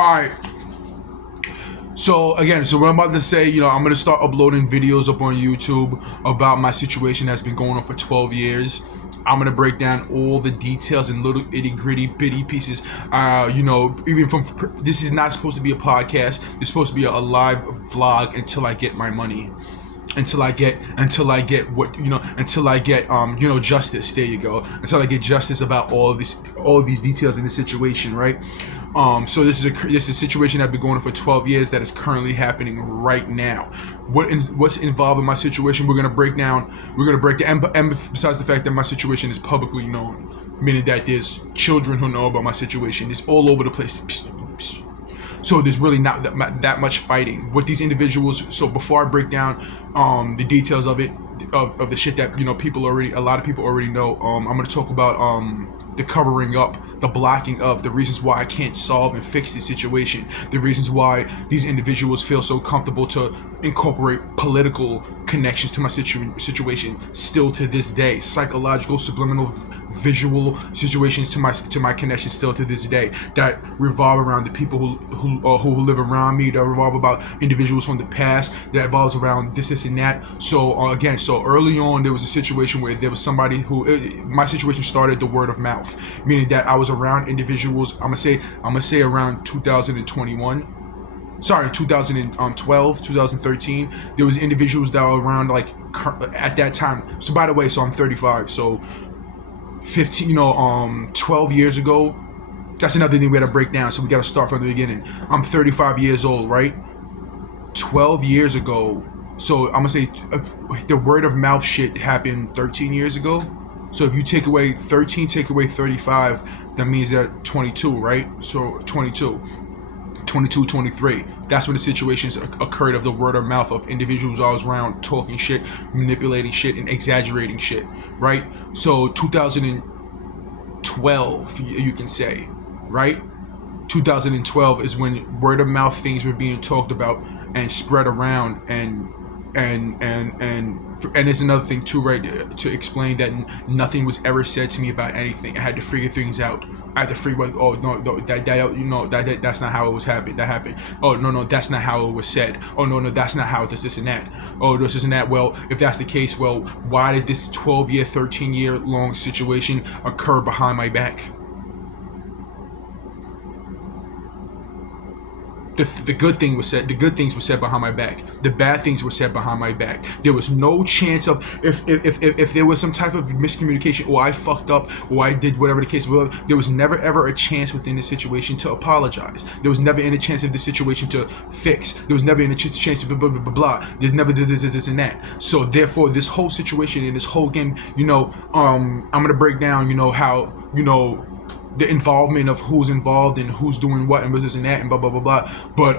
All right. So again, so what I'm about to say, I'm gonna start uploading videos up on YouTube about my situation that's been going on for 12 years. I'm gonna break down all the details and little itty gritty bitty pieces. Even from this is not supposed to be a podcast. It's supposed to be a live vlog until I get my money. Until I get justice. There you go. Until I get justice about all of these details in the situation, right? So this is a situation that's been going on for 12 years that is currently happening right now. What's involved in my situation? We're gonna break down, and besides the fact that my situation is publicly known, meaning that there's children who know about my situation. It's all over the place. So there's really not that much fighting with these individuals. So before I break down the details of it, of the shit that a lot of people already know, I'm going to talk about the covering up, the blocking of, the reasons why I can't solve and fix the situation, the reasons why these individuals feel so comfortable to incorporate political connections to my situation still to this day, psychological, subliminal, visual situations to my connections still to this day that revolve around the people who live around me, that revolve about individuals from the past, that revolves around this and that. So early on there was a situation where there was somebody who my situation started the word of mouth, meaning that I was around individuals. I'm gonna say around 2021. Sorry, 2012, 2013. There was individuals that were around at that time. So by the way, so I'm 35. So 12 years ago. That's another thing we gotta break down. So we gotta start from the beginning. I'm 35 years old, right? 12 years ago. So I'm gonna say the word of mouth shit happened 13 years ago. So if you take away 13, take away 35, that means that 22, right? So 22, 23. That's when the situations occurred of the word of mouth of individuals I was around talking shit, manipulating shit, and exaggerating shit, right? So 2012, you can say, right? 2012 is when word of mouth things were being talked about and spread around, and it's another thing too, right? To explain that nothing was ever said to me about anything. I had to figure things out. I had to figure out, that's not how it was happened. That happened. Oh no, that's not how it was said. Oh no, that's not how this and that. Oh, this and that. Well, if that's the case, well, why did this 12-year, 13-year long situation occur behind my back? The good thing was said. The good things were said behind my back. The bad things were said behind my back. There was no chance of if there was some type of miscommunication, or I fucked up, or I did whatever the case was. There was never ever a chance within the situation to apologize. There was never any chance of the situation to fix. There was never any chance of blah blah blah blah. There never did this and that. So therefore, this whole situation and this whole game, I'm gonna break down, how the involvement of who's involved and who's doing what and this and that and blah blah blah blah. But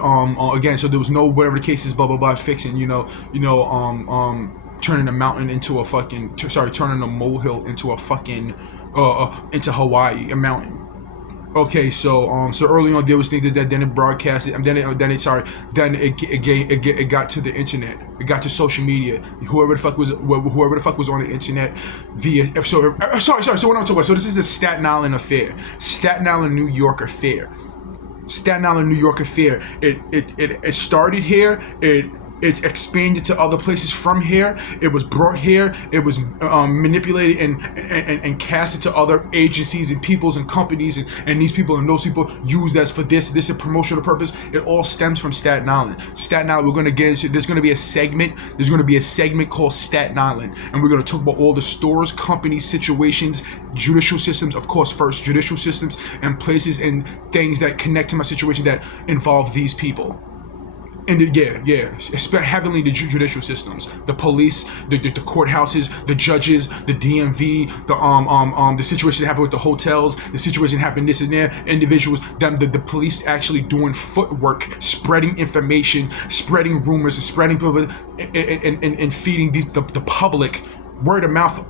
again, so there was no whatever the case is blah blah blah fixing, turning a mountain into a fucking turning a molehill into a fucking into Hawaii, a mountain. Okay, so early on there was things that then it broadcasted, and then it got to the internet. It got to social media. Whoever the fuck was on the internet via. So what I'm talking about. So this is a Staten Island affair, Staten Island, New York affair. Staten Island, New York affair. It started here. It expanded to other places from here. It was brought here. It was manipulated and casted to other agencies and peoples and companies, and these people and those people used as for this is promotional purpose. It all stems from Staten Island. Staten Island. We're gonna get into. There's gonna be a segment. There's gonna be a segment called Staten Island, and we're gonna talk about all the stores, companies, situations, judicial systems. Of course, first judicial systems and places and things that connect to my situation that involve these people. And heavily the judicial systems, the police, the courthouses, the judges, the DMV, the situation that happened with the hotels, the situation happened this and there, individuals, the police actually doing footwork, spreading information, spreading rumors, and spreading and feeding the public word of mouth.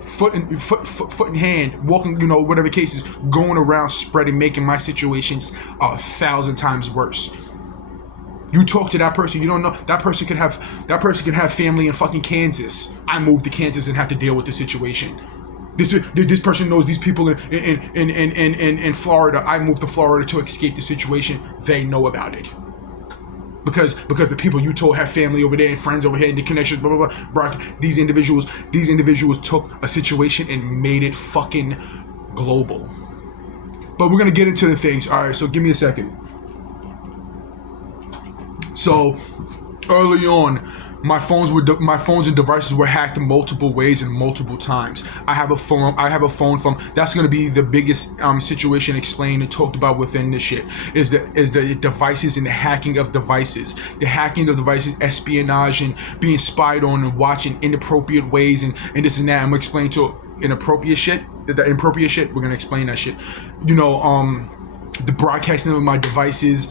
Foot in hand, walking, whatever the case is, going around spreading, making my situations 1,000 times worse. You talk to that person, you don't know that person could have family in fucking Kansas. I moved to Kansas and have to deal with the situation. This person knows these people in Florida. I moved to Florida to escape the situation. They know about it. Because the people you told have family over there and friends over here and the connections, blah blah blah. Brock, these individuals took a situation and made it fucking global. But we're gonna get into the things. All right, so give me a second. So early on, my phones and devices were hacked in multiple ways and multiple times. I have a phone from. That's gonna be the biggest situation explained and talked about within this shit. Is the devices and the hacking of devices, espionage and being spied on and watching inappropriate ways and this and that. I'm gonna explain to inappropriate shit. The inappropriate shit. We're gonna explain that shit. The broadcasting of my devices.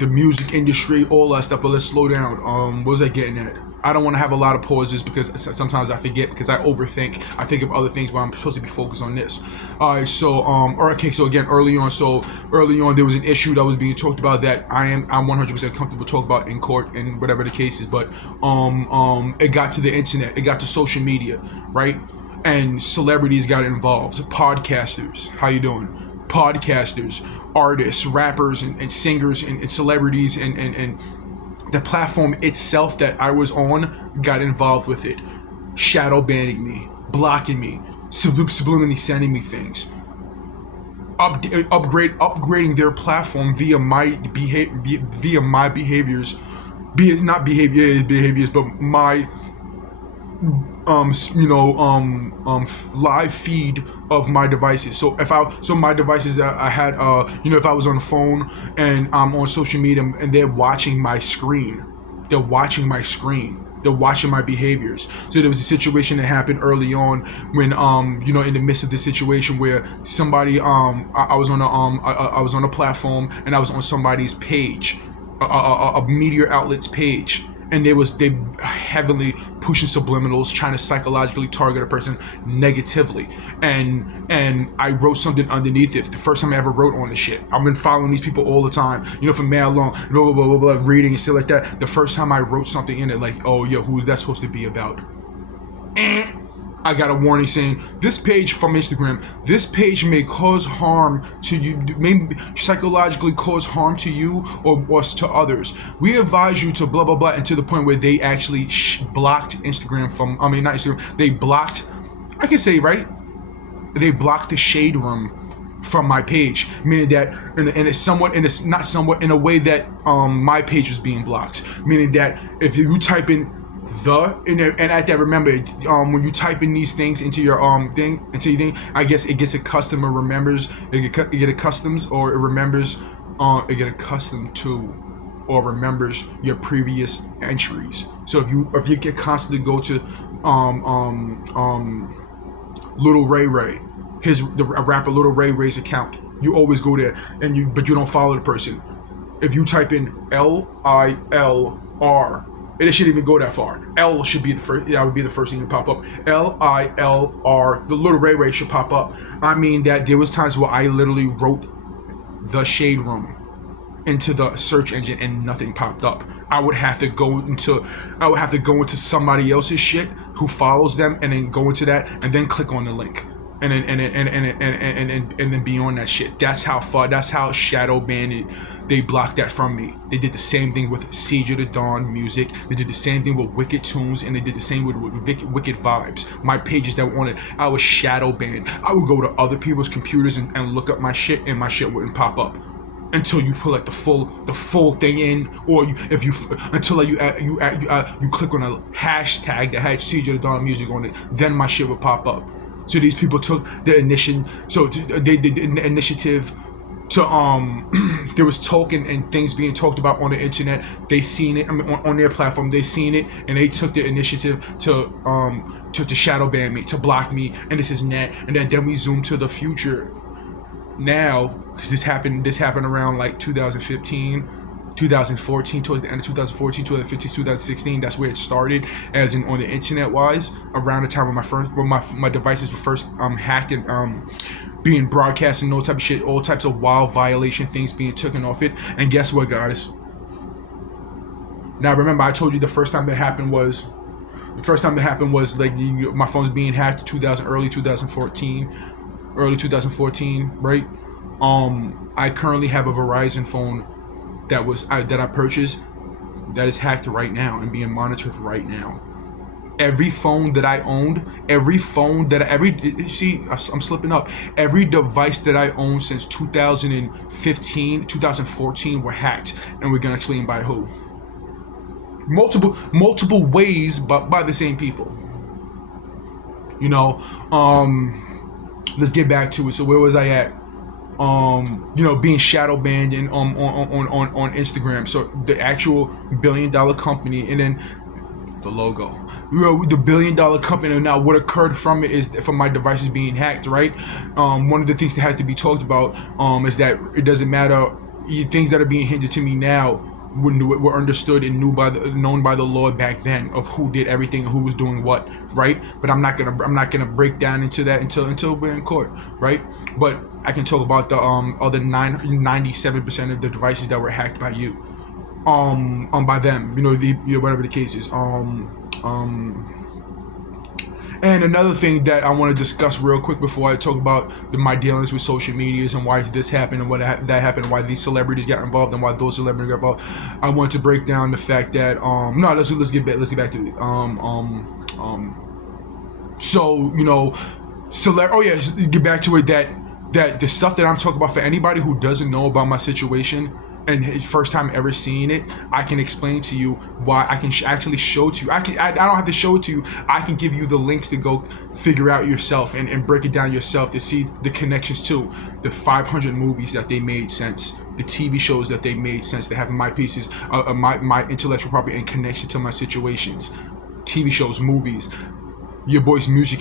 The music industry, all that stuff. But let's slow down. What was I getting at? I don't want to have a lot of pauses because sometimes I forget because I overthink. I think of other things, but I'm supposed to be focused on this. All right, so so again, early on there was an issue that was being talked about that I'm 100% comfortable talking about in court and whatever the case is. But it got to the internet, it got to social media, right? And celebrities got involved. Podcasters, how you doing? Podcasters, artists, rappers, and singers, and celebrities, and the platform itself that I was on got involved with it, shadow banning me, blocking me, subliminally sending me things, upgrading their platform via my behaviors, but my live feed of my devices. So my devices that I had, if I was on the phone and I'm on social media and they're watching my screen, they're watching my behaviors. So there was a situation that happened early on when, in the midst of this situation where somebody, I was on a platform and I was on somebody's page, a media outlet's page. And they heavily pushing subliminals, trying to psychologically target a person negatively. And I wrote something underneath it. The first time I ever wrote on this shit. I've been following these people all the time, for mad long, blah, blah, blah, blah, blah, reading and shit like that. The first time I wrote something in it, like, oh, yo, who's that supposed to be about? I got a warning saying, this page from Instagram, this page may cause harm to you, may psychologically cause harm to you or to others. We advise you to blah, blah, blah, and to the point where they actually blocked Instagram from, not Instagram, they blocked, I can say, right? They blocked the Shade Room from my page, meaning that, in a way that my page was being blocked, meaning that if you type in and at that, remember, when you type in these things into your thing, I guess it gets accustomed or remembers, it get accustomed or it remembers, it get accustomed to or remembers your previous entries. So if you get constantly go to Little Ray Ray, the rapper Little Ray Ray's account, you always go there but you don't follow the person. If you type in LILR, it shouldn't even go that far. L should be the first. That would be the first thing to pop up. LILR. The Little Ray Ray should pop up. I mean that there was times where I literally wrote the Shade Room into the search engine and nothing popped up. I would have to go into somebody else's shit who follows them and then go into that and then click on the link. And then be on that shit. That's how shadow banned. They blocked that from me. They did the same thing with Siege of the Dawn music. They did the same thing with Wicked Tunes, and they did the same with Wicked Vibes. My pages that wanted, I was shadow banned. I would go to other people's computers and look up my shit, and my shit wouldn't pop up until you put like the full thing in, or until you click on a hashtag that had Siege of the Dawn music on it. Then my shit would pop up. So these people took the initiative. So they did the initiative to there was token and things being talked about on the internet. They seen it on their platform. They seen it and they took the initiative to shadow ban me, to block me, and this is net. And then we zoom to the future now, because this happened around like 2015. 2014, towards the end of 2014, 2015, 2016, that's where it started, as in on the internet wise, around the time when my devices were first hacked and being broadcast and all type of shit, all types of wild violation things being taken off it. And guess what, guys? Now remember, I told you the first time that happened was The first time it happened was like my phone's being hacked early 2014, right? I currently have a Verizon phone that I purchased that is hacked right now and being monitored right now. Every phone that I owned, I'm slipping up. Every device that I owned since 2015, 2014 were hacked, and we're gonna explain by who. Multiple ways, but by the same people. You know, let's get back to it. So where was I at? Being shadow banned and on Instagram. So the actual $1 billion company, and then the logo, the $1 billion company. And now what occurred from it is from my devices being hacked, right? One of the things that had to be talked about is that it doesn't matter. Things that are being hinted to me now were understood and known by the law back then of who did everything and who was doing what, right? But I'm not gonna break down into that until we're in court, right? But I can talk about the other 97% of the devices that were hacked by you, by them, whatever the case is. And another thing that I want to discuss real quick before I talk about my dealings with social medias and why this happened and what that happened, and why these celebrities got involved and why those celebrities got involved, I want to break down the fact that let's get back to it. Just get back to it, that the stuff that I'm talking about, for anybody who doesn't know about my situation and his first time ever seeing it, I can explain to you why. I can actually show to you. I don't have to show it to you. I can give you the links to go figure out yourself and break it down yourself to see the connections to the 500 movies that they made sense, the TV shows that they made sense, that have my pieces, my intellectual property and connection to my situations, TV shows, movies. Your boy's music.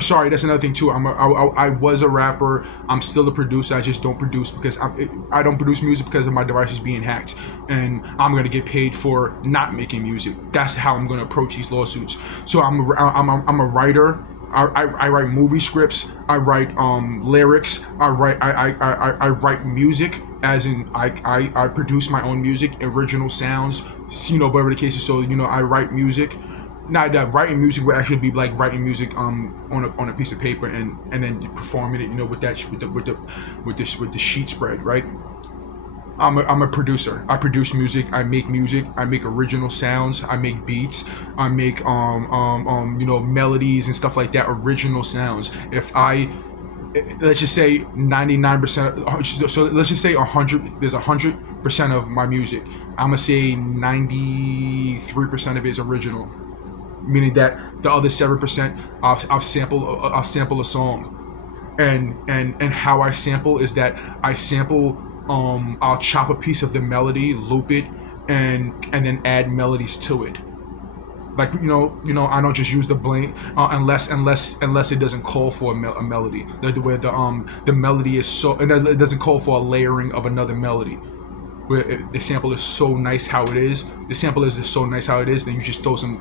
Sorry, that's another thing too. I was a rapper. I'm still a producer. I just don't produce because I don't produce music because of my devices being hacked, and I'm gonna get paid for not making music. That's how I'm gonna approach these lawsuits. So I'm a writer. I write movie scripts. I write lyrics. I write music. As in, I produce my own music, original sounds. Whatever the case is. So I write music. Now that writing music would actually be like writing music on a piece of paper and then performing it, with the sheet spread, right? I'm a producer. I produce music. I make original sounds. I make beats. I make melodies and stuff like that. Original sounds. Let's just say 99%. So let's just say 100. There's 100% of my music. I'm gonna say 93% of it is original. Meaning that the other 7%, I'll sample a song, and how I sample is that I sample, I'll chop a piece of the melody, loop it, and then add melodies to it. Like I don't just use the blank unless it doesn't call for a melody. Where the melody is so, and it doesn't call for a layering of another melody. Where the sample is so nice how it is. The sample is just so nice how it is. Then you just throw some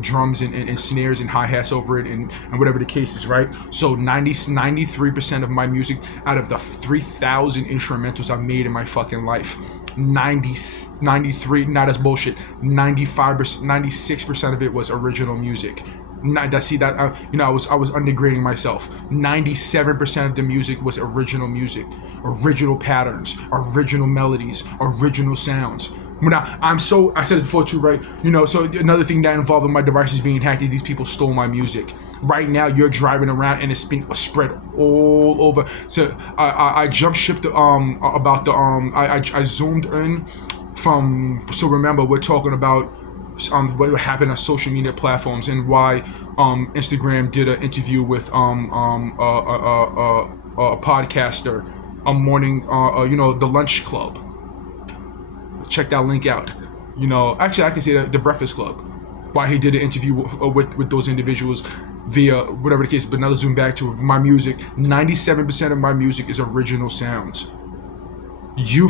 drums and snares and hi-hats over it and whatever the case is, right? So 93% of my music out of the 3,000 instrumentals I've made in my fucking life, 93, not as bullshit, 95%, 96% of it was original music. I was undergrading myself. 97% of the music was original music, original patterns, original melodies, original sounds. Now, I said it before too, right? So another thing that involved in my devices being hacked is these people stole my music. Right now, you're driving around and it's been spread all over. So I jump shipped about the I zoomed in from. So remember, we're talking about what happened on social media platforms and why Instagram did an interview with a podcaster, a morning, the Lunch Club. Check that link out. Actually, I can say the Breakfast Club. Why he did an interview with those individuals via whatever the case. But now let's zoom back to my music. 97% of my music is original sounds.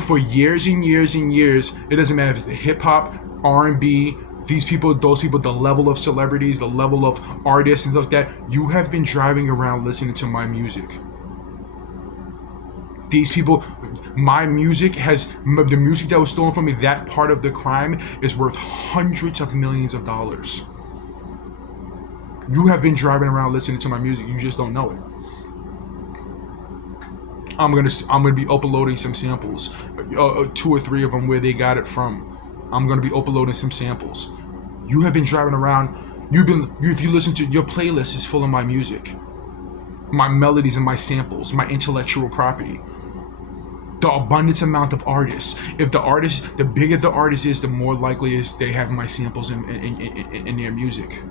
For years and years and years, it doesn't matter if it's hip hop, R&B. Those people, the level of celebrities, the level of artists and stuff like that, you have been driving around listening to my music. These people, the music that was stolen from me, that part of the crime is worth hundreds of millions of dollars. You have been driving around listening to my music. You just don't know it. I'm gonna be uploading some samples, 2 or 3 of them where they got it from. I'm gonna be uploading some samples. You have been driving around. If you listen to your playlist is full of my music, my melodies and my samples, my intellectual property. The abundance amount of artists. The bigger the artist is, the more likely is they have my samples in their music.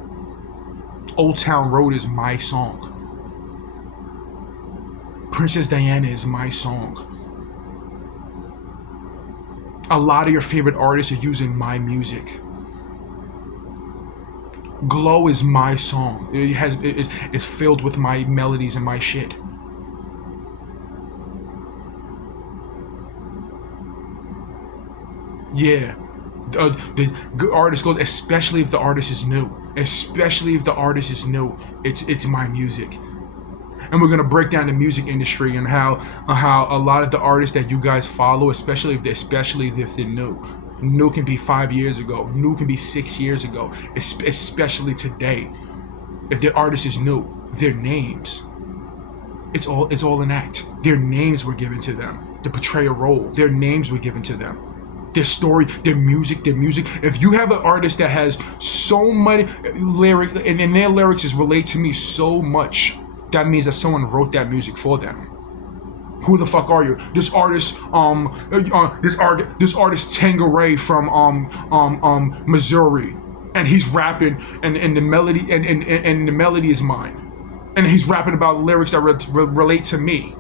Old Town Road is my song. Princess Diana is my song. A lot of your favorite artists are using my music. Glow is my song. It's filled with my melodies and my shit. Yeah. The good artist goes, especially if the artist is new. Especially if the artist is new. It's my music. And we're gonna break down the music industry and how a lot of the artists that you guys follow, especially if they're new. New can be 5 years ago. New can be 6 years ago. Especially today, if the artist is new, their names. It's all an act. Their names were given to them to portray a role. Their names were given to them. Their story, their music. If you have an artist that has so many lyrics and their lyrics is relate to me so much, that means that someone wrote that music for them. Who the fuck are you? This artist, this artist Tangeray from Missouri, and he's rapping, and the melody and the melody is mine, and he's rapping about lyrics that relate to me,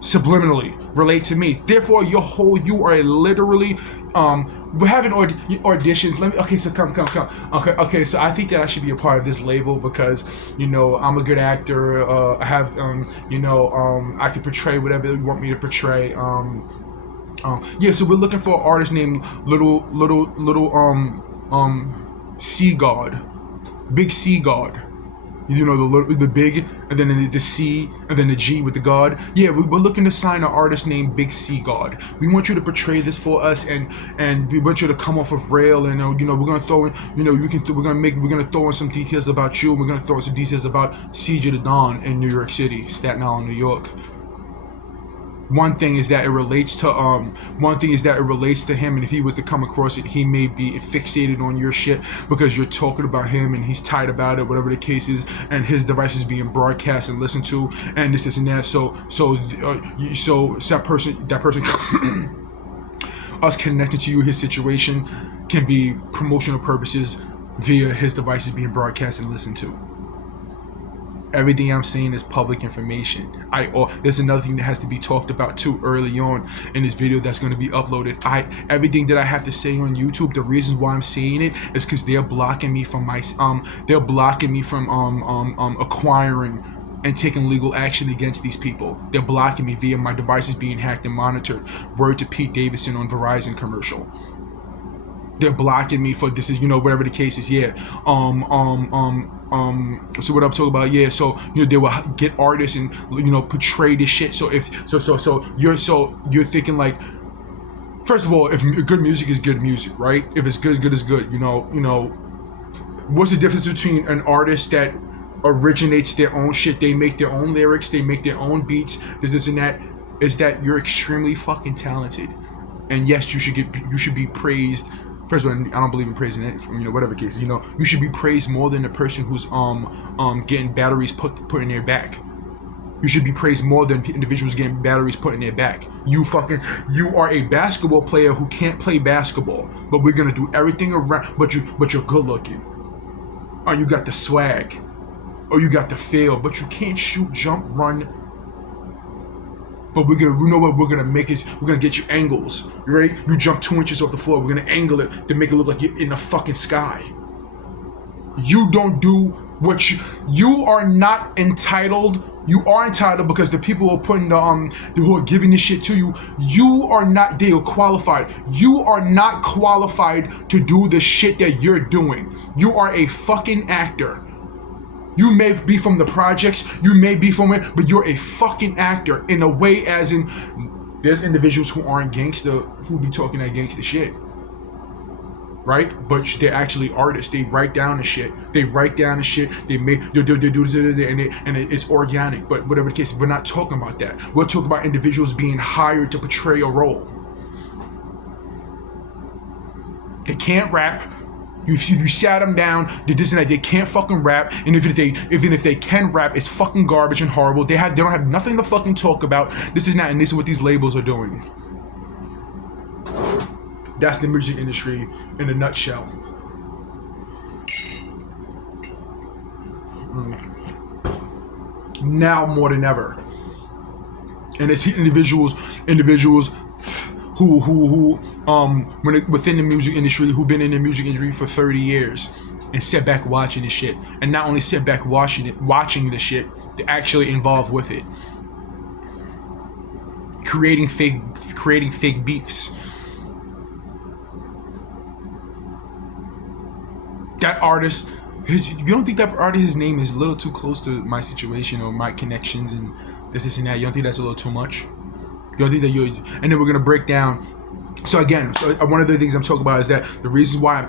subliminally relate to me. Therefore, you are literally we're having auditions. Come. Okay, so I think that I should be a part of this label because I'm a good actor. I have I can portray whatever you want me to portray. Yeah, so we're looking for an artist named Little Sea God, Big Sea God. The big, and then the C, and then the G with the God. Yeah, we're looking to sign an artist named Big C God. We want you to portray this for us, and we want you to come off of rail, and we're gonna throw in, we're gonna throw in some details about you. We're gonna throw in some details about Siege of the Dawn in New York City, Staten Island, New York. One thing is that it relates to him, and if he was to come across it, he may be fixated on your shit because you're talking about him and he's tight about it, whatever the case is, and his device is being broadcast and listened to, and this and that. So that person us connected to you, his situation can be promotional purposes via his devices being broadcast and listened to. Everything I'm saying is public information. There's another thing that has to be talked about too early on in this video that's going to be uploaded. Everything that I have to say on YouTube, the reasons why I'm saying it is because they're blocking me from acquiring and taking legal action against these people. They're blocking me via my devices being hacked and monitored. Word to Pete Davidson on Verizon commercial. They're blocking me for this is whatever the case is. Yeah. So what I'm talking about, yeah. So they will get artists and portray this shit. So you're thinking like, first of all, if good music is good music, right? If it's good is good. What's the difference between an artist that originates their own shit, they make their own lyrics, they make their own beats, this and that, is that you're extremely fucking talented, and yes, you should be praised. First of all, I don't believe in praising it, whatever cases. You should be praised more than the person who's getting batteries put in their back. You should be praised more than individuals getting batteries put in their back. You are a basketball player who can't play basketball, but we're gonna do everything around. But you're good looking. Or you got the swag, or you got the feel, but you can't shoot, jump, run. But we're gonna make it. We're gonna get you angles, right? You jump 2 inches off the floor. We're gonna angle it to make it look like you're in the fucking sky. You don't do what you are not entitled. You are entitled because the people who are putting who are giving this shit to you, they are qualified. You are not qualified to do the shit that you're doing. You are a fucking actor. You may be from the projects, you may be from it, but you're a fucking actor in a way, as in, there's individuals who aren't gangster who be talking that gangster shit. right? But they're actually artists. They write down the shit. They write down the shit. They do this, and it's organic. But whatever the case, we're not talking about that. We're talking about individuals being hired to portray a role. They can't rap. You sat them down. They this and that. They can't fucking rap. And even if they can rap, it's fucking garbage and horrible. They don't have nothing to fucking talk about. This is not, and this is what these labels are doing. That's the music industry in a nutshell. Now more than ever. And it's individuals who within the music industry, who've been in the music industry for 30 years and sit back watching this shit. And not only sit back watching the shit, they're actually involved with it. Creating fake beefs. That artist, you don't think that artist's name is a little too close to my situation or my connections and this and that? You don't think that's a little too much? You don't think that and then we're gonna break down. So again, one of the things I'm talking about is that the reason why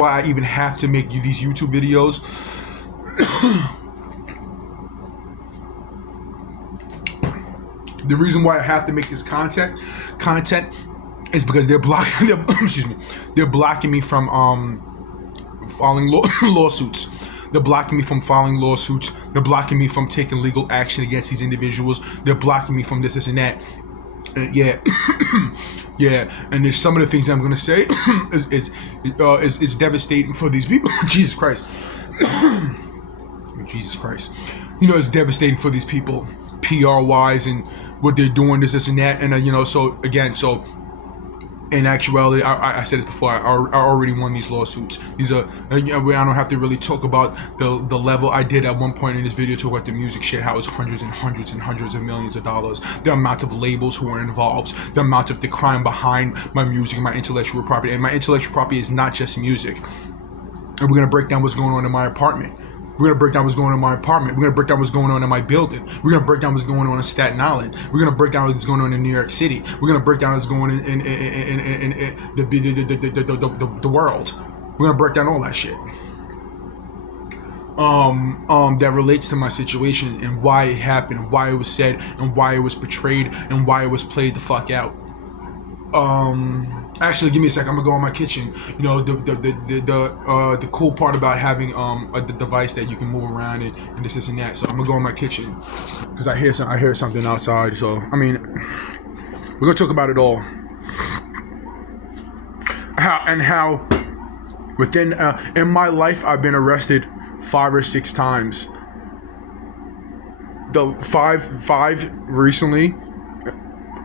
I even have to make these YouTube videos the reason why I have to make this content is because they're blocking me from filing lawsuits. They're blocking me from filing lawsuits. They're blocking me from taking legal action against these individuals. They're blocking me from this and that. Yeah. And there's some of the things I'm gonna say is devastating for these people. Jesus Christ. Jesus Christ. It's devastating for these people, PR wise, and what they're doing, this and that. And so in actuality, I said this before, I already won these lawsuits. These are, I don't have to really talk about the level. I did at one point in this video talk about the music shit, how it's hundreds and hundreds and hundreds of millions of dollars. The amount of labels who are involved, the amount of the crime behind my music and my intellectual property. And my intellectual property is not just music. And we're going to break down what's going on in my apartment. We're going to break down what's going on in my apartment. We're going to break down what's going on in my building. We're going to break down what's going on in Staten Island. We're going to break down what's going on in New York City. We're going to break down what's going on in the world. We're going to break down all that shit. That relates to my situation and why it happened and why it was said and why it was portrayed and why it was played the fuck out. Actually, give me a second. I'm gonna go in my kitchen. The cool part about having a device that you can move around and this and that. So I'm gonna go in my kitchen because I hear something outside. So we're gonna talk about it all. How within in my life I've been arrested 5 or 6 times. The five recently,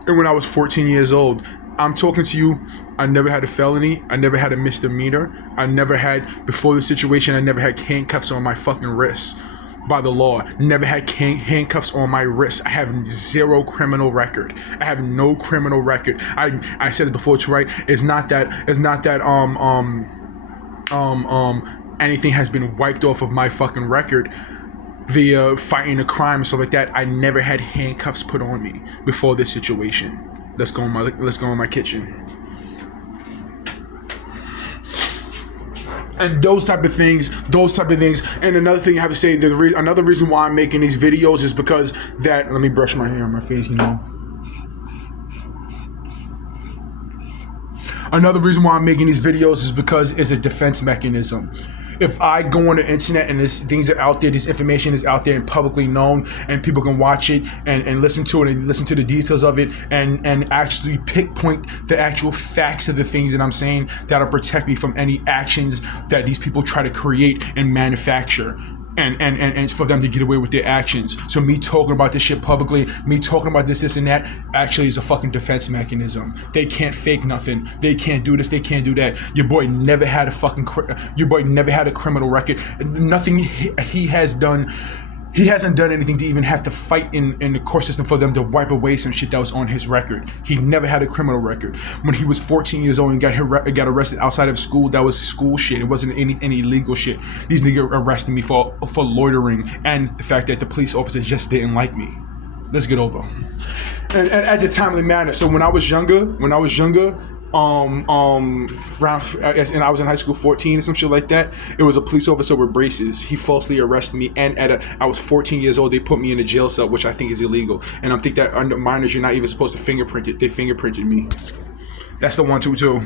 and when I was 14 years old. I'm talking to you, I never had a felony, I never had a misdemeanor, I never had, before the situation, I never had handcuffs on my fucking wrists by the law, never had handcuffs on my wrists. I have 0 criminal record. I have no criminal record. I said it before, too, right? It's not that anything has been wiped off of my fucking record via fighting a crime and stuff like that. I never had handcuffs put on me before this situation. Let's go in my kitchen. And those type of things. And another thing I have to say, another reason why I'm making these videos is because that, let me brush my hair on my face, Another reason why I'm making these videos is because it's a defense mechanism. If I go on the internet and things are out there, this information is out there and publicly known, and people can watch it and listen to it and listen to the details of it and actually pinpoint the actual facts of the things that I'm saying, that'll protect me from any actions that these people try to create and manufacture. And for them to get away with their actions. So me talking about this shit publicly, me talking about this and that, actually is a fucking defense mechanism. They can't fake nothing. They can't do this. They can't do that. Your boy never had a criminal record. Nothing he has done. He hasn't done anything to even have to fight in the court system for them to wipe away some shit that was on his record. He never had a criminal record. When he was 14 years old and got arrested outside of school, that was school shit. It wasn't any illegal shit. These niggas arrested me for loitering and the fact that the police officer just didn't like me. Let's get over. And at the timely manner. So when I was younger, around, and I was in high school, 14 or some shit like that. It was a police officer with braces. He falsely arrested me, and I was 14 years old. They put me in a jail cell, which I think is illegal. And I think that under minors, you're not even supposed to fingerprint it. They fingerprinted me. That's the 122.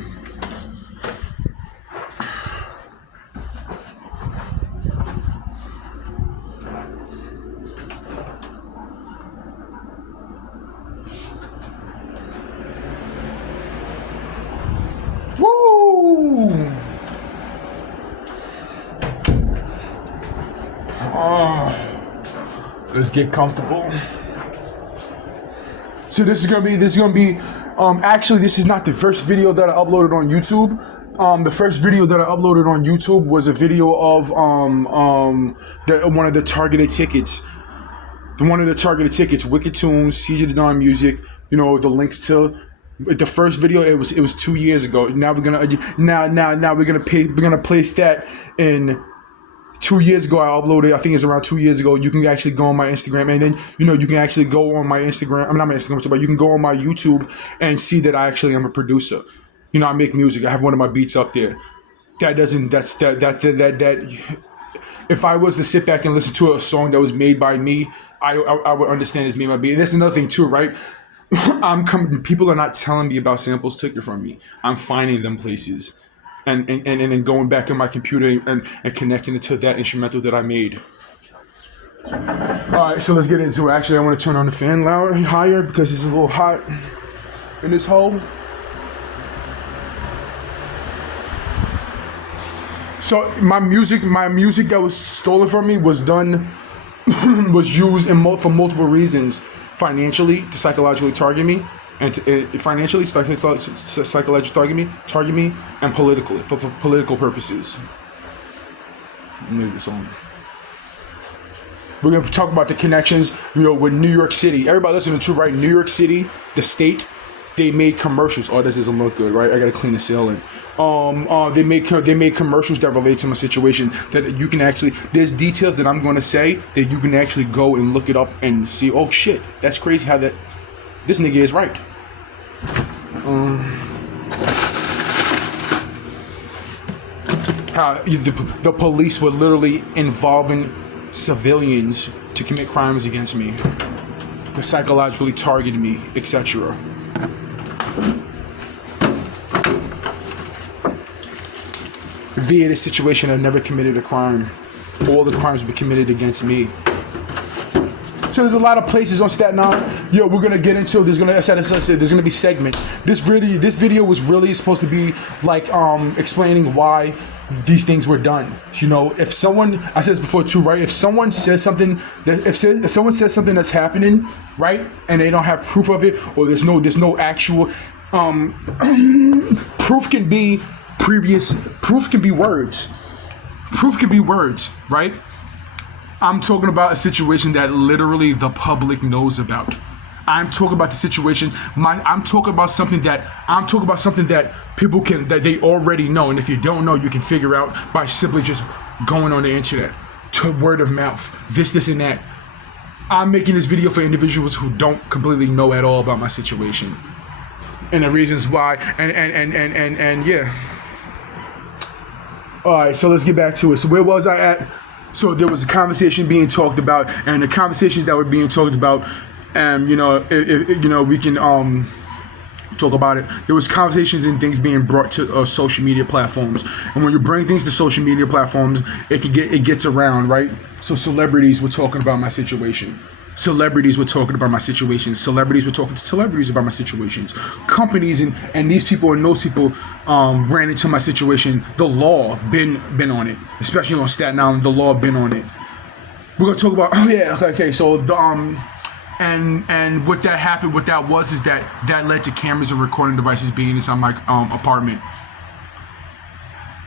Woo! Let's get comfortable. So this is gonna be actually, this is not the first video that I uploaded on YouTube. The first video that I uploaded on YouTube was a video of one of the targeted tickets. One of the targeted tickets, Wicked Tunes, CJ the Don Music, you know, the links to the first video. It was 2 years ago. Now we're gonna place that in 2 years ago. I uploaded, I think it's around 2 years ago. You can actually go on my Instagram, and then, you know, you can actually go on my Instagram. I'm not my Instagram, but you can go on my YouTube and see that I actually am a producer. You know, I make music. I have one of my beats up there. That if I was to sit back and listen to a song that was made by me, I would understand it's made by me. And that's another thing too, right? People are not telling me about samples taken from me. I'm finding them places. And then going back in my computer and connecting it to that instrumental that I made. All right, so let's get into it. Actually, I want to turn on the fan higher because it's a little hot in this hole. So my music that was stolen from me was was used for multiple reasons. Financially, to psychologically target me, and financially, psychologically target me, and politically, for political purposes. Move this on. We're gonna talk about the connections, you know, with New York City. Everybody listening to, right? New York City, the state, they made commercials. Oh, this doesn't look good, right? I gotta clean the ceiling. They made commercials that relate to my situation, that you can actually, there's details that I'm going to say that you can actually go and look it up and see, oh shit, that's crazy how this nigga is right. How the police were literally involving civilians to commit crimes against me, to psychologically target me, etc. Via this situation, I never committed a crime. All the crimes were committed against me. So there's a lot of places on Staten Island. Yo, we're gonna get into. There's gonna be segments. This video was really supposed to be like explaining why these things were done. You know, if someone, I said this before too, right? If someone says something if someone says something that's happening, right, and they don't have proof of it, or there's no actual proof can be words. Proof can be words, right? I'm talking about a situation that literally the public knows about. I'm talking about the situation. I'm talking about something that people that they already know. And if you don't know, you can figure out by simply just going on the internet, to word of mouth, this and that. I'm making this video for individuals who don't completely know at all about my situation and the reasons why. And yeah. All right, so let's get back to it. So where was I at? So there was a conversation being talked about, and the conversations that were being talked about, you know, we can talk about it. There was conversations and things being brought to social media platforms, and when you bring things to social media platforms, it gets around, right? So celebrities were talking about my situation. Celebrities were talking about my situations. Celebrities were talking to celebrities about my situations. Companies and these people and those people ran into my situation. The law been on it, especially on Staten Island. The law been on it. We're gonna talk about. Oh yeah, okay. So the and what that happened. What that was is that led to cameras and recording devices being inside my apartment.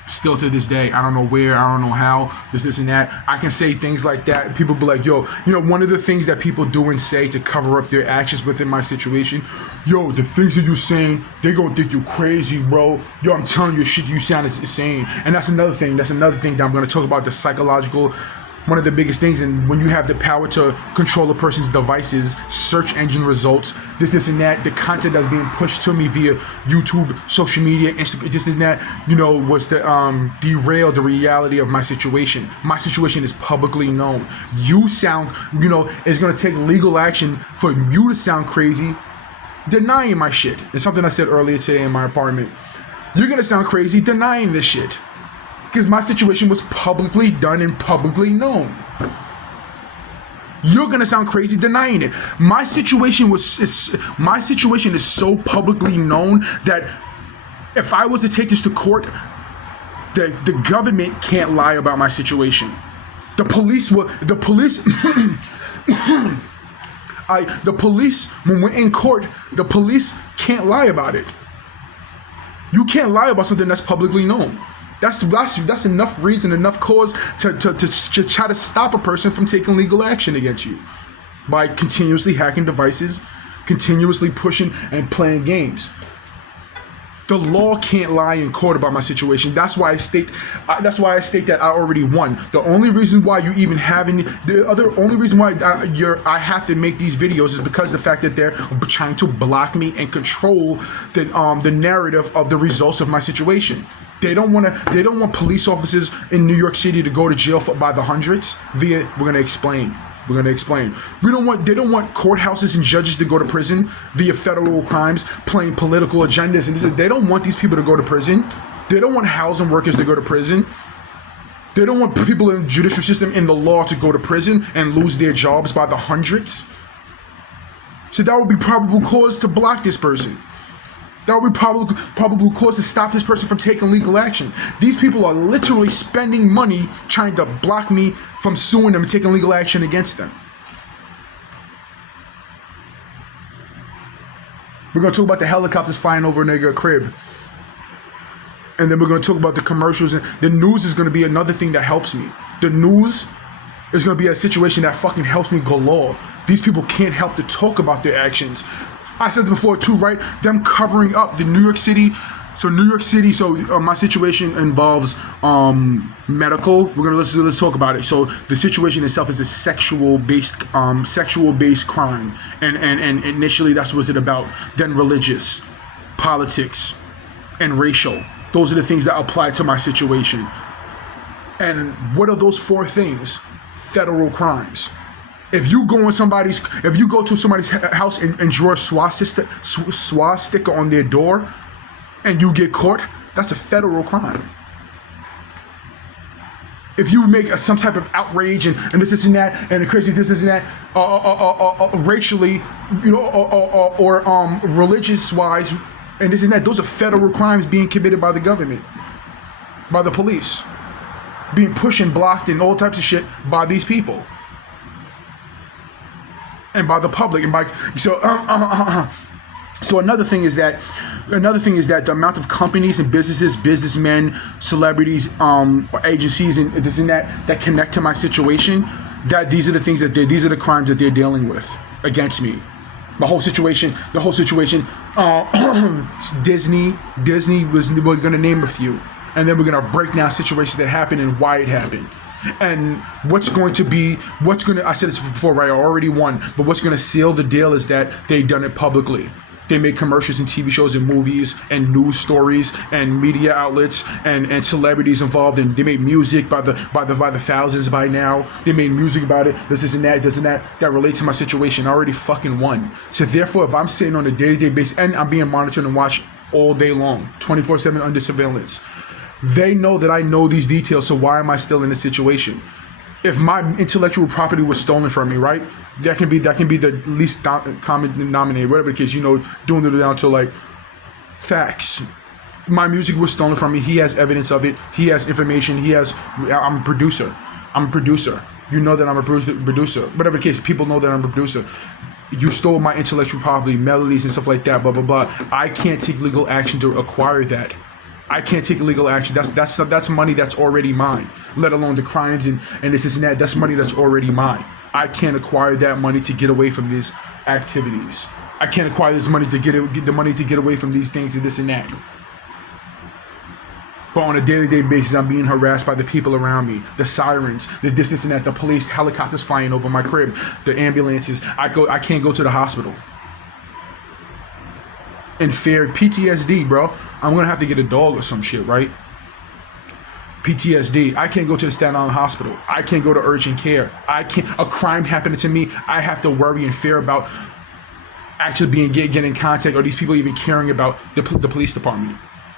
Still to this day, I don't know where, I don't know how, this and that. I can say things like that. People be like, yo, you know, one of the things that people do and say to cover up their actions within my situation, yo, the things that you're saying, they gonna think you crazy, bro. Yo, I'm telling you, shit, you sound insane. And that's another thing that I'm gonna talk about, the psychological one of the biggest things. And when you have the power to control a person's devices, search engine results, this and that, the content that's being pushed to me via YouTube, social media, Instagram, this and that, was to derail the reality of my situation. My situation is publicly known. You sound, it's going to take legal action for you to sound crazy, denying my shit. It's something I said earlier today in my apartment. You're going to sound crazy denying this shit. Because my situation was publicly done and publicly known. You're gonna sound crazy denying it. My situation is so publicly known that if I was to take this to court, the government can't lie about my situation. The police, when we're in court, the police can't lie about it. You can't lie about something that's publicly known. That's enough reason, enough cause to try to stop a person from taking legal action against you by continuously hacking devices, continuously pushing and playing games. The law can't lie in court about my situation. That's why I state that I already won. The only reason why you even only reason why I have to make these videos is because the fact that they're trying to block me and control the narrative of the results of my situation. They don't want police officers in New York City to go to jail by the hundreds. We're gonna explain. They don't want courthouses and judges to go to prison via federal crimes, playing political agendas, and they don't want these people to go to prison. They don't want housing workers to go to prison. They don't want people in the judicial system, in the law, to go to prison and lose their jobs by the hundreds. So that would be probable cause to block this person. That would be probable cause to stop this person from taking legal action. These people are literally spending money trying to block me from suing them and taking legal action against them. We're going to talk about the helicopters flying over a nigga crib. And then we're going to talk about the commercials. And the news is going to be another thing that helps me. The news is going to be a situation that fucking helps me galore. These people can't help to talk about their actions. I said before too, right? Them covering up the New York City. So my situation involves medical. Let's talk about it. So the situation itself is a sexual based crime, and initially that's what it's about. Then religious, politics, and racial. Those are the things that apply to my situation. And what are those four things? Federal crimes. If you go to somebody's house and draw a swastika on their door, and you get caught, that's a federal crime. If you make some type of outrage and this and that and the crazy this and that, racially, or religious wise, and this and that, those are federal crimes being committed by the government, by the police, being pushed and blocked and all types of shit by these people. And by the public, and so another thing is that the amount of companies and businesses, businessmen, celebrities, agencies, and this and that connect to my situation, that these are the crimes that they're dealing with against me. The whole situation. Disney we're gonna name a few, and then we're gonna break down situations that happened and why it happened. And I said this before, right? I already won. But what's going to seal the deal is that they've done it publicly. They made commercials and TV shows and movies and news stories and media outlets and celebrities involved. And they made music by the thousands by now. They made music about it. This and that relates to my situation. I already fucking won. So therefore, if I'm sitting on a day-to-day basis and I'm being monitored and watched all day long, 24/7 under surveillance, they know that I know these details, so why am I still in this situation? If my intellectual property was stolen from me, right? That can be the least common denominator, whatever the case, doing it down to like facts. My music was stolen from me. He has evidence of it. He has information. I'm a producer. You know that I'm a producer. Whatever the case, people know that I'm a producer. You stole my intellectual property, melodies and stuff like that, blah, blah, blah. I can't take legal action to acquire that. I can't take legal action. That's money that's already mine. Let alone the crimes and this and that. That's money that's already mine. I can't acquire that money to get away from these activities. I can't acquire this money to get the money to get away from these things and this and that. But on a day-to-day basis, I'm being harassed by the people around me, the sirens, the this and that, the police, helicopters flying over my crib, the ambulances. I can't go to the hospital. In fear, PTSD, bro. I'm gonna have to get a dog or some shit, right? PTSD. I can't go to the Staten Island hospital. I can't go to urgent care. I can't. A crime happened to me. I have to worry and fear about actually get in contact, or these people even caring about the police department.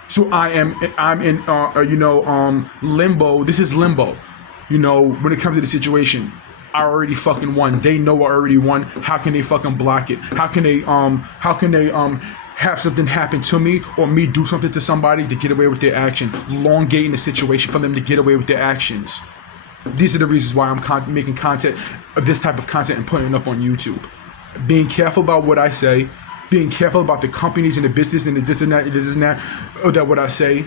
So I'm in limbo. This is limbo. When it comes to the situation, I already fucking won. They know I already won. How can they fucking block it? How can they have something happen to me, or me do something to somebody to get away with their action, elongating the situation for them to get away with their actions? These are the reasons why I'm making content of this type of content and putting it up on YouTube. Being careful about what I say, being careful about the companies and the business and the this and that, or that what I say.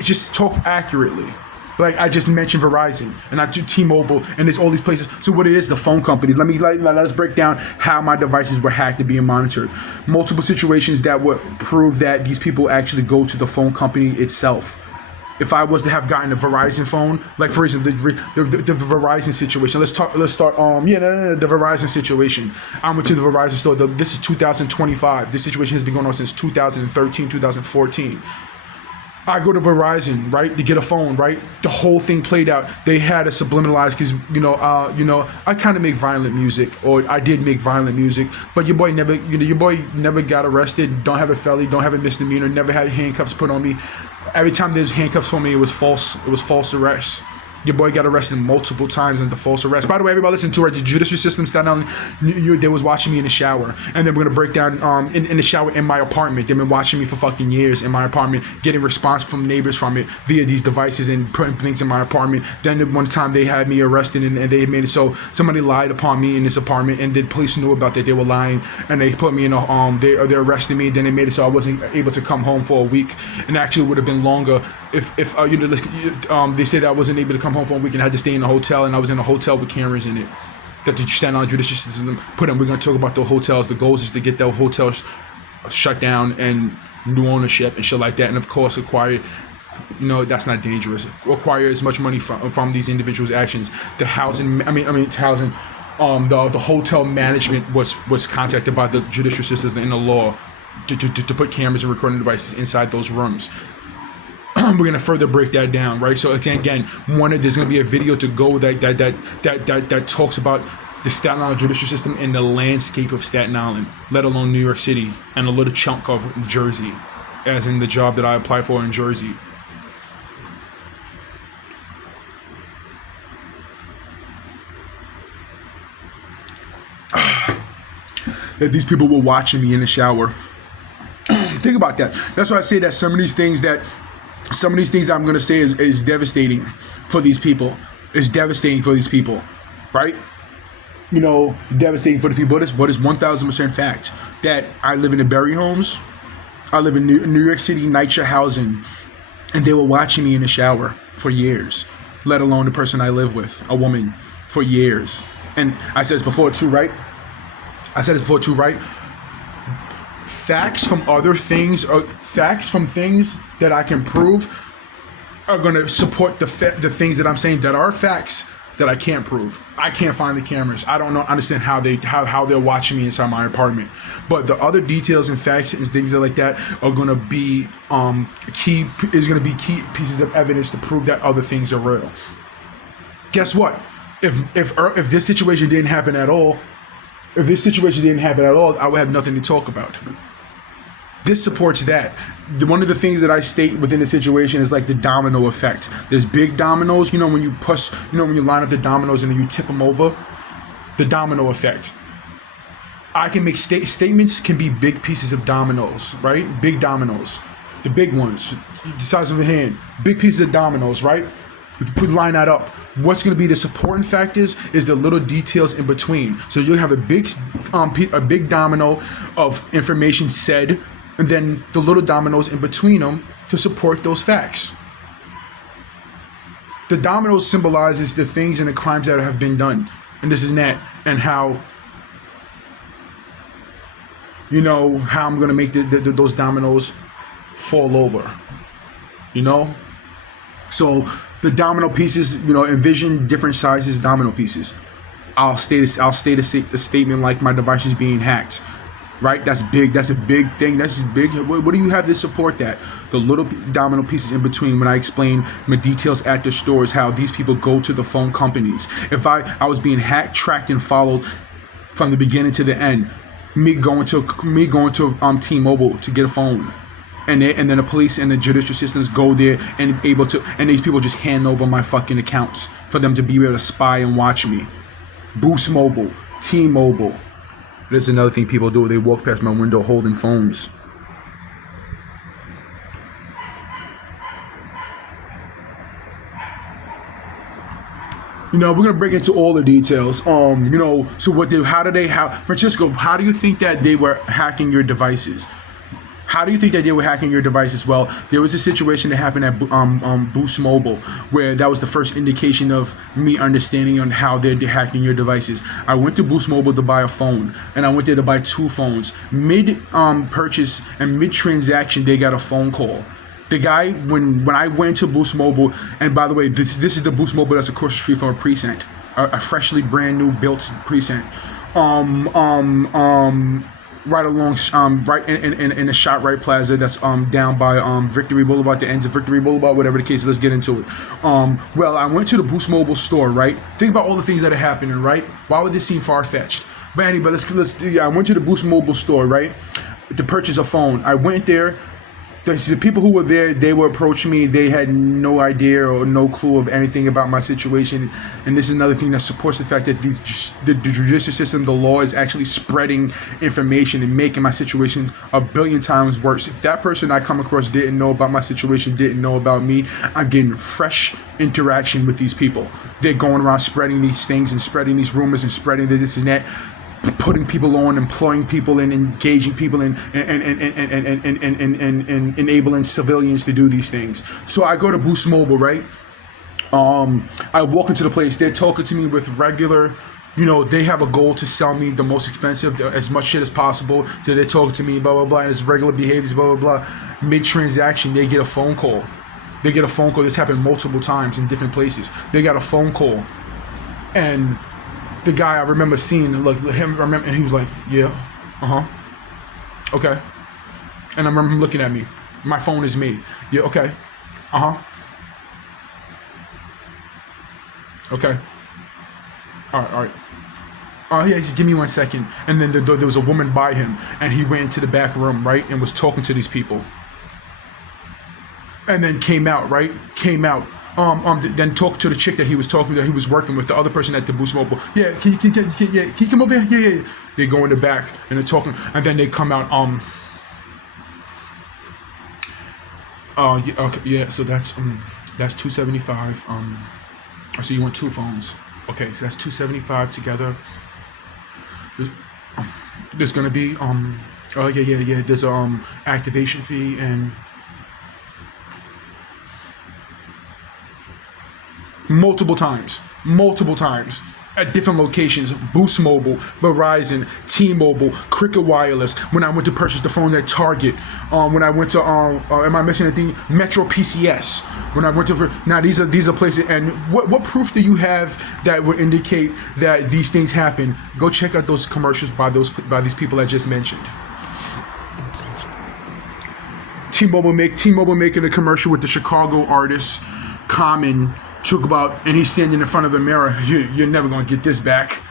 Just talk accurately. Like I just mentioned Verizon, and I do T-Mobile, and there's all these places. So what it is, the phone companies. Let us break down how my devices were hacked and being monitored. Multiple situations that would prove that these people actually go to the phone company itself. If I was to have gotten a Verizon phone, like for instance, the Verizon situation. Let's start. The Verizon situation. I went to the Verizon store. This is 2025. This situation has been going on since 2013, 2014. I go to Verizon, right, to get a phone, right? The whole thing played out. They had a subliminalized because, I kind of make violent music, or I did make violent music, but your boy never got arrested, don't have a felony, don't have a misdemeanor, never had handcuffs put on me. Every time there's handcuffs on me, it was false arrest. Your boy got arrested multiple times under false arrest. By the way, everybody listen to it. The judicial system Staten Island, they was watching me in the shower. And then we're going to break down in the shower in my apartment. They've been watching me for fucking years in my apartment, getting response from neighbors from it via these devices and putting things in my apartment. Then one time they had me arrested and they made it so somebody lied upon me in this apartment, and the police knew about that. They were lying, and they put me in a they arrested me. Then they made it so I wasn't able to come home for a week, and actually it would have been longer if they said I wasn't able to come home for a week and had to stay in a hotel, and I was in a hotel with cameras in it that the Staten Island judicial system put in. We're going to talk about the hotels. The goal is to get the hotels shut down and new ownership and shit like that, and of course acquire, that's not dangerous, acquire as much money from these individuals' actions. The housing, the hotel management was contacted by the judicial system and the law to put cameras and recording devices inside those rooms. We're gonna further break that down, right? So again, there's gonna be a video to go that talks about the Staten Island judicial system and the landscape of Staten Island, let alone New York City and a little chunk of Jersey, as in the job that I applied for in Jersey. That these people were watching me in the shower. Think about that. That's why I say that some of these things that I'm going to say is devastating for these people. It's devastating for these people, right? Devastating for the people. But it's 1,000% fact that I live in the Berry homes. I live in New York City, NYCHA housing, and they were watching me in the shower for years, let alone the person I live with, a woman, for years. And I said this before too, right? Facts from other things, or facts from things that I can prove, are going to support the things that I'm saying that are facts that I can't prove. I can't find the cameras. I don't understand how they're watching me inside my apartment. But the other details and facts and things like that are going to be key pieces of evidence to prove that other things are real. Guess what? If this situation didn't happen at all, I would have nothing to talk about. This supports that. One of the things that I state within the situation is like the domino effect. There's big dominoes, when you push, when you line up the dominoes and then you tip them over, the domino effect. I can make statements can be big pieces of dominoes, right? Big dominoes. The big ones, the size of a hand. Big pieces of dominoes, right? We line that up. What's going to be the supporting factors is the little details in between. So you'll have a big domino of information said, and then the little dominoes in between them to support those facts. The dominoes symbolizes the things and the crimes that have been done, and this is that, and how I'm going to make those dominoes fall over. you know. So the domino pieces, you know, envision different sizes domino pieces. I'll state a statement like my device is being hacked. Right, that's big. That's a big thing. That's big. What do you have to support that? The little domino pieces in between. When I explain my details at the stores, how these people go to the phone companies. If I was being hacked, tracked, and followed from the beginning to the end, me going to T-Mobile to get a phone, and then the police and the judicial systems go there and able to, and these people just hand over my fucking accounts for them to be able to spy and watch me. Boost Mobile, T-Mobile. There's another thing people do. They walk past my window holding phones. You know, we're gonna break into all the details. You know, so Francisco, how do you think that they were hacking your devices? How do you think that they were hacking your devices? Well, there was a situation that happened at Boost Mobile where that was the first indication of me understanding on how they're hacking your devices. I went to Boost Mobile to buy a phone, and I went there to buy 2 phones. Mid purchase and mid transaction, they got a phone call. The guy, when I went to Boost Mobile, and by the way, this is the Boost Mobile that's across the street from a precinct, a freshly brand new built precinct. Right along, right in the ShopRite Plaza that's down by Victory Boulevard, the ends of Victory Boulevard, whatever the case. Let's get into it. Well, I went to the Boost Mobile store, right? Think about all the things that are happening, right? Why would this seem far-fetched? But anyway, I went to the Boost Mobile store, right, to purchase a phone. I went there. The people who were there, they were approaching me. They had no idea or no clue of anything about my situation. And this is another thing that supports the fact that the judicial system, the law, is actually spreading information and making my situation a billion times worse. If that person I come across didn't know about my situation, didn't know about me, I'm getting fresh interaction with these people. They're going around spreading these things and spreading these rumors and spreading this and that, putting people on, employing people, and engaging people and enabling civilians to do these things. So I go to Boost Mobile, right? I walk into the place. They're talking to me with regular, you know, they have a goal to sell me the most expensive, as much shit as possible. So they're talking to me, blah, blah, blah, and it's regular behaviors, blah, blah, blah. Mid-transaction, they get a phone call. This happened multiple times in different places. They got a phone call. And the guy I remember seeing, and he was like, yeah, okay. And I remember him looking at me. My phone is me. Yeah, okay. Okay. All right. Yeah, just give me 1 second. And then there was a woman by him, and he went into the back room, right, and was talking to these people. And then came out. Then talked to the chick that he was working with, the other person at the Boost Mobile. Yeah, can you come over here? Yeah. They go in the back and they're talking, and then they come out. Yeah, okay, yeah. So that's $275. So you want 2 phones? Okay, so that's $275 together. There's gonna be yeah. There's activation fee and. Multiple times at different locations. Boost Mobile, Verizon, T-Mobile, Cricket Wireless. When I went to purchase the phone at Target, when I went to am I missing anything? Metro PCS. When I went to now these are places. And what proof do you have that would indicate that these things happen? Go check out those commercials by these people I just mentioned. T-Mobile making a commercial with the Chicago artist Common. Talk about, and he's standing in front of a mirror. You're never gonna get this back.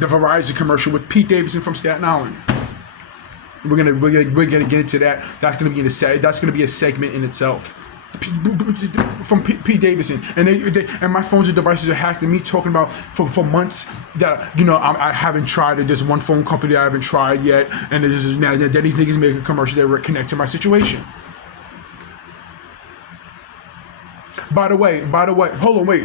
The Verizon commercial with Pete Davidson from Staten Island. We're gonna get into that. That's gonna be a segment in itself. From Pete Davidson, and my phones and devices are hacked, and me talking about for months that, you know, I haven't tried it. There's one phone company I haven't tried yet, and now that these niggas make a commercial that connect to my situation. By the way, hold on, wait.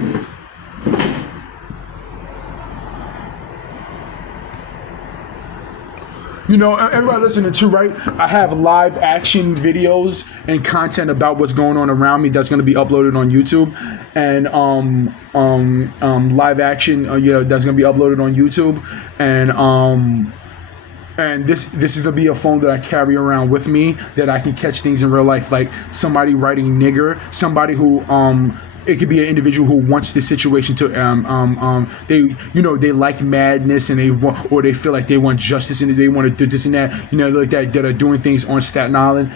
You know, everybody listening to, right? I have live action videos and content about what's going on around me that's going to be uploaded on YouTube, and live action, that's going to be uploaded on YouTube, and And this is gonna be a phone that I carry around with me, that I can catch things in real life, like somebody writing nigger, somebody who it could be an individual who wants this situation to they they like madness, and they feel like they want justice, and they want to do this and that, like that are doing things on Staten Island.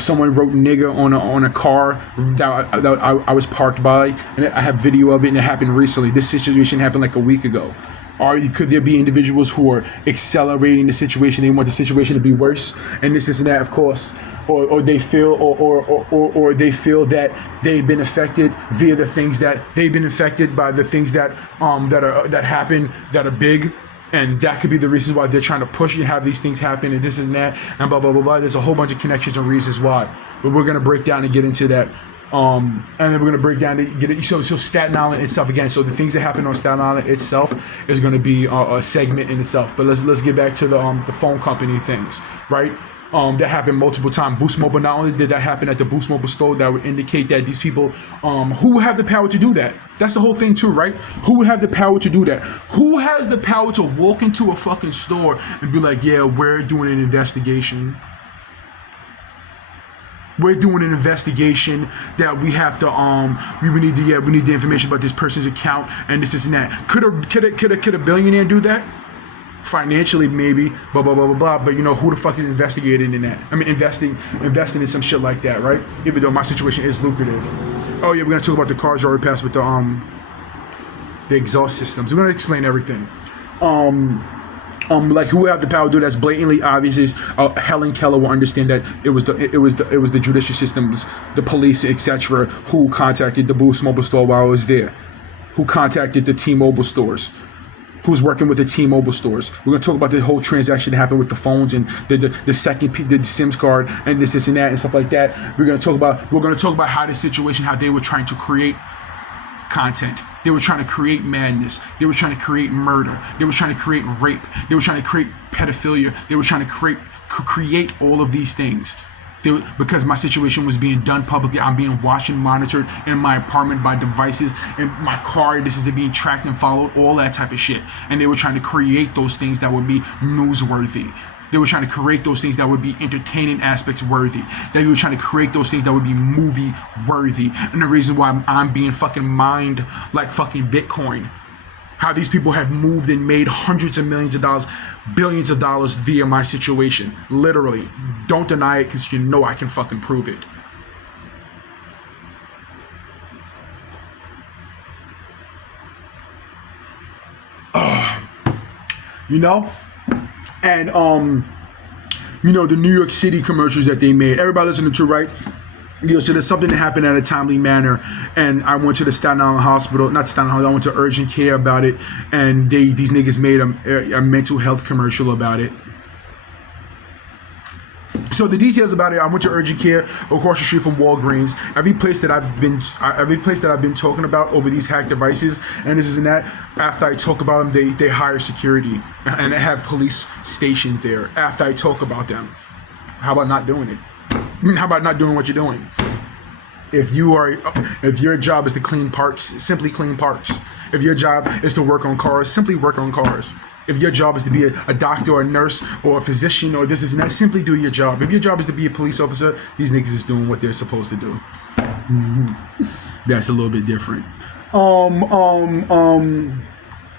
Someone wrote nigger on a car that I was parked by, and I have video of it, and it happened recently. This situation happened like a week ago. Or could there be individuals who are accelerating the situation? They want the situation to be worse, and this and that, of course. Or they feel, or they feel that they've been affected via the things that they've been affected by, the things that happen that are big, and that could be the reasons why they're trying to push you have these things happen, and this and that, and blah blah blah blah. There's a whole bunch of connections and reasons why, but we're gonna break down and get into that. And then we're gonna break down to get it. So Staten Island itself again. So the things that happen on Staten Island itself is gonna be a segment in itself. But let's get back to the phone company things, right? That happened multiple times. Boost Mobile. Not only did that happen at the Boost Mobile store, that would indicate that these people, who would have the power to do that? That's the whole thing too, right? Who would have the power to do that? Who has the power to walk into a fucking store and be like, yeah, we're doing an investigation. We're doing an investigation that we have to we need the information about this person's account and this and that. Could a billionaire do that? Financially, maybe, blah blah blah blah blah. But who the fuck is investigating in that? I mean, investing in some shit like that, right? Even though my situation is lucrative. Oh yeah, we're gonna talk about the cars you already passed with the exhaust systems. We're gonna explain everything. Like who have the power to do that's blatantly obvious is Helen Keller will understand that it was the judicial systems, the police, etc., who contacted the Boost Mobile store while I was there, who contacted the T-Mobile stores, who's working with the T-Mobile stores. We're gonna talk about the whole transaction that happened with the phones and the SIM card and this and that and stuff like that. We're gonna talk about how this situation, how they were trying to create content. They were trying to create madness. They were trying to create murder. They were trying to create rape. They were trying to create pedophilia. They were trying to create all of these things. Because my situation was being done publicly, I'm being watched and monitored in my apartment by devices, in my car, this is being tracked and followed, all that type of shit. And they were trying to create those things that would be newsworthy. They were trying to create those things that would be entertaining aspects worthy. They were trying to create those things that would be movie worthy. And the reason why I'm being fucking mined like fucking Bitcoin. How these people have moved and made hundreds of millions of dollars, billions of dollars via my situation. Literally. Don't deny it, because I can fucking prove it. And the New York City commercials that they made, everybody listening to, right? So there's something that happened at a timely manner, and I went to the Staten Island hospital, not Staten Island, I went to urgent care about it, and these niggas made a mental health commercial about it. So the details about it, I went to urgent care across the street from Walgreens. Every place that I've been talking about over these hacked devices and this and that, after I talk about them, they hire security and they have police stationed there after I talk about them. How about not doing it? How about not doing what you're doing? If your job is to clean parks, simply clean parks. If your job is to work on cars, simply work on cars. If your job is to be a doctor or a nurse or a physician or this and that, simply do your job. If your job is to be a police officer, these niggas is doing what they're supposed to do. That's a little bit different.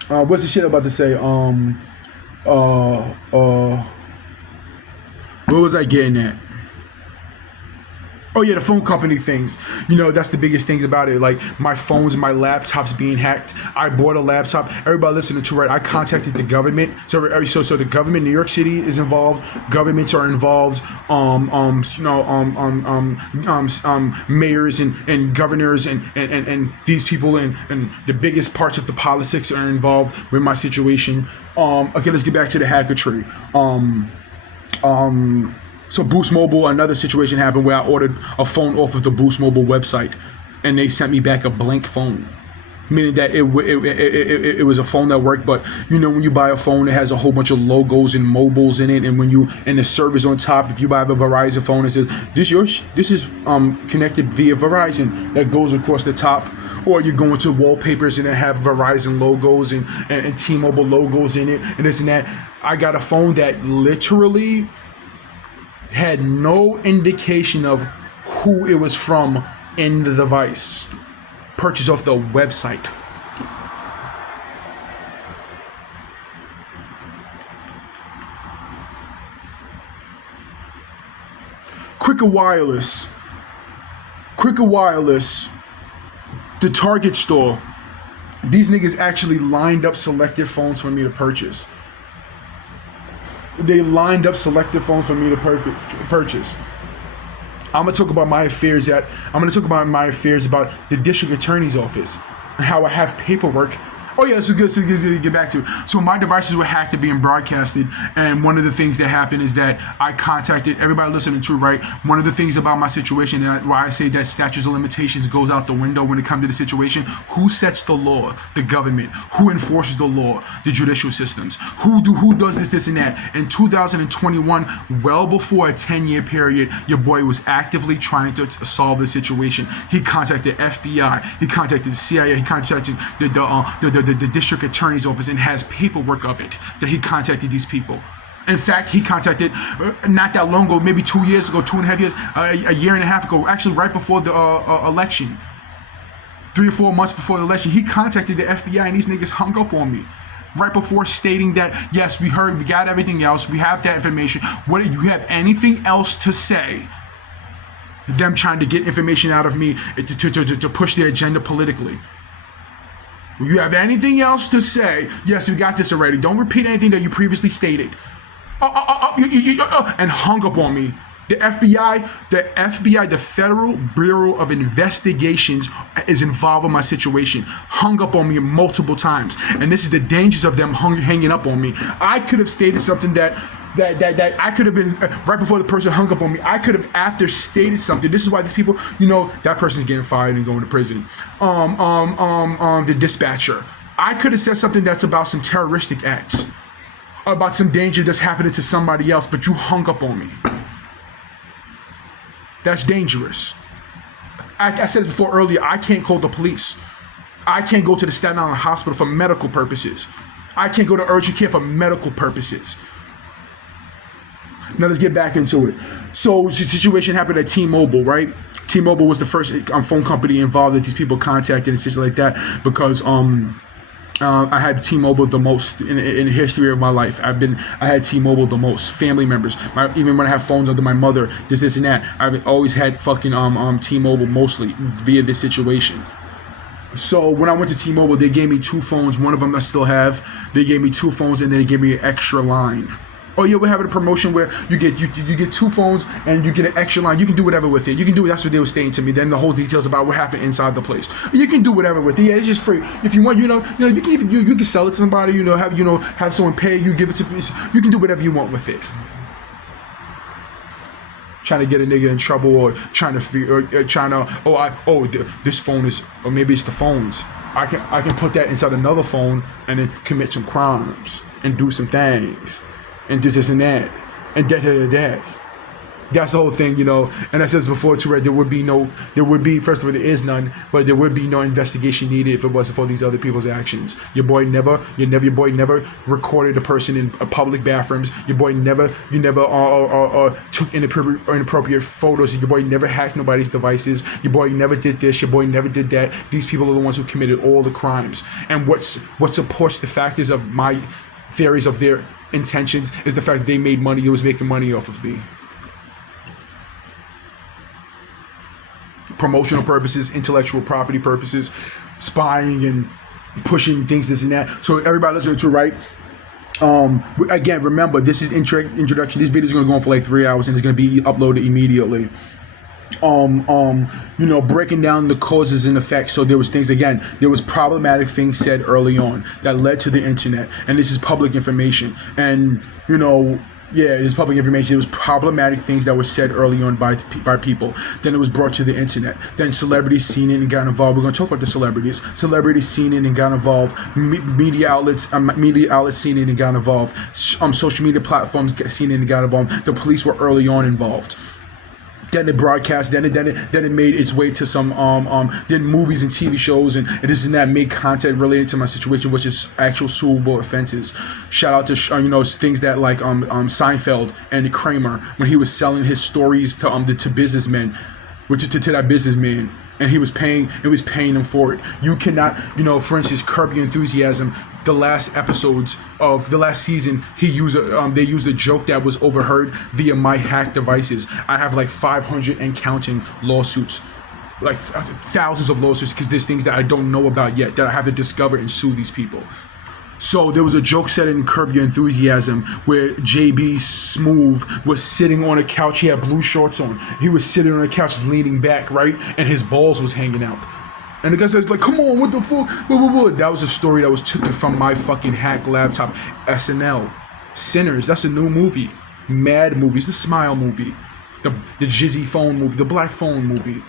What's the shit I'm about to say? What was I getting at? Oh yeah, the phone company things. That's the biggest thing about it. Like my phones, my laptops being hacked. I bought a laptop. Everybody listening to it, I contacted the government. So the government, New York City is involved. Governments are involved. Mayors and governors and these people and the biggest parts of the politics are involved with my situation. Okay, let's get back to the hacketry. So Boost Mobile, another situation happened where I ordered a phone off of the Boost Mobile website, and they sent me back a blank phone, meaning that it was a phone that worked. But when you buy a phone, it has a whole bunch of logos and mobiles in it, and the service on top. If you buy a Verizon phone, it says this is connected via Verizon. That goes across the top. Or you go into wallpapers and they have Verizon logos and T-Mobile logos in it and this and that. I got a phone that literally had no indication of who it was from in the device. Purchased off the website. Cricket Wireless, the Target store, these niggas actually lined up selected phones for me to purchase. They lined up selected phones for me to purchase. I'm gonna talk about my affairs about the district attorney's office, how I have paperwork. Oh yeah, so good. So get back to it. So my devices were hacked and being broadcasted, and one of the things that happened is that I contacted everybody listening to, right? One of the things about my situation, why I say that statutes of limitations goes out the window when it comes to the situation. Who sets the law? The government. Who enforces the law? The judicial systems. Who does this, and that? In 2021, well before a 10-year period, your boy was actively trying to solve the situation. He contacted FBI. He contacted the CIA. He contacted the district attorney's office and has paperwork of it that he contacted these people. In fact, he contacted not that long ago, maybe 2 years ago, 2.5 years, a year and a half ago, actually right before the election, 3 or 4 months before the election, he contacted the FBI and these niggas hung up on me. Right before stating that, yes, we heard, we got everything else, we have that information. What, do you have anything else to say? Them trying to get information out of me to push their agenda politically. You have anything else to say? Yes, we got this already. Don't repeat anything that you previously stated. And hung up on me. The FBI, the Federal Bureau of Investigations is involved in my situation. Hung up on me multiple times. And this is the dangers of them hanging up on me. I could have stated something that I could have been right before the person hung up on me. I could have after stated something. This is why these people, that person's getting fired and going to prison. The dispatcher. I could have said something that's about some terroristic acts, about some danger that's happening to somebody else, but you hung up on me. That's dangerous. I said this before earlier. I can't call the police. I can't go to the Staten Island Hospital for medical purposes. I can't go to urgent care for medical purposes. Now let's get back into it. So the situation happened at T-Mobile, right? T-Mobile was the first phone company involved that these people contacted and stuff like that because I had T-Mobile the most in the history of my life. I had T-Mobile the most. Family members, even when I have phones under my mother, this and that, I've always had fucking T-Mobile mostly via this situation. So when I went to T-Mobile, they gave me 2 phones. One of them I still have. They gave me 2 phones and then they gave me an extra line. Oh yeah, we're having a promotion where you get 2 phones and you get an extra line. You can do whatever with it. You can do that's what they were saying to me. Then the whole details about what happened inside the place. You can do whatever with it. Yeah, it's just free. If you want, you can even you can sell it to somebody. Have someone pay you, give it to. You can do whatever you want with it. Trying to get a nigga in trouble or this phone is, or maybe it's the phones. I can put that inside another phone and then commit some crimes and do some things. And this and that, and that. That's the whole thing, And I said this before too, right? There would be, first of all, there is none, but there would be no investigation needed if it wasn't for these other people's actions. Your boy never recorded a person in public bathrooms. Your boy never took inappropriate photos. Your boy never hacked nobody's devices. Your boy never did this. Your boy never did that. These people are the ones who committed all the crimes. And what supports the factors of my theories of their intentions is the fact that they made money. It was making money off of me. Promotional purposes, intellectual property purposes, spying and pushing things, this and that. So everybody listening to, right? Again, remember, this is introduction. This video is going to go on for like 3 hours and it's going to be uploaded immediately. Breaking down the causes and effects. So there was problematic things said early on that led to the internet, and this is public information. And it's public information. There was problematic things that were said early on by people. Then it was brought to the internet. Then celebrities seen it and got involved. We're going to talk about the celebrities. Celebrities seen it and got involved. Media outlets seen it and got involved. Social media platforms seen it and got involved. The police were early on involved. Then it broadcast. Then it made its way to some then movies and TV shows and this and that made content related to my situation, which is actual suable offenses. Shout out to things that like Seinfeld and Kramer when he was selling his stories to businessmen, which to that businessman. And he was paying them for it. You cannot, for instance, Curb Your Enthusiasm, the last episodes of the last season, they used a joke that was overheard via my hack devices. I have like 500 and counting lawsuits, like thousands of lawsuits, because there's things that I don't know about yet that I have to discover and sue these people. So there was a joke said in Curb Your Enthusiasm where JB Smoove was sitting on a couch. He had blue shorts on. He was sitting on a couch leaning back, right? And his balls was hanging out. And the guy says like, come on, what the fuck? That was a story that was taken from my fucking hack laptop. SNL. Sinners, that's a new movie. Mad movies, the Smile movie. The Jizzy phone movie, the Black phone movie.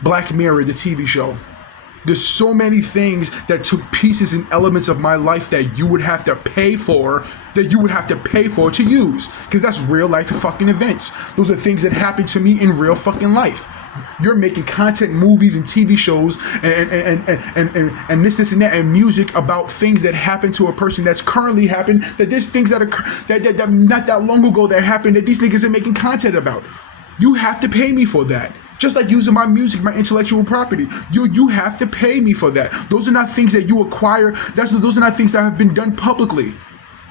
Black Mirror, the TV show. There's so many things that took pieces and elements of my life that you would have to pay for, to use. Because that's real life fucking events. Those are things that happen to me in real fucking life. You're making content, movies and TV shows and this and that and music about things that happen to a person that's currently happened, that there's things that not that long ago that happened that these niggas are making content about. You have to pay me for that. Just like using my music, my intellectual property. You have to pay me for that. Those are not things that you acquire. Those are not things that have been done publicly.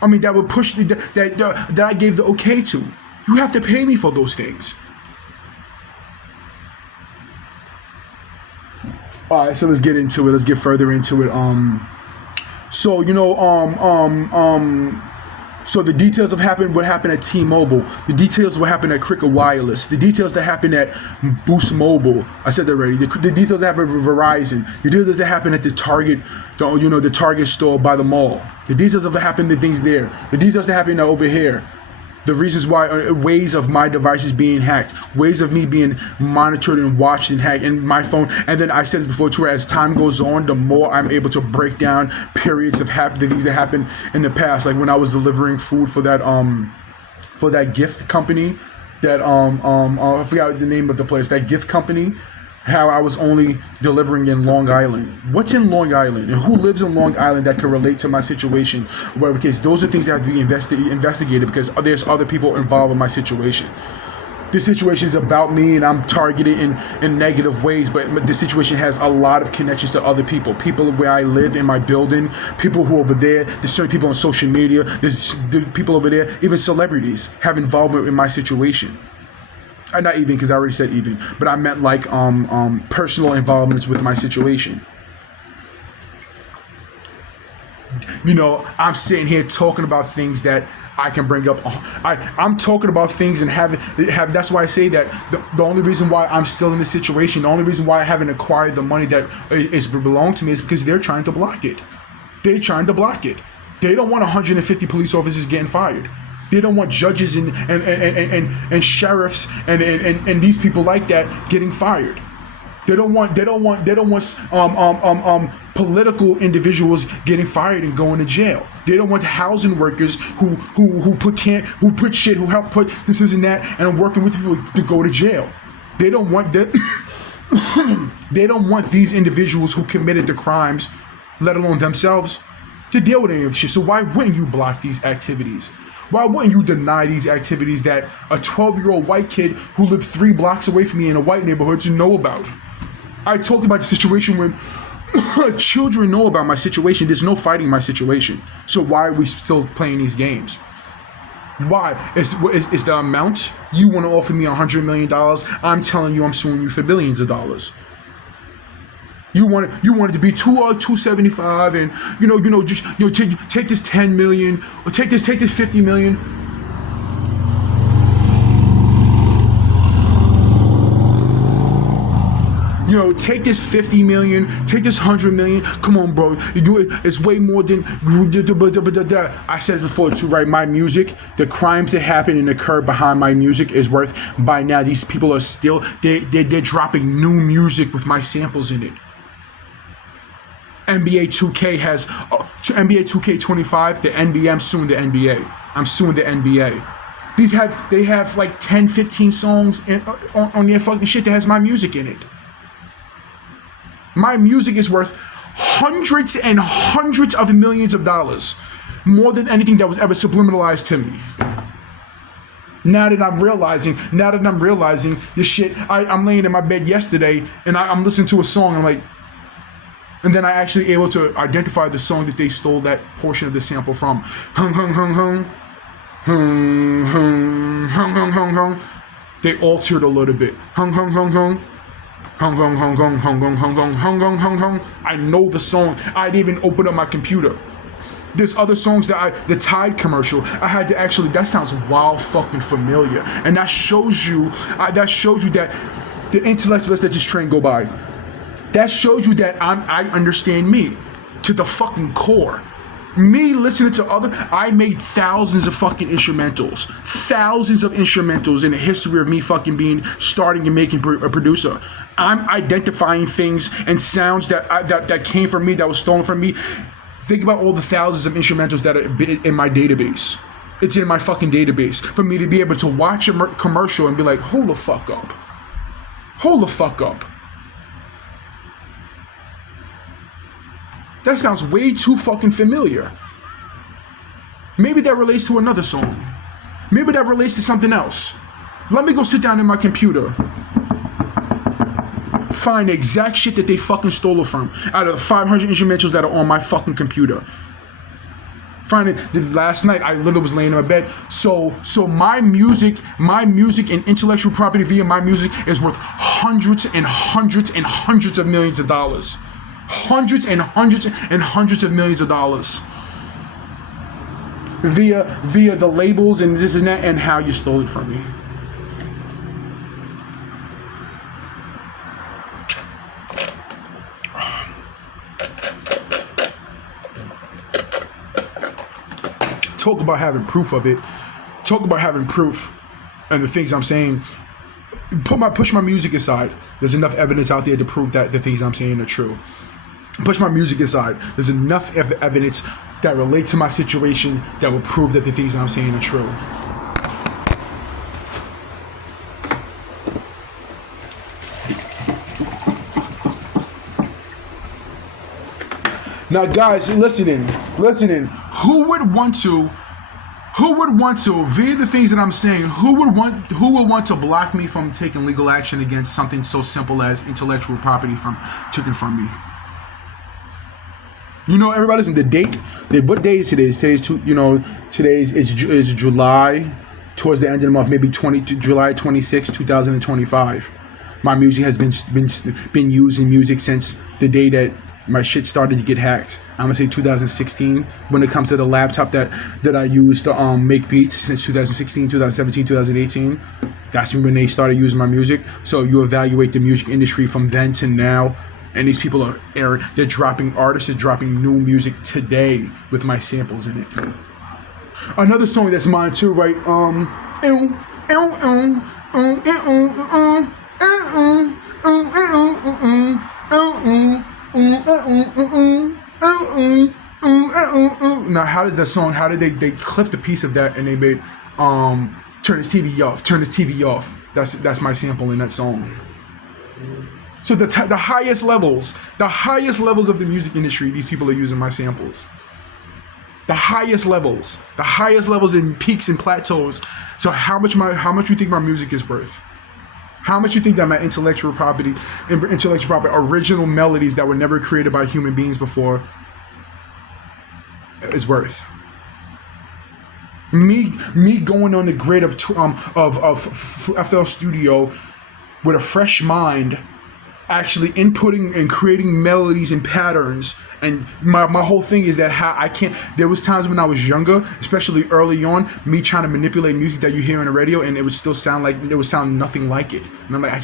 I mean, that would push that I gave the okay to. You have to pay me for those things. All right, so let's get into it. Let's get further into it. So the details of what happened at T-Mobile, the details of what happened at Cricket Wireless, the details that happened at Boost Mobile. I said that already. The details that happened at Verizon, the details that happened at the Target, the Target store by the mall. The details of what happened, the things there. The details that happened over here. The reasons why, ways of my devices being hacked, ways of me being monitored and watched and hacked, and my phone. And then I said this before too, as time goes on, the more I'm able to break down periods of the things that happened in the past. Like when I was delivering food for that gift company, that I forgot the name of the place, that gift company. How I was only delivering in Long Island. What's in Long Island? And who lives in Long Island that can relate to my situation? Well, because those are things that have to be investigated because there's other people involved in my situation. This situation is about me and I'm targeted in negative ways, but this situation has a lot of connections to other people. People where I live in my building, people who are over there, there's certain people on social media, there's people over there, even celebrities have involvement in my situation. Not even, because I already said even, but I meant like personal involvements with my situation. I'm sitting here talking about things that I can bring up. I'm talking about things and have. That's why I say that the only reason why I'm still in this situation, the only reason why I haven't acquired the money that is belong to me is because they're trying to block it. They're trying to block it. They don't want 150 police officers getting fired. They don't want judges and sheriffs and these people like that getting fired. They don't want political individuals getting fired and going to jail. They don't want housing workers who help put this and that and are working with people to go to jail. They don't want that. They don't want these individuals who committed the crimes, let alone themselves, to deal with any of shit. So why wouldn't you block these activities? Why wouldn't you deny these activities that a 12-year-old white kid who lived 3 blocks away from me in a white neighborhood to know about? I talked about the situation when children know about my situation. There's no fighting my situation. So why are we still playing these games? Why? Is the amount you want to offer me $100 million? I'm telling you, I'm suing you for billions of dollars. You want it to be 275 and take this 10 million or take this 50 million. Take this 50 million, take this 100 million. Come on, bro. It's way more than. I said before too, right? My music, the crimes that happen and occur behind my music is worth. By now, these people are still they're dropping new music with my samples in it. NBA 2K has NBA 2K25, the NBA. I'm suing the NBA. They have like 10, 15 songs on their fucking shit that has my music in it. My music is worth hundreds and hundreds of millions of dollars, more than anything that was ever subliminalized to me. Now that I'm realizing this shit, I'm laying in my bed yesterday and I'm listening to a song. I'm like, and then I actually able to identify the song that they stole that portion of the sample from. Hung hung hung hung, hung hung hung hung hung hung. They altered a little bit. Hung hung hung hung. Hung hung hung hung hung hung hung hung hung hung hung hung. I know the song. I didn't even open up my computer. There's other songs the Tide commercial, I had to actually, that sounds wild fucking familiar. And that shows you that the intellectuals let this train go by. That shows you that I understand me to the fucking core. Me listening to I made thousands of fucking instrumentals. Thousands of instrumentals in the history of me fucking starting and making a producer. I'm identifying things and sounds that came from me, that was stolen from me. Think about all the thousands of instrumentals that are in my database. It's in my fucking database. For me to be able to watch a commercial and be like, hold the fuck up. Hold the fuck up. That sounds way too fucking familiar. Maybe that relates to another song. Maybe that relates to something else. Let me go sit down in my computer. Find the exact shit that they fucking stole it from out of the 500 instrumentals that are on my fucking computer. Find it. Last night I literally was laying in my bed. So my music and intellectual property via my music is worth hundreds and hundreds and hundreds of millions of dollars. Hundreds and hundreds and hundreds of millions of dollars. Via the labels and this and that and how you stole it from me. Talk about having proof of it. Talk about having proof and the things I'm saying. Push my music aside. There's enough evidence out there to prove that the things I'm saying are true. Push my music aside. There's enough evidence that relates to my situation that will prove that the things that I'm saying are true. Now, guys, listening, who would want to, via the things that I'm saying, who would want to block me from taking legal action against something so simple as intellectual property taken from me? You know, everybody's in the date. What day is today? Today is July, towards the end of the month, maybe July 26, 2025. My music has been used in music since the day that my shit started to get hacked. I'm gonna say 2016 when it comes to the laptop that I used to make beats, since 2016, 2017, 2018. That's when they started using my music. So you evaluate the music industry from then to now, and these people they're dropping, artists are dropping new music today with my samples in it. Another song that's mine too, right? Now, how does that song? How did they clipped a piece of that and they made turn his TV off? Turn his TV off. That's my sample in that song. So the highest levels of the music industry, these people are using my samples. The highest levels in peaks and plateaus. So how much you think my music is worth? How much you think that my intellectual property, original melodies that were never created by human beings before, is worth? Me going on the grid of FL Studio with a fresh mind, actually inputting and creating melodies and patterns. And my whole thing is that how I can't. There was times when I was younger, especially early on, me trying to manipulate music that you hear on the radio, and it would sound nothing like it. And I'm like, I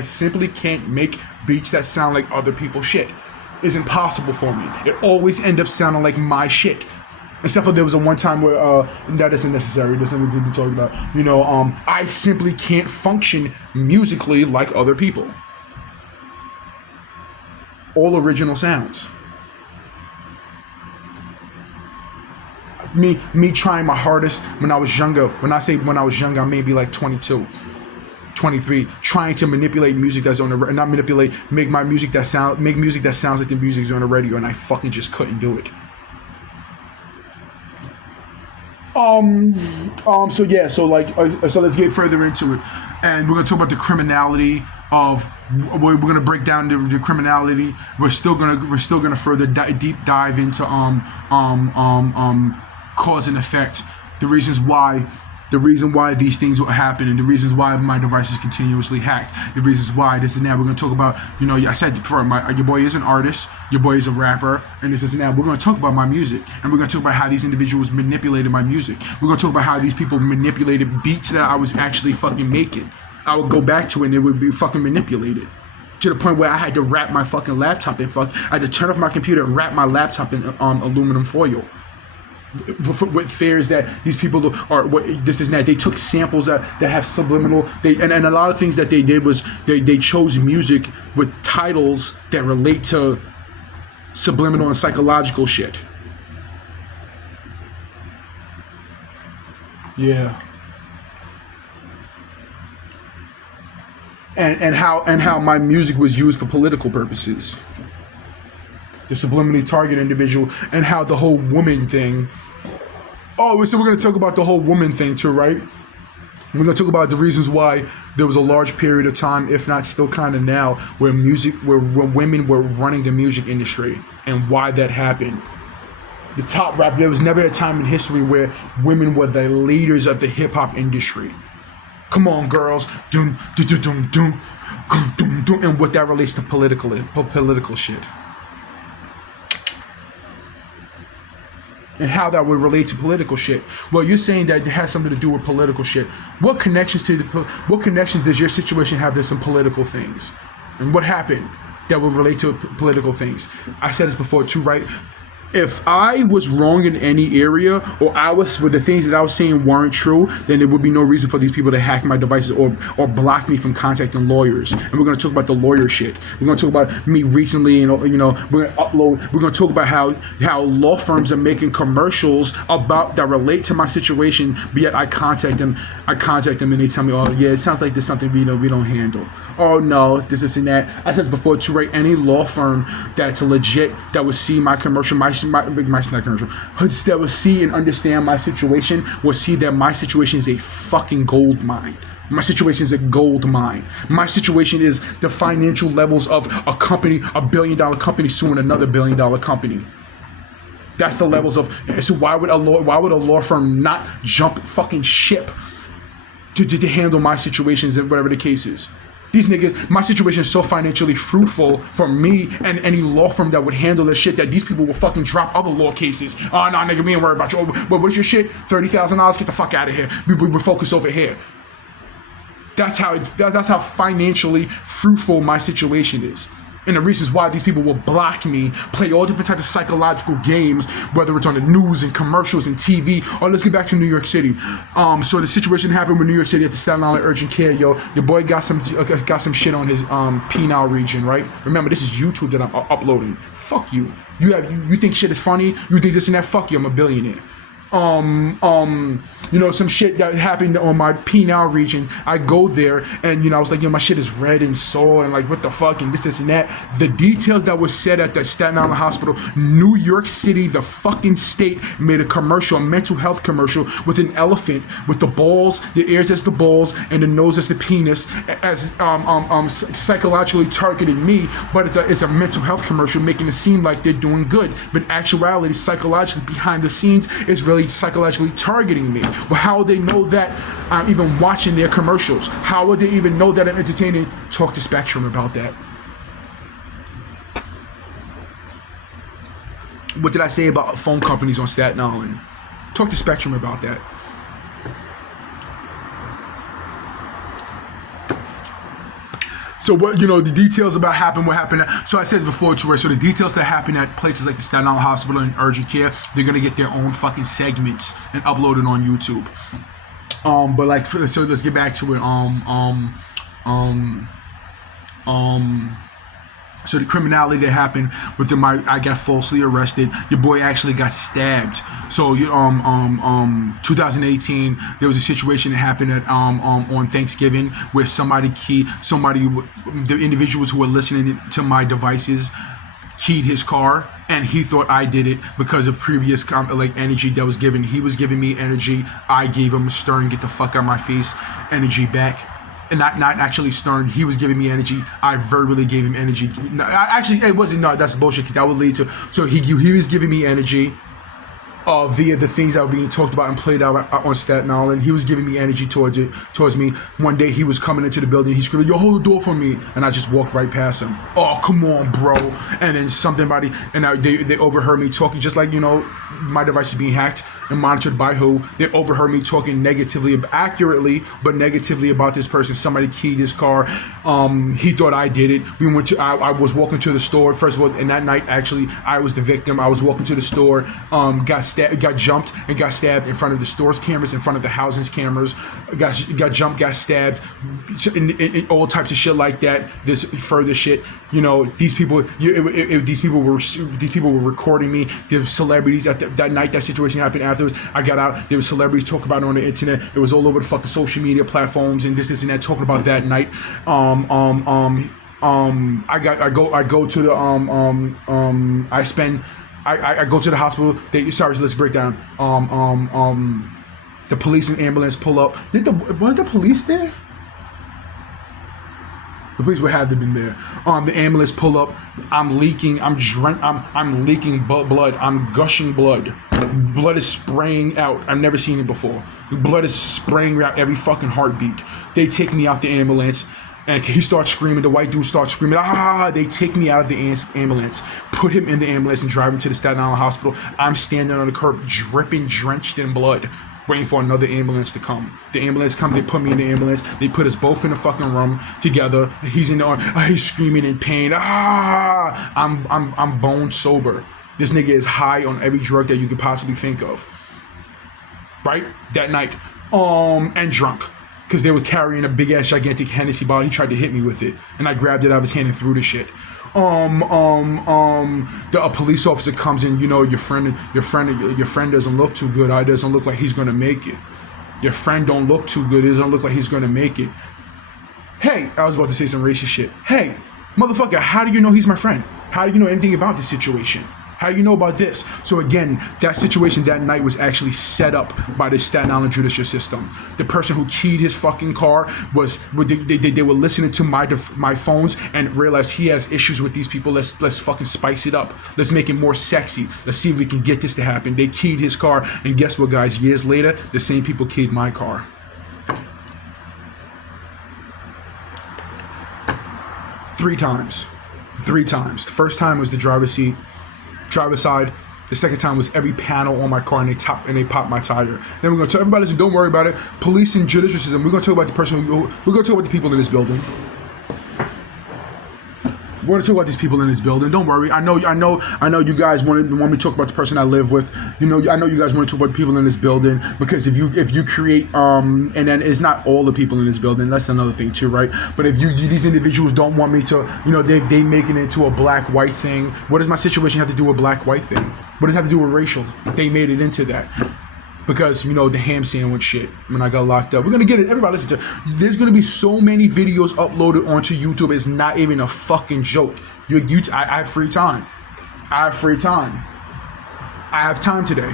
simply can't make beats that sound like other people's shit. It's impossible for me. It always ends up sounding like my shit. Except for there was a one time where that isn't necessary. That's something to be talking about. I simply can't function musically like other people. All original sounds. me trying my hardest when I was younger. When I say when I was younger, I may be like 22, 23, trying to manipulate music that's on the not manipulate, make music that sounds like the music's on the radio, and I fucking just couldn't do it. So yeah, so let's get further into it, and we're gonna talk about the criminality of. We're gonna break down the criminality. We're still gonna further deep dive into cause and effect, the reason why these things will happen, and the reasons why my device is continuously hacked, the reasons why this and that. We're going to talk about, I said before, your boy is an artist, your boy is a rapper, and this and that. We're going to talk about my music, and we're going to talk about how these individuals manipulated my music. We're going to talk about how these people manipulated beats that I was actually fucking making. I would go back to it, and it would be fucking manipulated. To the point where I had to wrap my fucking laptop in I had to turn off my computer and wrap my laptop in aluminum foil. With fears that these people are this is that they took samples that have subliminal and a lot of things that they did was they chose music with titles that relate to subliminal and psychological shit. Yeah. And how my music was used for political purposes. The subliminally target individual, and how the whole woman thing. Oh, so we're going to talk about the whole woman thing too, right? We're going to talk about the reasons why there was a large period of time, if not still kind of now, where women were running the music industry, and why that happened. The top rap, there was never a time in history where women were the leaders of the hip hop industry. Come on, girls, doom, doom, doom, doom, doom, doom, doom, and what that relates to political shit. And how that would relate to political shit. Well, you're saying that it has something to do with political shit. What connections does your situation have to some political things? And what happened that would relate to political things? I said this before too, right? If I was wrong in any area, or the things that I was saying weren't true, then there would be no reason for these people to hack my devices or block me from contacting lawyers. And we're going to talk about the lawyer shit. We're going to talk about me recently, we're going to upload. We're going to talk about how law firms are making commercials that relate to my situation. But yet I contact them, and they tell me, oh yeah, it sounds like there's something we don't handle. Oh no, this and that. I said this before too, right? Any law firm that's legit, that would see my commercial, that would see and understand my situation, will see that my situation is a fucking gold mine. My situation is a gold mine. My situation is the financial levels of a company, $1 billion company suing another $1 billion company. That's the levels of. So why would a law firm not jump fucking ship to handle my situations and whatever the case is? These niggas, my situation is so financially fruitful for me and any law firm that would handle this shit that these people will fucking drop other law cases. Oh, no, nigga, we ain't worried about you. Oh, but what's your shit? $30,000? Get the fuck out of here. We're focused over here. That's how financially fruitful my situation is. And the reasons why these people will block me, play all different types of psychological games, whether it's on the news and commercials and TV. Oh, let's get back to New York City. So the situation happened with New York City at the Staten Island Urgent Care. Yo, your boy got some shit on his penile region, right? Remember, this is YouTube that I'm uploading. Fuck you. You think shit is funny? You think this and that? Fuck you. I'm a billionaire. Some shit that happened on my penile region. I go there and, I was like, my shit is red and sore and like, what the fuck, and this and that. The details that was said at the Staten Island Hospital, New York City, the fucking state, made a mental health commercial with an elephant with the balls, the ears as the balls, and the nose as the penis, as psychologically targeting me. But it's a mental health commercial, making it seem like they're doing good. But in actuality, psychologically behind the scenes, is really psychologically targeting me. But how would they know that I'm even watching their commercials? How would they even know that I'm entertaining? Talk to Spectrum about that. What did I say about phone companies on Staten Island? Talk to Spectrum about that. So what, the details about what happened. So I said before too, right? So the details that happen at places like the Staten Island Hospital and Urgent Care, they're gonna get their own fucking segments and upload it on YouTube. But so let's get back to it. So the criminality that happened within I got falsely arrested. Your boy actually got stabbed. So 2018, there was a situation that happened at on Thanksgiving where the individuals who were listening to my devices keyed his car, and he thought I did it because of previous energy that was given. He was giving me energy. I gave him stern, get the fuck out of my face, energy back. And not actually stern. He was giving me energy. I verbally gave him energy. No, actually, it wasn't. No, that's bullshit. That would lead to. So he was giving me energy via the things that were being talked about and played out on Staten Island. He was giving me energy towards me. One day he was coming into the building. He screamed, "Yo, hold the door for me!" And I just walked right past him. Oh, come on, bro! And then they overheard me talking, just like my device is being hacked and monitored by who. They overheard me talking accurately, but negatively about this person. Somebody keyed his car. He thought I did it. I was walking to the store. First of all, and that night, actually, I was the victim. I was walking to the store, got jumped and got stabbed in front of the store's cameras, in front of the housing's cameras. Got jumped, got stabbed, in all types of shit like that. This further shit. These people were recording me. There were celebrities that night. That situation happened afterwards. I got out. There were celebrities talking about it on the internet. It was all over the fucking social media platforms and this and that, talking about that night. I go to the I go to the hospital. Let's break down. The police and ambulance pull up. Was the police there? The police would have to been there. The ambulance pull up. I'm leaking. I'm leaking blood. I'm gushing blood. Blood is spraying out. I've never seen it before. Blood is spraying out every fucking heartbeat. They take me out the ambulance. And he starts screaming. The white dude starts screaming. Ah! They take me out of the ambulance, put him in the ambulance, and drive him to the Staten Island hospital. I'm standing on the curb, dripping, drenched in blood, waiting for another ambulance to come. The ambulance comes. They put me in the ambulance. They put us both in the fucking room together. He's in there. He's screaming in pain. Ah! I'm bone sober. This nigga is high on every drug that you could possibly think of. Right? That night. And drunk. Because they were carrying a big ass gigantic Hennessy bottle. He tried to hit me with it, and I grabbed it out of his hand and threw the shit. A police officer comes in. Your friend doesn't look too good. It doesn't look like he's gonna make it. Your friend don't look too good. It doesn't look like he's gonna make it. Hey, I was about to say some racist shit. Hey, motherfucker, how do you know he's my friend? How do you know anything about this situation? How do you know about this? So again, that situation that night was actually set up by the Staten Island judicial system. The person who keyed his fucking car they were listening to my phones and realized he has issues with these people. Let's fucking spice it up. Let's make it more sexy. Let's see if we can get this to happen. They keyed his car, and guess what, guys? Years later, the same people keyed my car. Three times. The first time was the driver's side. The second time was every panel on my car, and they popped my tire. Then we're gonna tell everybody, listen, don't worry about it. Police and judicial system. We're gonna talk about we're gonna talk about the people in this building. We're gonna talk about these people in this building. Don't worry. I know. You guys want me to talk about the person I live with. I know you guys want to talk about the people in this building, because if you create and then it's not all the people in this building. That's another thing too, right? But if these individuals don't want me to, they making it into a black-white thing. What does my situation have to do with black-white thing? What does it have to do with racial? They made it into that. Because, the ham sandwich shit, when I got locked up. We're going to get it. Everybody listen to it. There's going to be so many videos uploaded onto YouTube. It's not even a fucking joke. I have free time. I have time today.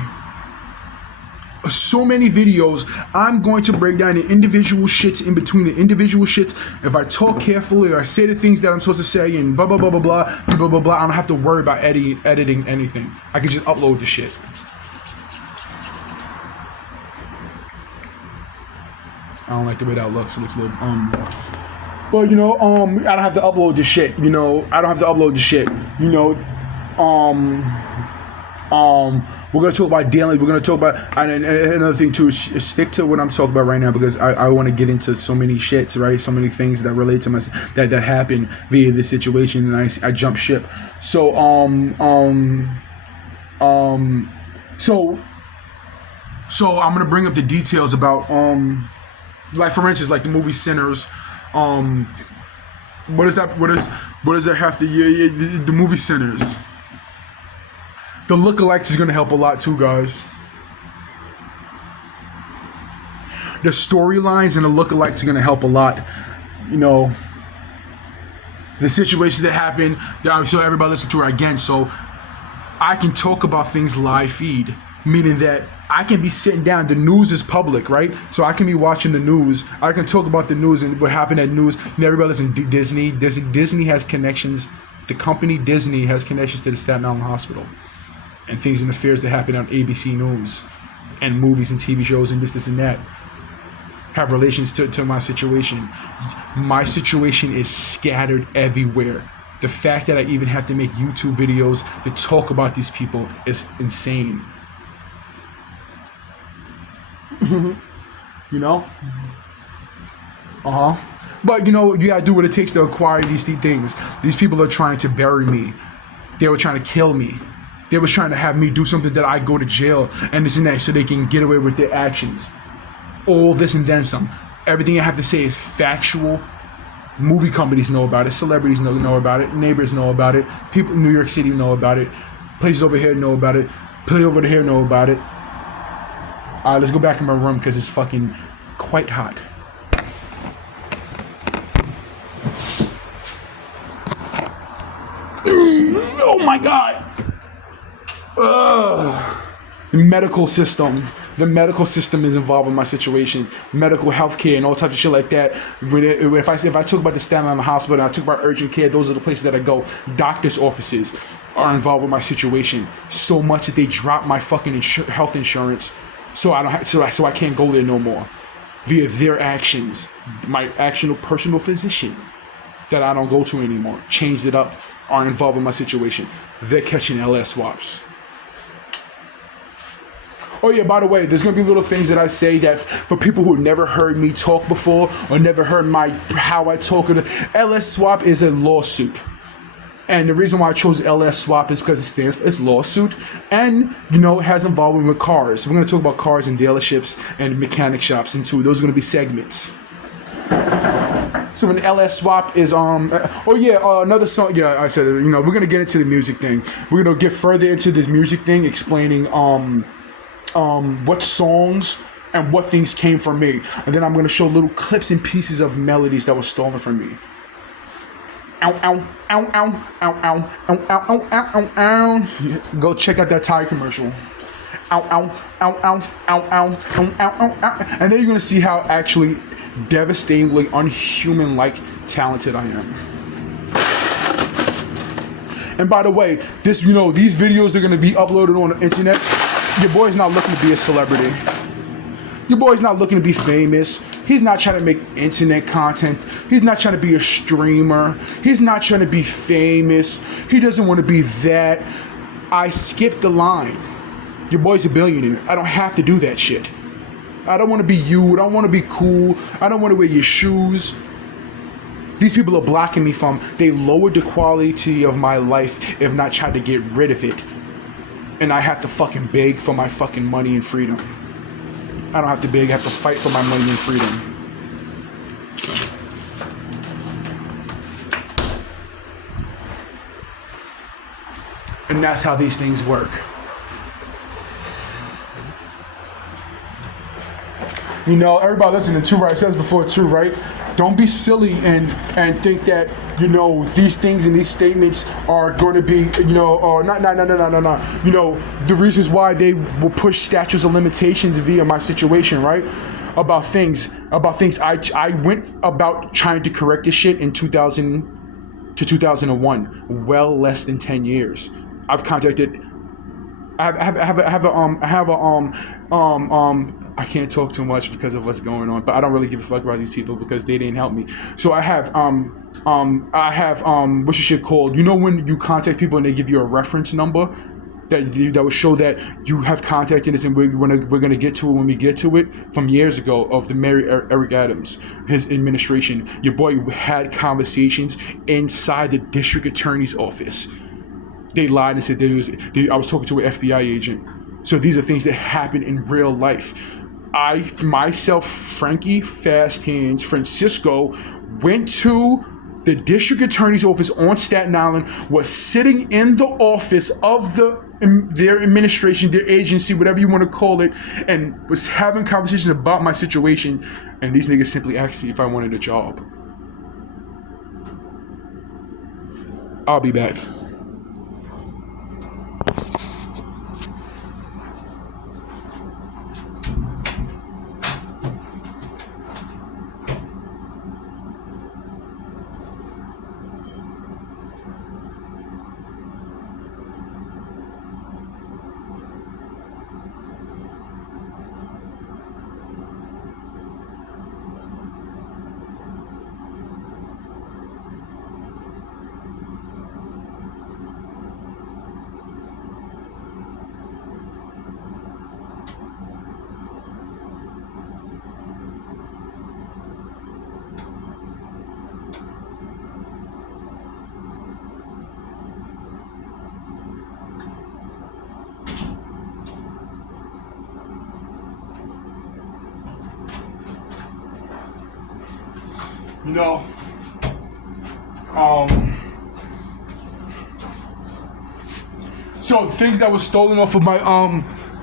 So many videos. I'm going to break down the individual shits in between the individual shits. If I talk carefully, or I say the things that I'm supposed to say, and blah, blah, blah, blah, blah, blah, blah, blah, I don't have to worry about editing anything. I can just upload the shit. I don't like the way that looks. It looks a little but I don't have to upload the shit. We're gonna talk about dealing. We're gonna talk about and another thing too. Stick to what I'm talking about right now, because I want to get into so many shits, right? So many things that relate to my that happened via this situation, and I jump ship. So so I'm gonna bring up the details about like, for instance, like the movie Sinners. What is What does that have to? Yeah, the movie centers. The lookalikes is gonna help a lot too, guys. The storylines and the lookalikes are gonna help a lot. You know, the situations that happen. So everybody listen to her again. So I can talk about things live feed, meaning that I can be sitting down. The news is public, right? So I can be watching the news. I can talk about the news and what happened at news. And everybody listen. Disney. Disney has connections. The company Disney has connections to the Staten Island Hospital and things and affairs that happen on ABC News and movies and TV shows and this and that have relations to my situation. My situation is scattered everywhere. The fact that I even have to make YouTube videos to talk about these people is insane. You know? But you know, you gotta do what it takes to acquire these things. These people are trying to bury me. They were trying to kill me. They were trying to have me do something that I go to jail and this and that so they can get away with their actions. All this and then some. Everything I have to say is factual. Movie companies know about it. Celebrities know about it. Neighbors know about it. People in New York City know about it. Places over here know about it. Places over here know about it. All right, let's go back in my room because it's fucking quite hot. Oh my God. The medical system. The medical system is involved in my situation. Medical health care and all types of shit like that. If I talk about the Staten Island Hospital and I talk about urgent care, those are the places that I go. Doctor's offices are involved with my situation. So much that they drop my fucking health insurance, so I don't have, so I can't go there no more. Via their actions, my actual personal physician that I don't go to anymore changed it up, are involved in my situation. They're catching LS swaps. Oh yeah, by the way, there's gonna be little things that I say that for people who never heard me talk before or never heard how I talk. LS swap is a lawsuit. And the reason why I chose LS swap is because it stands for it's lawsuit, and you know it has involvement with cars. We're gonna talk about cars and dealerships and mechanic shops and too. Those are gonna be segments. So an LS swap is another song. Yeah, I said we're gonna get into the music thing. We're gonna get further into this music thing, explaining what songs and what things came from me, and then I'm gonna show little clips and pieces of melodies that were stolen from me. Ow, ow, ow, ow, ow, ow, ow, ow, ow, ow, ow. Go check out that Tide commercial. Ow, ow, ow, ow, ow, ow, ow, ow, ow. And then you're gonna see how actually devastatingly unhuman-like talented I am. And by the way, these videos are gonna be uploaded on the internet. Your boy's not looking to be a celebrity. Your boy's not looking to be famous. He's not trying to make internet content. He's not trying to be a streamer. He's not trying to be famous. He doesn't want to be that. I skipped the line. Your boy's a billionaire. I don't have to do that shit. I don't want to be you. I don't want to be cool. I don't want to wear your shoes. These people are blocking me from. They lowered the quality of my life, if not tried to get rid of it. And I have to fucking beg for my fucking money and freedom. I don't have to beg, I have to fight for my money and freedom. And that's how these things work. Everybody listening to, right? I said this before too, right? Don't be silly and think that, these things and these statements are going to be, no. The reasons why they will push statutes of limitations via my situation, right? About things. I went about trying to correct this shit in 2000 to 2001. Well less than 10 years. I've contacted. I can't talk too much because of what's going on, but I don't really give a fuck about these people because they didn't help me. So I have what's your shit called? When you contact people and they give you a reference number that will show that you have contacted us, and we're gonna get to it when we get to it. From years ago of the Mayor Eric Adams, his administration, your boy had conversations inside the district attorney's office. They lied and said I was talking to an FBI agent. So these are things that happen in real life. I, myself, Frankie Fast Hands, Francisco, went to The district attorney's office on Staten Island was sitting in the office of their administration, their agency, whatever you want to call it, and was having conversations about my situation. And these niggas simply asked me if I wanted a job. I'll be back. You know, so things that was stolen off of my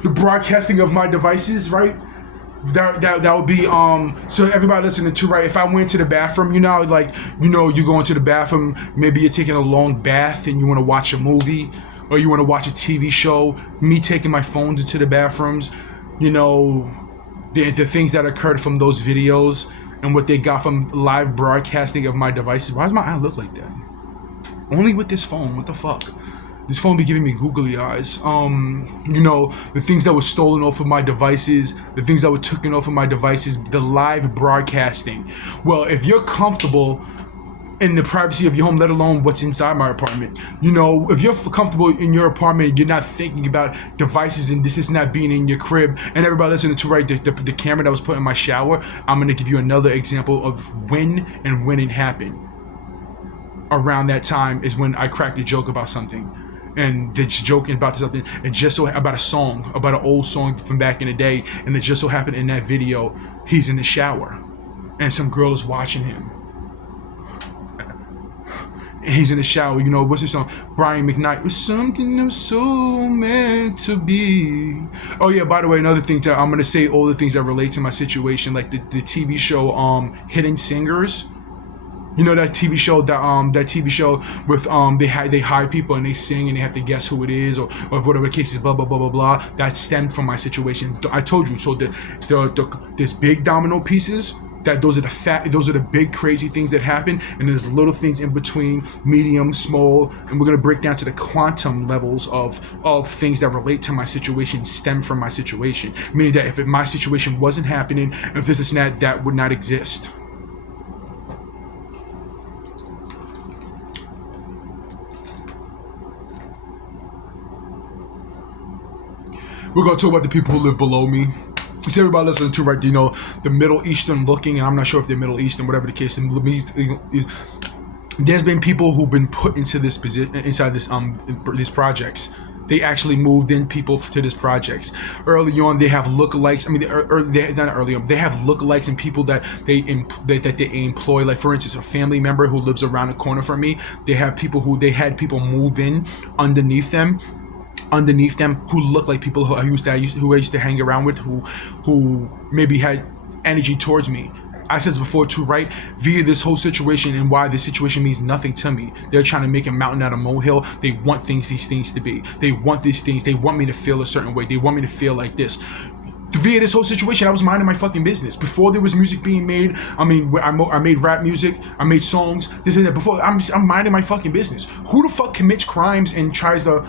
the broadcasting of my devices, right? That would be so everybody listening to, right, if I went to the bathroom, you know, like, you know, you go into the bathroom, maybe you're taking a long bath and you want to watch a movie or you want to watch a TV show, me taking my phones into the bathrooms, you know, the things that occurred from those videos and what they got from live broadcasting of my devices. Why does my eye look like that? Only with this phone, what the fuck? This phone be giving me googly eyes. You know, the things that were stolen off of my devices, the things that were taken off of my devices, the live broadcasting. Well, if you're comfortable in the privacy of your home, let alone what's inside my apartment, you know, if you're comfortable in your apartment, you're not thinking about devices and this is not being in your crib, and everybody listening to, right, the camera that was put in my shower, I'm gonna give you another example of when it happened. Around that time is when I cracked a joke about something. And they're joking about something, and just so about a song, about an old song from back in the day, and it just so happened in that video, he's in the shower, and some girl is watching him. And he's in the shower, you know, what's the song? Brian McKnight, was something I'm so meant to be. Oh yeah, by the way, another thing, I'm gonna say all the things that relate to my situation, like the TV show Hidden Singers. You know that TV show, that TV show with they hire people and they sing and they have to guess who it is, or whatever the case is, blah blah blah blah blah. That stemmed from my situation. I told you. So there's big domino pieces. Those are the big crazy things that happen, and there's little things in between, medium, small, and we're gonna break down to the quantum levels of things that relate to my situation, stem from my situation. Meaning that if my situation wasn't happening, and if this and that would not exist. We're gonna talk about the people who live below me. It's everybody listening to, right, you know, the Middle Eastern looking, and I'm not sure if they're Middle Eastern, whatever the case. There's been people who've been put into this position, inside these projects. They actually moved in people to this projects. Early on, they have lookalikes. I mean, not early on. They have lookalikes and people that they employ. Like, for instance, a family member who lives around the corner from me. They had people move in underneath them who look like people who I used to hang around with, who maybe had energy towards me. I said this before too, right? Via this whole situation and why this situation means nothing to me. They're trying to make a mountain out of molehill. They want these things to be. They want these things. They want me to feel a certain way. They want me to feel like this. Via this whole situation, I was minding my fucking business. Before there was music being made, I mean, I made rap music, I made songs, this and that. Before, I'm minding my fucking business. Who the fuck commits crimes and tries to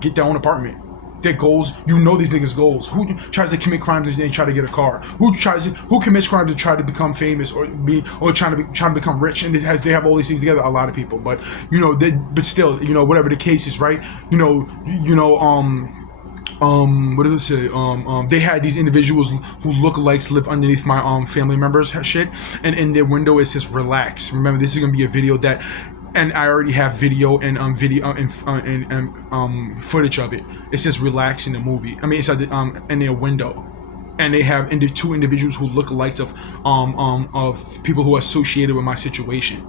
get their own apartment? Their goals, you know, these niggas' goals. Who tries to commit crimes and try to get a car? Who commits crimes to try to become famous or trying to become rich? And they have all these things together. A lot of people, but you know, but still, you know, whatever the case is, right? What did it say? They had these individuals who look like live underneath my family members' shit, and in their window it says "relax." Remember, this is gonna be a video that. And I already have video and footage of it. It says "relax" in the movie. I mean, it's in their window, and they have two individuals who look alike of people who are associated with my situation.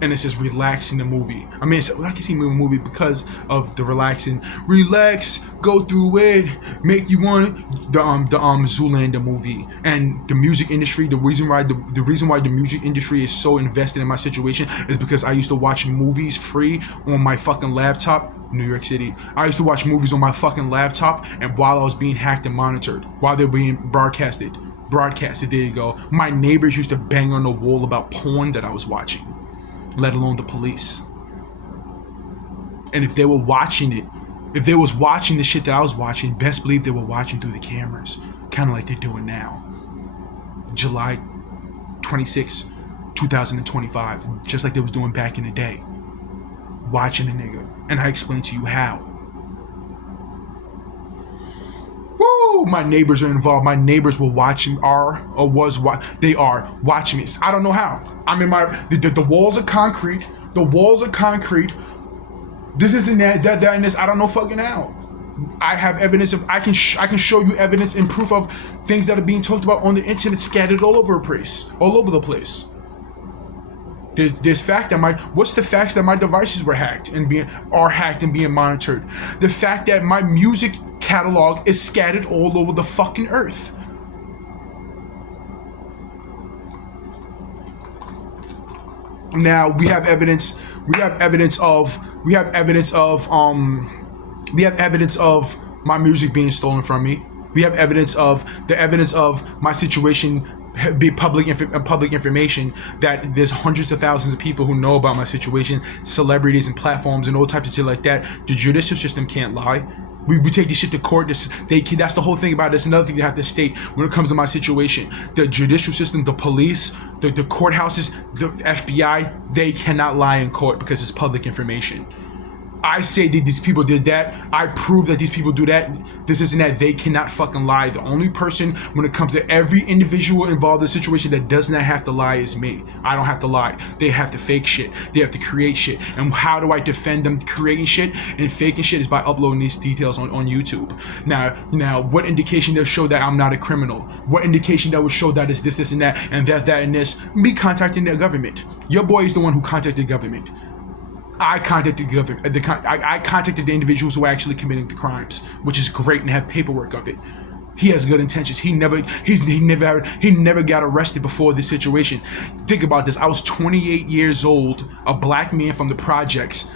and it says relax in the movie. I mean, I can see a movie because of the relaxing, relax, go through it, make you want it. The Zoolander movie and the music industry. The reason why the music industry is so invested in my situation is because I used to watch movies free on my fucking laptop. New York City. I used to watch movies on my fucking laptop, and while I was being hacked and monitored, while they're being broadcasted, there you go. My neighbors used to bang on the wall about porn that I was watching, let alone the police. And if they were watching it, if they was watching the shit that I was watching, best believe they were watching through the cameras, kind of like they're doing now. July 26, 2025, just like they was doing back in the day. Watching a nigga, and I explained to you how. Woo! My neighbors are involved. My neighbors were watching, they are watching me. I don't know how. I'm in the walls are concrete. The walls are concrete. This isn't that, and this. I don't know fucking how. I have evidence of. I can show you evidence and proof of things that are being talked about on the internet, scattered all over the place. There's fact that what's the facts that my devices were hacked and being monitored? The fact that my music catalog is scattered all over the fucking earth. Now we have evidence of my music being stolen from me. We have evidence of my situation be public information, that there's hundreds of thousands of people who know about my situation, celebrities and platforms and all types of shit like that. The judicial system can't lie. We take this shit to court. That's the whole thing about it. That's another thing they have to state when it comes to my situation. The judicial system, the police, the courthouses, the FBI, they cannot lie in court because it's public information. I say that these people did that. I prove that these people do that. This isn't that. They cannot fucking lie. The only person when it comes to every individual involved in the situation that does not have to lie is me. I don't have to lie. They have to fake shit. They have to create shit. And how do I defend them creating shit and faking shit is by uploading these details on YouTube. Now, what indication that show that I'm not a criminal? What indication that would show that it's this and that and that and this? Me contacting the government. Your boy is the one who contacted the government. I contacted I contacted the individuals who were actually committing the crimes, which is great, and have paperwork of it. He has good intentions. He never got arrested before this situation. Think about this. I was 28 years old, a black man from the projects.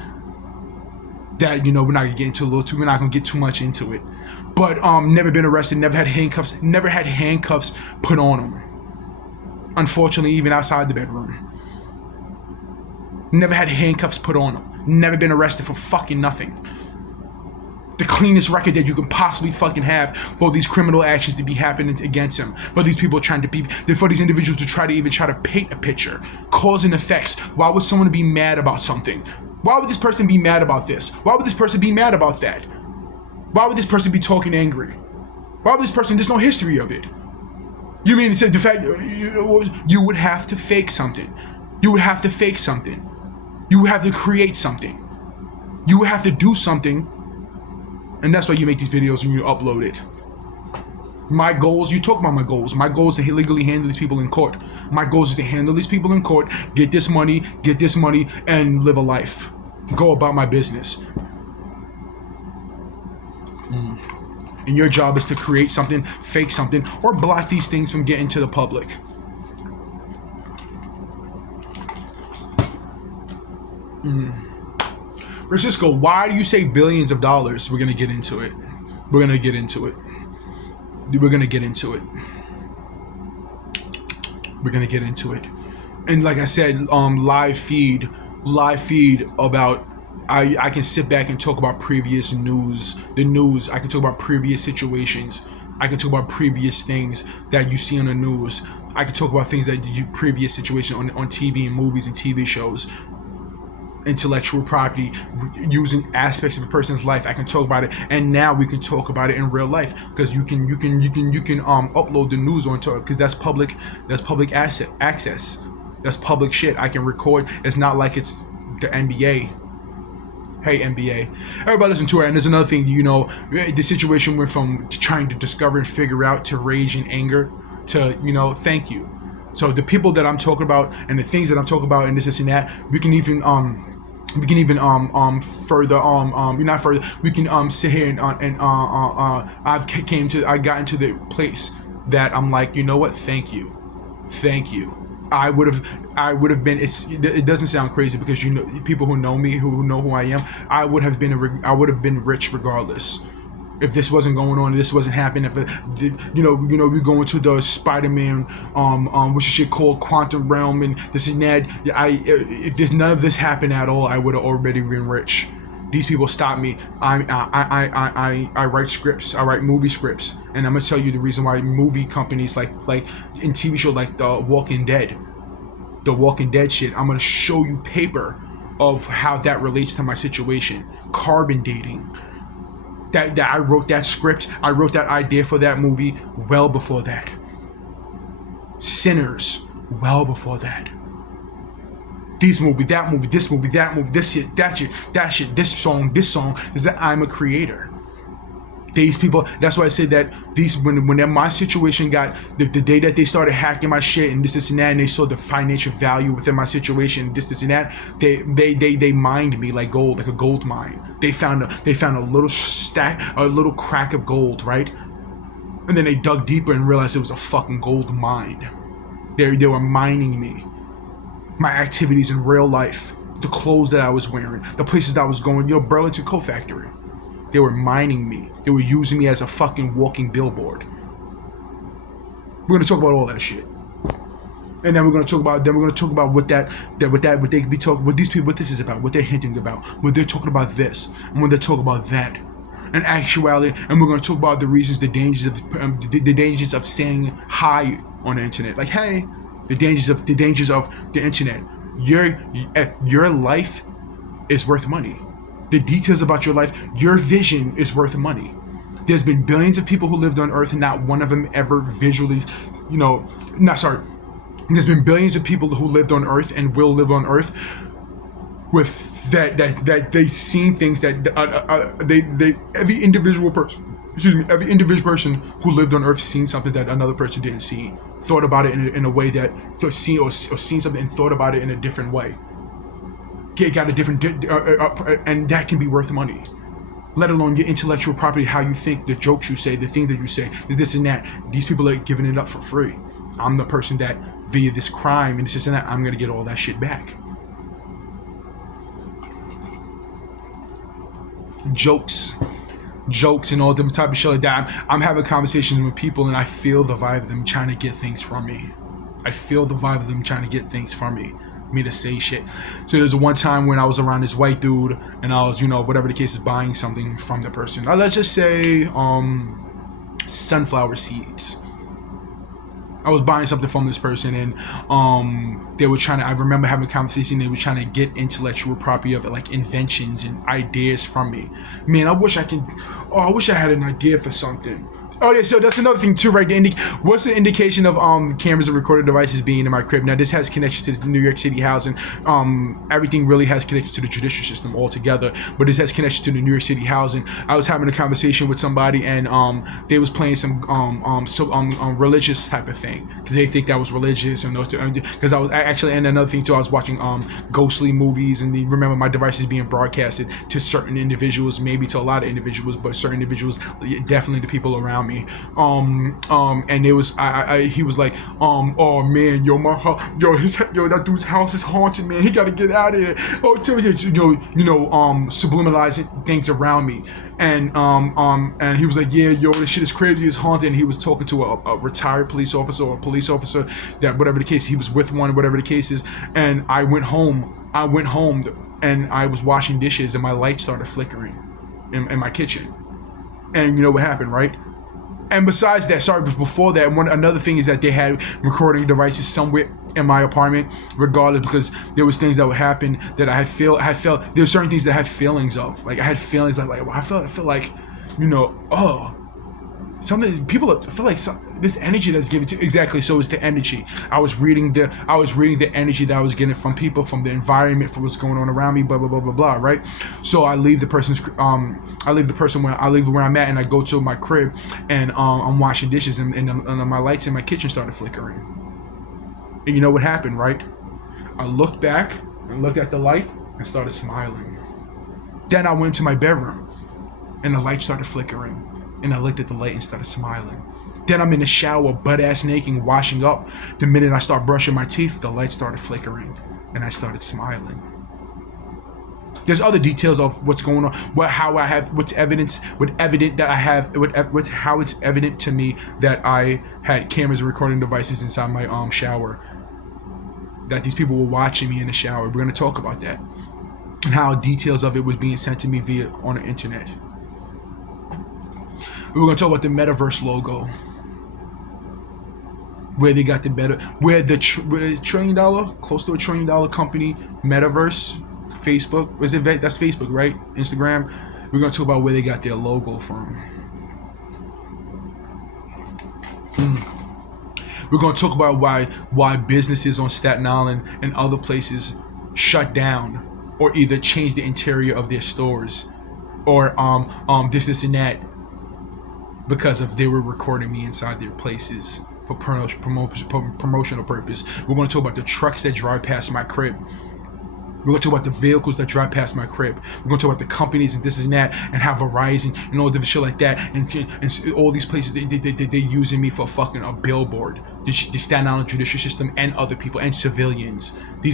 That, we're not gonna get too much into it. But never been arrested, never had handcuffs put on him. Unfortunately, even outside the bedroom. Never had handcuffs put on him. Never been arrested for fucking nothing. The cleanest record that you can possibly fucking have for these criminal actions to be happening against him. For these people for these individuals to try to paint a picture. Cause and effects. Why would someone be mad about something? Why would this person be mad about this? Why would this person be mad about that? Why would this person be talking angry? Why would this person, there's no history of it. You mean the fact you would have to fake something. You would have to fake something. You would have to create something. You would have to do something. And that's why you make these videos and you upload it. My goals, you talk about my goals. My goal is to legally handle these people in court. My goal is to handle these people in court, get this money, and live a life. Go about my business. And your job is to create something, fake something, or block these things from getting to the public. Francisco, why do you say billions of dollars? We're gonna get into it. And like I said, live feed about. I can sit back and talk about previous news. I can talk about previous situations. I can talk about previous things that you see on the news. I can talk about things that you previous situation on TV and movies and TV shows. Intellectual property, using aspects of a person's life. I can talk about it, and now we can talk about it in real life because you can upload the news onto it because that's public access. That's public shit. I can record. It's not like it's the NBA. Hey NBA, everybody listen to it. And there's another thing, the situation went from trying to discover and figure out to rage and anger to, thank you. So the people that I'm talking about and the things that I'm talking about and this and that, we can even further not further, we can sit here and I got into the place that I'm like, you know what, thank you. I would have been, it doesn't sound crazy because, you know, people who know me, who know who I am, I would have been rich regardless. If this wasn't going on, if this wasn't happening, if we go into the Spider-Man, what's the shit called, quantum realm and this and that. If there's none of this happened at all, I would have already been rich. These people stop me. I write scripts. I write movie scripts, and I'm gonna tell you the reason why movie companies like in TV show like The Walking Dead shit. I'm gonna show you paper of how that relates to my situation. Carbon dating. That I wrote that script, I wrote that idea for that movie well before that. Sinners, well before that. This movie, that movie, this movie, that movie, this shit, that shit, this song, is that I'm a creator. These people, that's why I say that when my situation got, the day that they started hacking my shit and this and that, and they saw the financial value within my situation, this and that, they mined me like gold, like a gold mine. They found a little stack, a little crack of gold, right? And then they dug deeper and realized it was a fucking gold mine. They were mining me. My activities in real life, the clothes that I was wearing, the places that I was going, Burlington Coat Factory. They were mining me. They were using me as a fucking walking billboard. We're gonna talk about all that shit, and then we're gonna talk about what they be talking, what these people, what this is about, what they're hinting about, what they're talking about this, and when they talk about that, in actuality, and we're gonna talk about the reasons, the dangers of saying hi on the internet, like hey, the dangers of the internet. Your life is worth money. The details about your life, your vision is worth money. There's been billions of people who lived on Earth and not one of them ever visually, there's been billions of people who lived on Earth and will live on Earth with that they seen things that every individual person who lived on Earth seen something that another person didn't see, thought about it in a way that seen something and thought about it in a different way. Got a different, and that can be worth money. Let alone your intellectual property, how you think, the jokes you say, the things that you say, this and that. These people are giving it up for free. I'm the person that, via this crime and this and that, I'm gonna get all that shit back. Jokes and all different type of shit like that. I'm having conversations with people and I feel the vibe of them trying to get things from me. Me to say shit. So there's one time when I was around this white dude and I was, whatever the case is, buying something from the person. Let's just say sunflower seeds. I was buying something from this person and they were I remember having a conversation, they were trying to get intellectual property of it, like inventions and ideas from me. Man, I wish I had an idea for something. Oh yeah, so that's another thing too, right? What's the indication of cameras and recording devices being in my crib? Now this has connections to the New York City housing. Everything really has connections to the judicial system altogether, but this has connections to the New York City housing. I was having a conversation with somebody and they was playing some religious type of thing because they think that was religious, and because I was actually, and another thing too, I was watching ghostly movies, and remember my devices being broadcasted to certain individuals, maybe to a lot of individuals, but certain individuals, definitely the people around me. And it was he was like, oh man, that dude's house is haunted, man. He gotta get out of here. Oh, subliminalizing things around me. And he was like, yeah, this shit is crazy, it's haunted. And he was talking to a retired police officer or a police officer that, whatever the case, he was with one, whatever the case is. And I went home and I was washing dishes and my light started flickering in my kitchen. And you know what happened, right? And besides that, before that, another thing is that they had recording devices somewhere in my apartment, regardless, because there was things that would happen that I felt there were certain things that I had feelings of. Like I had feelings like I feel like, something people feel like this energy that's given to, exactly. So it's the energy. I was reading the energy that I was getting from people, from the environment, from what's going on around me, blah blah blah blah blah, right? So I leave where I'm at and I go to my crib and I'm washing dishes and my lights in my kitchen started flickering. And you know what happened, right? I looked back and looked at the light and started smiling. Then I went to my bedroom and the light started flickering. And I looked at the light and started smiling. Then I'm in the shower, butt-ass naked, washing up. The minute I start brushing my teeth, the light started flickering. And I started smiling. There's other details of what's going on, how I have, what's evident that I have, how it's evident to me that I had cameras and recording devices inside my shower. That these people were watching me in the shower. We're gonna talk about that, and how details of it was being sent to me via on the internet. We're gonna talk about the Metaverse logo, where they got the where the $1 trillion, close to $1 trillion company, Metaverse. Facebook, was it? That's Facebook, right? Instagram. We're gonna talk about where they got their logo from. We're gonna talk about why businesses on Staten Island and other places shut down, or either change the interior of their stores, or this and that, because of they were recording me inside their places for promotional purpose. We're gonna talk about the trucks that drive past my crib. We're going to talk about the vehicles that drive past my crib. We're going to talk about the companies and this and that, and how Verizon and all different shit like that, and all these places they're using me for fucking a billboard. The Staten Island judicial system and other people and civilians.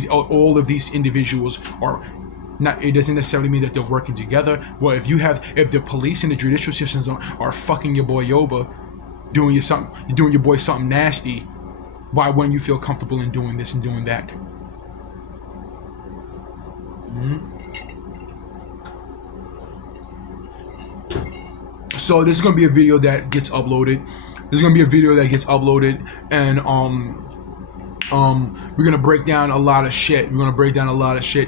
All of these individuals are not. It doesn't necessarily mean that they're working together. Well, if the police and the judicial systems are fucking your boy over, doing your boy something nasty, why wouldn't you feel comfortable in doing this and doing that? So this is gonna be a video that gets uploaded. And we're gonna break down a lot of shit.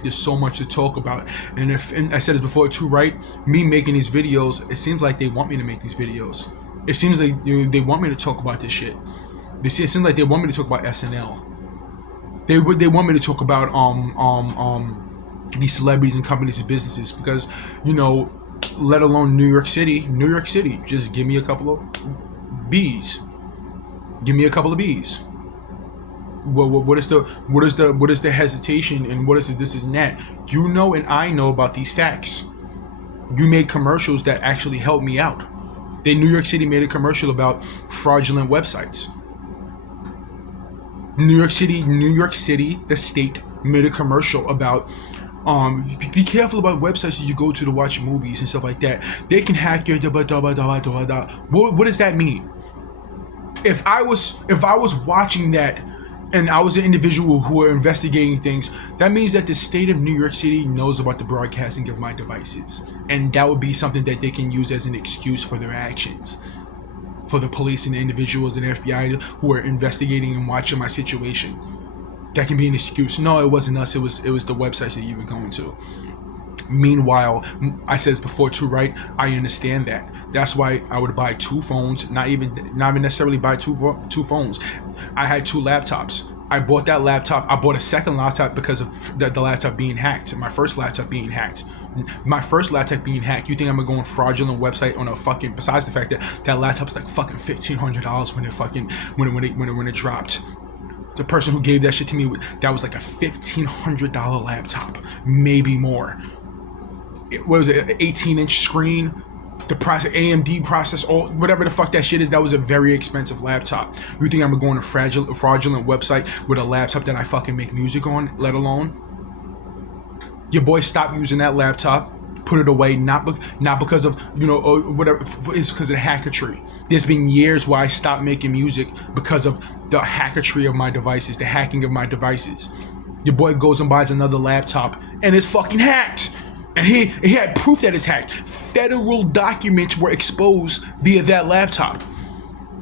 There's so much to talk about. And I said this before too, right? Me making these videos, it seems like they want me to make these videos. It seems like they want me to talk about this shit. It seems like they want me to talk about SNL. They want me to talk about these celebrities and companies and businesses, because let alone New York City, just give me a couple of bees. What is the hesitation, and what is this and that? And I know about these facts. You made commercials that actually helped me out. New York City made a commercial about fraudulent websites. New York City, the state, made a commercial about be careful about websites that you go to watch movies and stuff like that. They can hack your What does that mean? If I was watching that and I was an individual who were investigating things, that means that the state of New York City knows about the broadcasting of my devices, and that would be something that they can use as an excuse for their actions. For the police and the individuals and the FBI who are investigating and watching my situation, that can be an excuse. No, it wasn't us. It was the websites that you were going to. Meanwhile, I said this before too, right? I understand that. That's why I would buy 2 phones. Not even necessarily buy two phones. I had 2 laptops. I bought that laptop. I bought a second laptop because of the laptop being hacked. My first laptop being hacked. You think I'm gonna go on fraudulent website on a fucking? Besides the fact that that laptop is like fucking $1,500 when it dropped. The person who gave that shit to me, that was like a $1,500 laptop, maybe more. What was it? An 18-inch screen, the process, AMD process, or whatever the fuck that shit is. That was a very expensive laptop. You think I'm gonna go on a fraudulent website with a laptop that I fucking make music on? Let alone, your boy stopped using that laptop, put it away, not because of whatever. It's because of the hacketry. There's been years where I stopped making music because of the hacketry of my devices, the hacking of my devices. Your boy goes and buys another laptop and it's fucking hacked. And he had proof that it's hacked. Federal documents were exposed via that laptop.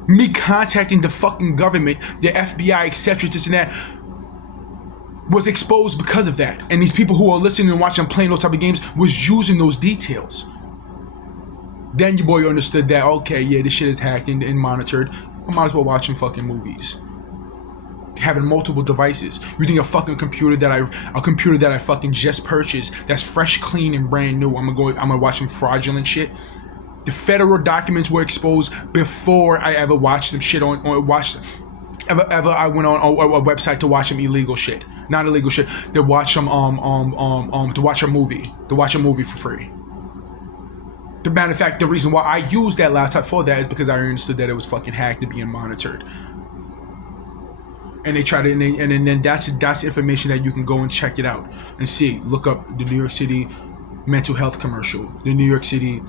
Me contacting the fucking government, the FBI, etc., this and that, was exposed because of that. And these people who are listening and watching, playing those type of games, was using those details. Then your boy understood that, okay, yeah, this shit is hacked and monitored. I might as well watch some fucking movies. Having multiple devices. You think a computer that I fucking just purchased, that's fresh, clean, and brand new, I'm gonna watch some fraudulent shit? The federal documents were exposed before I ever watched some shit or watched Ever I went on a website to watch some illegal shit, not illegal shit, to watch some to watch a movie for free. The matter of fact, the reason why I used that laptop for that is because I understood that it was fucking hacked and being monitored. And they tried to, and then that's information that you can go and check it out and see. Look up the New York City mental health commercial, the New York City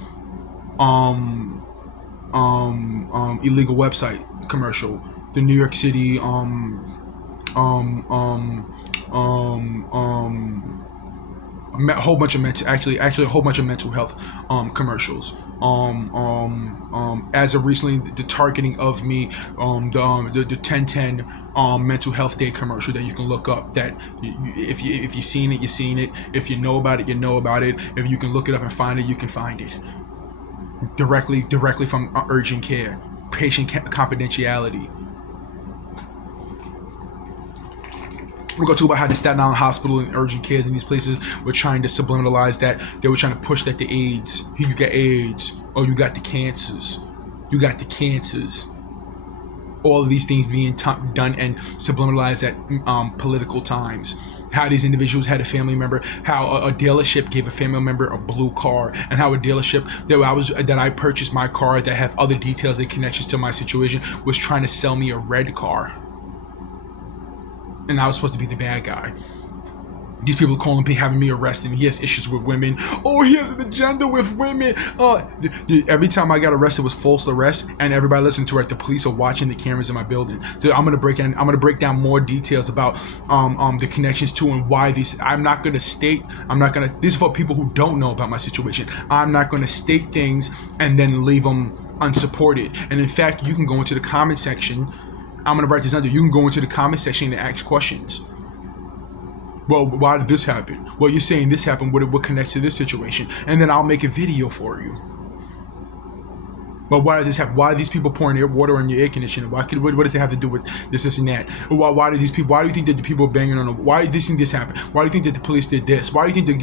illegal website commercial, the New York City a whole bunch of actually a whole bunch of mental health commercials. As of recently, the targeting of me, the 1010 mental health day commercial that you can look up. That if you've seen it, you've seen it. If you know about it, you know about it. If you can look it up and find it, you can find it directly from urgent care, patient confidentiality. We're going to talk about how the Staten Island Hospital and urgent cares in these places were trying to subliminalize that. They were trying to push that the AIDS, you got AIDS, or you got the cancers. You got the cancers. All of these things being done and subliminalized at political times. How these individuals had a family member, how a dealership gave a family member a blue car, and how a dealership that I purchased my car that have other details and connections to my situation was trying to sell me a red car. And I was supposed to be the bad guy. These people calling me, having me arrested. He has issues with women. Oh, he has an agenda with women. Every time I got arrested was false arrest, and everybody listening to it, the police are watching the cameras in my building. So I'm gonna break down more details about the connections to and why these. This is for people who don't know about my situation. I'm not gonna state things and then leave them unsupported. And in fact, you can go into the comment section. I'm going to write this under. You can go into the comment section and ask questions. Well, why did this happen? Well, you're saying this happened. What connects to this situation? And then I'll make a video for you. But why did this happen? Why are these people pouring water on your air conditioner? What does it have to do with this and that? Why do you think that the people are banging on them? Why do you think this happened? Why do you think that the police did this? Why do you think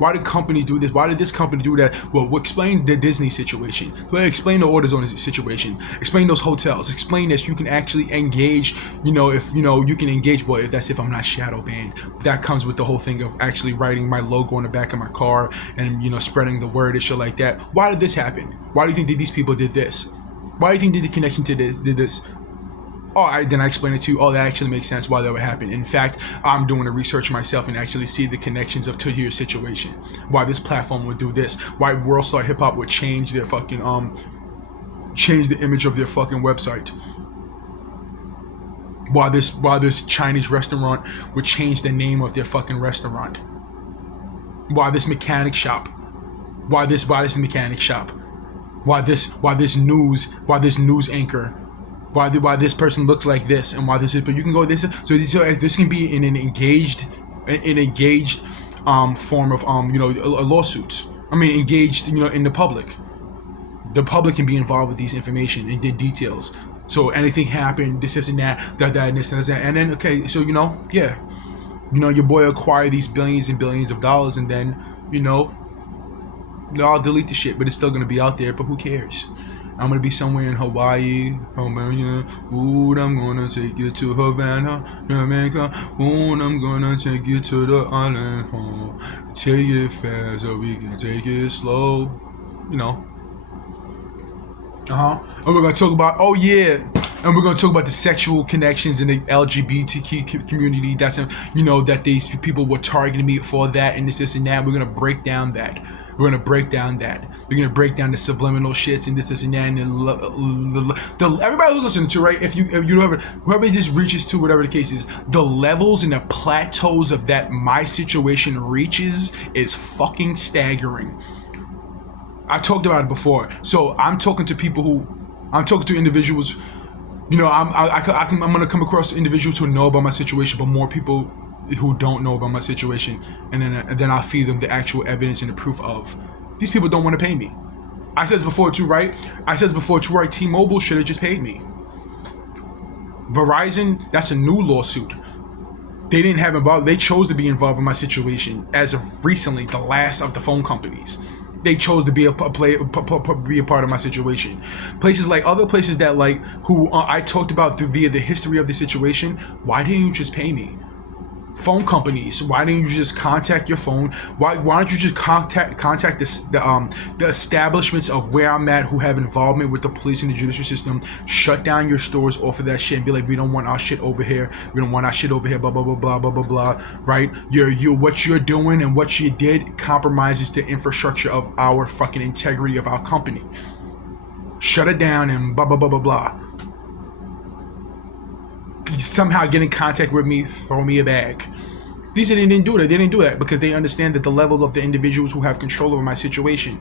why did companies do this? Why did this company do that? Well, explain the Disney situation. Explain the orders on the situation. Explain those hotels. Explain this. You can actually engage. You can engage. Boy, if I'm not shadow banned, that comes with the whole thing of actually writing my logo on the back of my car and spreading the word and shit like that. Why did this happen? Why do you think that these people did this? Why do you think did the connection to this did this? Then I explained it to you. Oh, that actually makes sense why that would happen. In fact, I'm doing the research myself and actually see the connections to your situation. Why this platform would do this. Why World Star Hip Hop would change their fucking change the image of their fucking website. Why this Chinese restaurant would change the name of their fucking restaurant. Why this mechanic shop. Why this mechanic shop. Why this news anchor, why this person looks like this, and why this is. But you can go this. So this can be in an engaged form of lawsuits. Engaged in the public. The public can be involved with these information and details. So anything happened, this and that, and this and that, and then so your boy acquired these billions and billions of dollars, and then I'll delete the shit, but it's still gonna be out there. But who cares? I'm gonna be somewhere in Hawaii, Ooh, I'm gonna take you to Havana, Jamaica. Ooh, I'm gonna take you to the island. Take it fast so we can take it slow. And we're gonna talk about and we're gonna talk about the sexual connections in the LGBTQ community. That's that these people were targeting me for that and this and that. We're gonna break down that. We're gonna break down the subliminal shits and this and that, and everybody who's listening to, right? If you whoever just reaches to whatever the case is, the levels and the plateaus of that my situation reaches is fucking staggering. I talked about it before, so I'm talking to individuals. I'm gonna come across individuals who know about my situation, but more people who don't know about my situation, and then I'll feed them the actual evidence and the proof of. These people don't want to pay me. I said this before too, right? T-Mobile should have just paid me. Verizon, that's a new lawsuit. They didn't have involved. They chose to be involved in my situation as of recently, the last of the phone companies. They chose to be be a part of my situation. Places like other places that like who I talked about via the history of the situation. Why didn't you just pay me? Phone companies, why didn't you just contact your phone? Why don't you just contact the establishments of where I'm at who have involvement with the police and the judicial system? Shut down your stores off of that shit and be like, we don't want our shit over here. We don't want our shit over here. Blah blah blah blah blah blah blah. Right? What you're doing and what you did compromises the infrastructure of our fucking integrity of our company. Shut it down and blah blah blah blah blah. Somehow get in contact with me, throw me a bag. These didn't do that. They didn't do that because they understand that the level of the individuals who have control over my situation,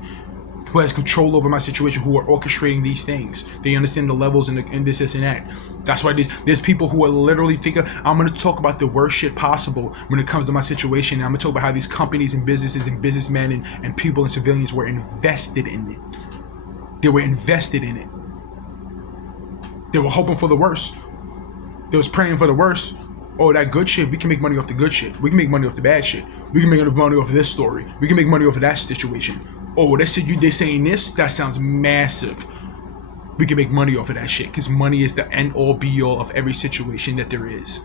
who has control over my situation, who are orchestrating these things. They understand the levels and this and that. That's why there's people who are literally thinking, I'm going to talk about the worst shit possible when it comes to my situation. And I'm going to talk about how these companies and businesses and businessmen and people and civilians were invested in it. They were invested in it. They were hoping for the worst. They was praying for the worst. Oh, that good shit, we can make money off the good shit. We can make money off the bad shit. We can make money off of this story. We can make money off of that situation. Oh, they saying this? That sounds massive. We can make money off of that shit because money is the end all be all of every situation that there is.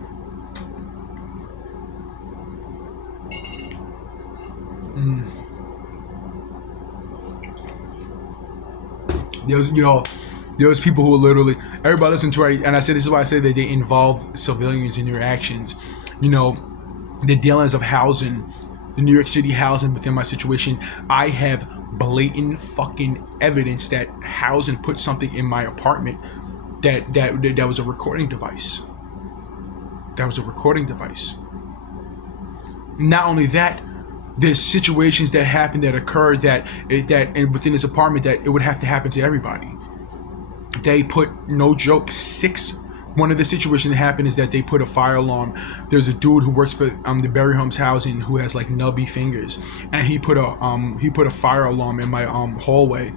There's people who are literally, everybody listen to it, and I said this is why I say that they involve civilians in their actions. The dealings of housing, the New York City housing within my situation. I have blatant fucking evidence that housing put something in my apartment that was a recording device. That was a recording device. Not only that, there's situations that happen that occur and within this apartment that it would have to happen to everybody. They put, no joke, one of the situations that happened is that they put a fire alarm. There's a dude who works for the Berry Homes housing who has like nubby fingers, and he put a fire alarm in my hallway.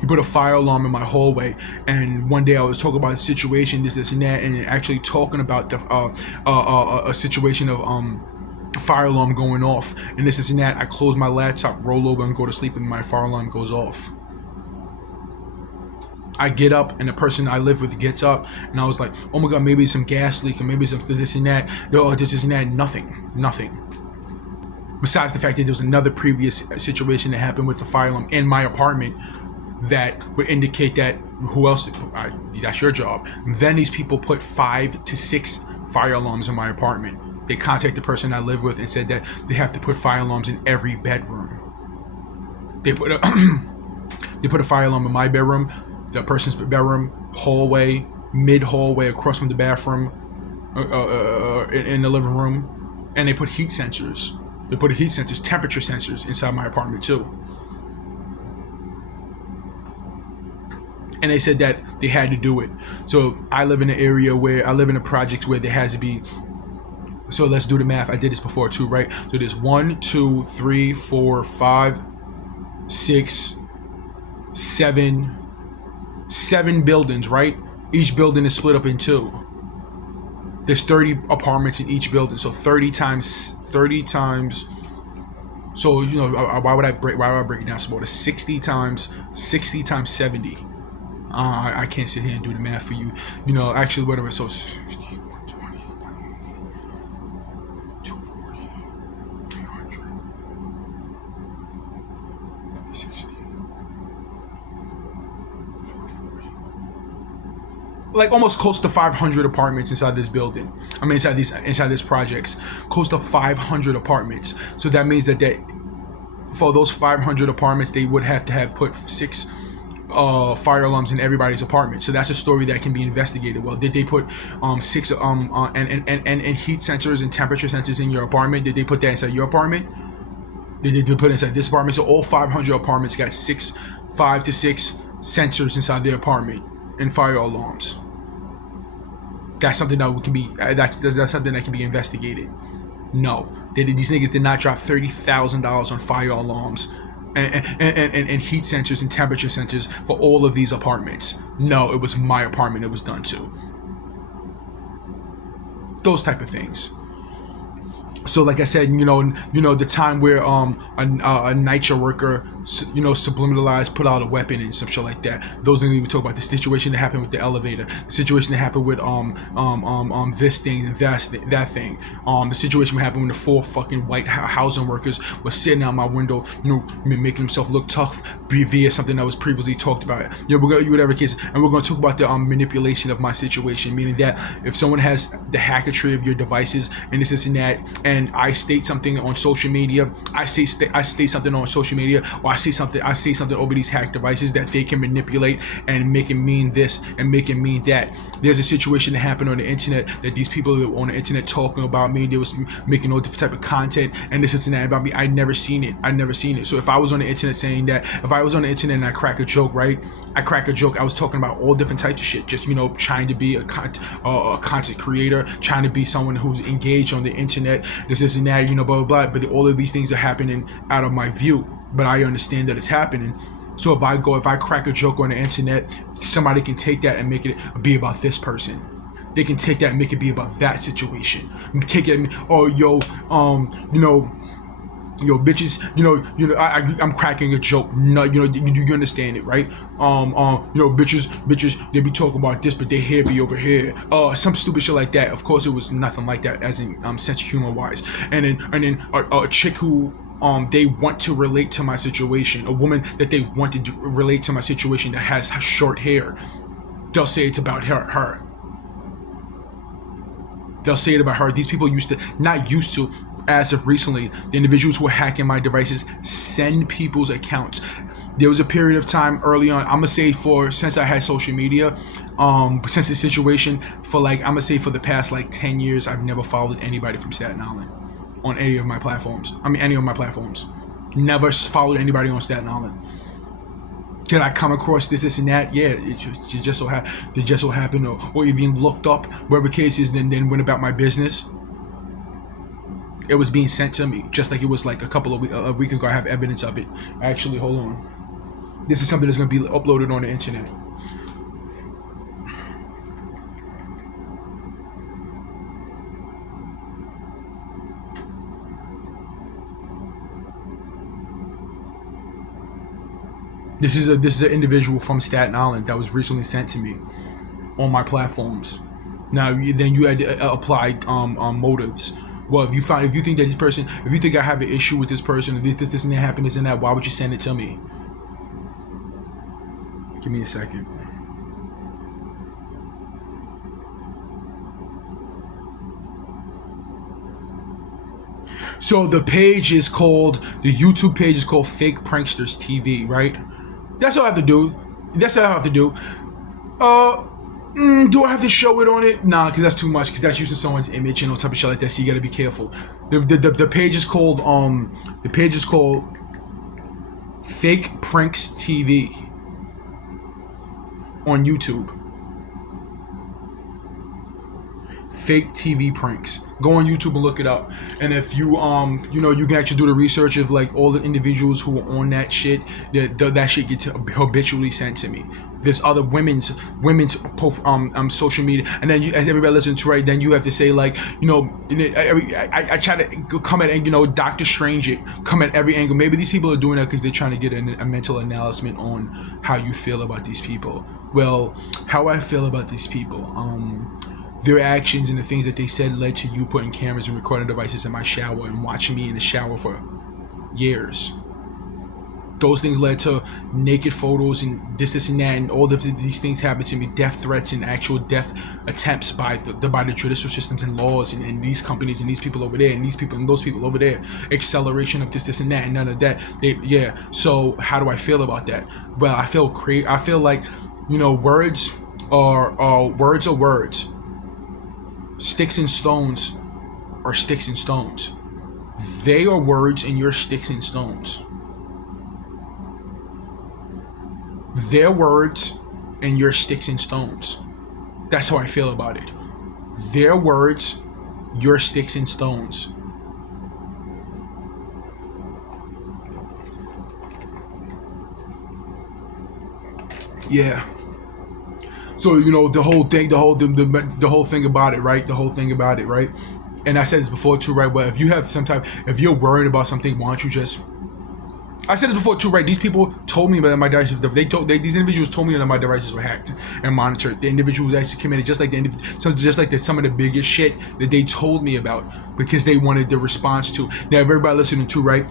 He put a fire alarm in my hallway, and one day I was talking about the situation, this and that, and actually talking about a situation of fire alarm going off, and this and that. I close my laptop, roll over, and go to sleep, and my fire alarm goes off. I get up, and the person I live with gets up, and I was like, oh my god, maybe it's some gas leak, or maybe some this and that. This and that. Nothing. Besides the fact that there was another previous situation that happened with the fire alarm in my apartment that would indicate that who else? That's your job. Then these people put 5 to 6 fire alarms in my apartment. They contacted the person I live with and said that they have to put fire alarms in every bedroom. They put a fire alarm in my bedroom, the person's bedroom, hallway, mid-hallway, across from the bathroom, in the living room, and they put heat sensors. They put temperature sensors inside my apartment too. And they said that they had to do it. So I live in a project where there has to be. So let's do the math. I did this before too, right? So there's 1, 2, 3, 4, 5, 6, 7 buildings, right? Each building is split up in 2. There's 30 apartments in each building, so 30 times. So why would I break it down smaller? 60 times 70. I can't sit here and do the math for you. Actually, whatever. So 50, 120, 180, 240, 300, 360, 440. Like almost close to 500 apartments inside this building. Inside this projects, close to 500 apartments. So that means that for those 500 apartments, they would have to have put 6 fire alarms in everybody's apartment. So that's a story that can be investigated. Well, did they put 6 and heat sensors and temperature sensors in your apartment? Did they put that inside your apartment? Did they put it inside this apartment? So all 500 apartments got 5 to 6 sensors inside their apartment and fire alarms. That's something that can be that's something that can be investigated. No, these niggas did not drop $30,000 on fire alarms and heat sensors and temperature sensors for all of these apartments. No, it was my apartment it was done to. Those type of things. So like I said, the time where a NYCHA worker subliminalize, put out a weapon and some shit like that. Those things we talk about. The situation that happened with the elevator, the situation that happened with this thing, that thing, the situation that happened when the 4 fucking white housing workers were sitting out my window, making themselves look tough via something that was previously talked about. We're gonna, whatever case, and we're gonna talk about the manipulation of my situation, meaning that if someone has the hacketry of your devices and this and that, and I state something on social media, I state something on social media, or I say something over these hacked devices that they can manipulate and make it mean this and make it mean that. There's a situation that happened on the internet that these people on the internet talking about me, they was making all different type of content and this and that about me. I never seen it. So if I was on the internet saying that, if I was on the internet and I crack a joke, right? I was talking about all different types of shit, just trying to be a content creator, trying to be someone who's engaged on the internet, this and that, blah blah blah. But all of these things are happening out of my view, but I understand that it's happening. So if I crack a joke on the internet, somebody can take that and make it be about this person. They can take that and make it be about that situation. Take it, bitches, I'm cracking a joke. No, you understand it, right? Bitches, they be talking about this, but they hair be over here. Some stupid shit like that. Of course, it was nothing like that, as in sense of humor wise. And then a chick who they want to relate to my situation, a woman that they want to relate to my situation that has short hair, they'll say it's about her. They'll say it about her. These people not used to, as of recently, the individuals who are hacking my devices send people's accounts. There was a period of time early on, I'm gonna say since I had social media, since the situation, for the past 10 years, I've never followed anybody from Staten Island on any of my platforms. Never followed anybody on Staten Island. Did I come across this and that? Yeah, it just so happened, or even looked up, whatever case is, then went about my business. It was being sent to me, just like it was a week ago. I have evidence of it. Actually, hold on. This is something that's going to be uploaded on the internet. This is an individual from Staten Island that was recently sent to me on my platforms. Now, then you had to apply motives. Well, if you think that this person, if you think I have an issue with this person, this and that happened, this and that, why would you send it to me? Give me a second. So the YouTube page is called Fake Pranksters TV, right? That's all I have to do. Do I have to show it on it? Nah, because that's too much. Because that's using someone's image and all type of shit like that. So you gotta be careful. The page is called Fake Pranks TV on YouTube. Fake TV pranks. Go on YouTube and look it up. And if you you can actually do the research of all the individuals who are on that shit. That shit gets habitually sent to me. There's other women's social media, and then everybody listens to, right? Then you have to say I try to come at Doctor Strange it, come at every angle. Maybe these people are doing that because they're trying to get a mental analysis on how you feel about these people. Well, how I feel about these people, their actions and the things that they said led to you putting cameras and recording devices in my shower and watching me in the shower for years. Those things led to naked photos and this and that, and all of these things happened to me. Death threats and actual death attempts by the judicial systems and laws and these companies and these people over there and these people and those people over there. Acceleration of this and that and none of that. So how do I feel about that? Well, I feel like words are words. Sticks and stones are sticks and stones. They are words and you're sticks and stones. Their words and your sticks and stones. That's how I feel about it. Their words, your sticks and stones. Yeah. So the whole thing about it, right? Right? And I said this before too, right? Well, if you're worried about something, why don't you just I said this before too, right? These people told me that my devices. These individuals told me that my devices were hacked and monitored. The individuals actually committed just like some of the biggest shit that they told me about because they wanted the response to. Now, everybody listening to, right?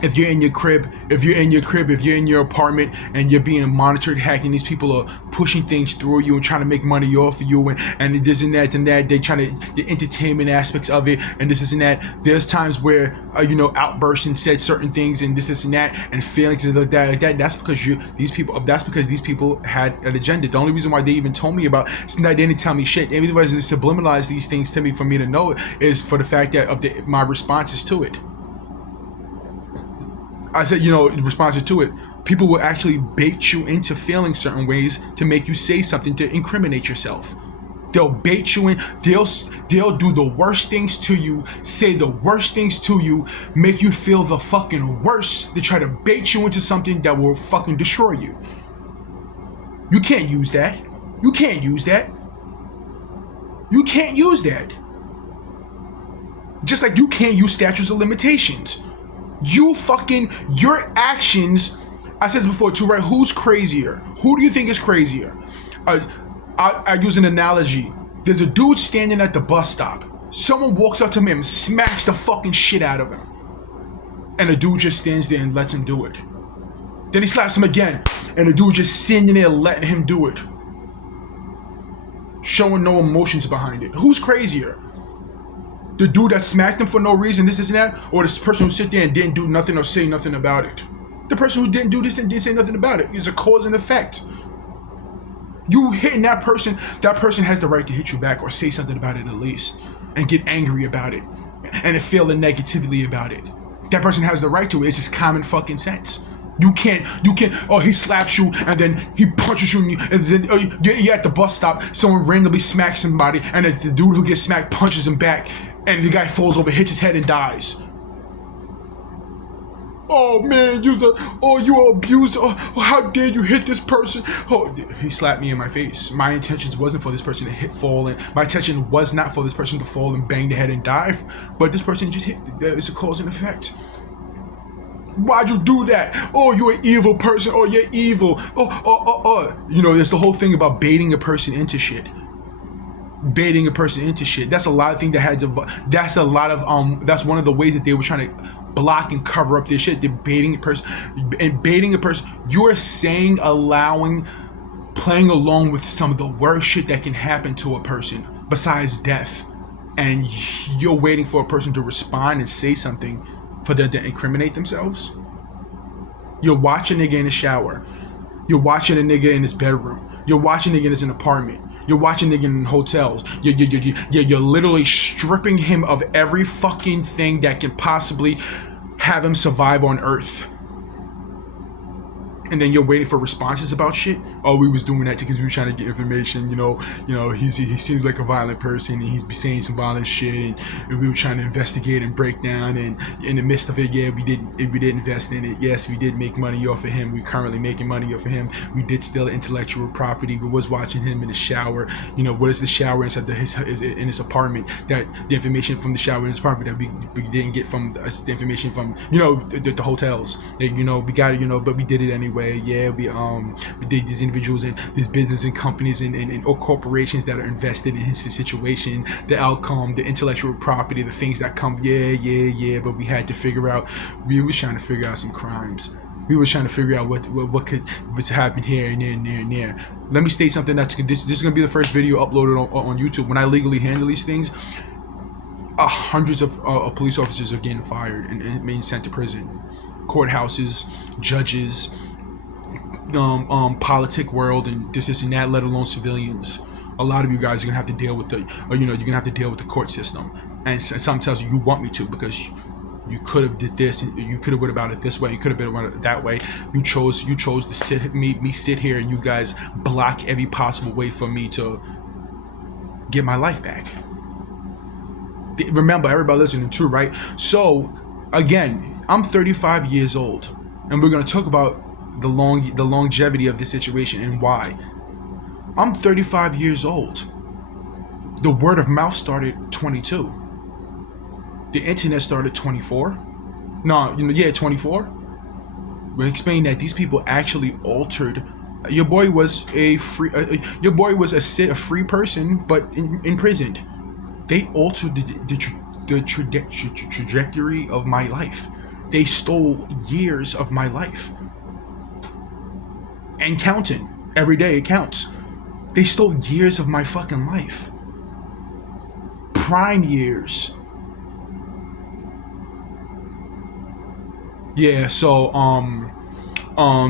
If you're in your crib, if you're in your apartment and you're being monitored, hacking, these people are pushing things through you and trying to make money off of you and this and that and that. They trying to, the entertainment aspects of it and this and that. There's times where, outbursts and said certain things and this and that and feelings and like that. That's because these people had an agenda. The only reason why they even told me about it's not they didn't tell me shit. The only reason they subliminalized these things to me for me to know it is for the fact that of my responses to it. I said, responses to it. People will actually bait you into feeling certain ways to make you say something to incriminate yourself. They'll bait you in. They'll do the worst things to you, say the worst things to you, make you feel the fucking worst. They try to bait you into something that will fucking destroy you. You can't use that. You can't use that. You can't use that. Just like you can't use statutes of limitations. Your actions, I said this before too, right? Who's crazier? Who do you think is crazier? I use an analogy. There's a dude standing at the bus stop. Someone walks up to him and smacks the fucking shit out of him. And the dude just stands there and lets him do it. Then he slaps him again. And the dude just standing there letting him do it. Showing no emotions behind it. Who's crazier? The dude that smacked him for no reason, this and that, or this person who sit there and didn't do nothing or say nothing about it? The person who didn't do this and didn't say nothing about it is a cause and effect. You hitting that person has the right to hit you back or say something about it at least, and get angry about it, and feel the negativity about it. That person has the right to it. It's just common fucking sense. You can't, he slaps you and then he punches you and then you're at the bus stop, someone randomly smacks somebody and the dude who gets smacked punches him back and the guy falls over, hits his head and dies. Oh man, you an abuser. Oh, how dare you hit this person? Oh, he slapped me in my face. My intentions wasn't for this person to fall and my intention was not for this person to fall and bang the head and die, but this person just hit. It's a cause and effect. Why'd you do that? Oh, you're an evil person. Oh, you're evil. There's the whole thing about baiting a person into shit. That's a lot of things that's one of the ways that they were trying to block and cover up this shit. They're baiting a person. You're playing along with some of the worst shit that can happen to a person besides death. And you're waiting for a person to respond and say something for them to incriminate themselves. You're watching a nigga in the shower. You're watching a nigga in his bedroom. You're watching a nigga in his apartment. You're watching a nigga in hotels. You're literally stripping him of every fucking thing that can possibly have him survive on Earth. And then you're waiting for responses about shit. Oh, we was doing that because we were trying to get information. He seems like a violent person and he's saying some violent shit. And we were trying to investigate and break down. And in the midst of it, yeah, we did invest in it. Yes, we did make money off of him. We're currently making money off of him. We did steal intellectual property. We was watching him in the shower. What is the shower inside in his apartment? That the information from the shower in his apartment that we didn't get from the information from the hotels. We got it. But we did it anyway. Yeah, we did these individuals and these business and companies and or corporations that are invested in his situation, the outcome, the intellectual property, the things that come. Yeah. But we had to figure out. We was trying to figure out some crimes. We were trying to figure out what could happen here and there and there and there. Let me state something this is gonna be the first video uploaded on YouTube. When I legally handle these things, hundreds of police officers are getting fired and being sent to prison. Courthouses, judges, politic world and this and that, let alone civilians. A lot of you guys are gonna have to deal with you're gonna have to deal with the court system. And sometimes you want me to because you could have did this and you could have went about it this way. You could have been about it that way. You chose to sit here and you guys block every possible way for me to get my life back. Remember, everybody listening too, right? So again, I'm 35 years old and we're gonna talk about the longevity of this situation and why. I'm 35 years old. The word of mouth started 22. The internet started 24. 24. explaining that these people actually altered. Your boy was a free. Your boy was a free person, but imprisoned. They altered the trajectory of my life. They stole years of my life, and counting. Every day it counts. They stole years of my fucking life. Prime years. Yeah, so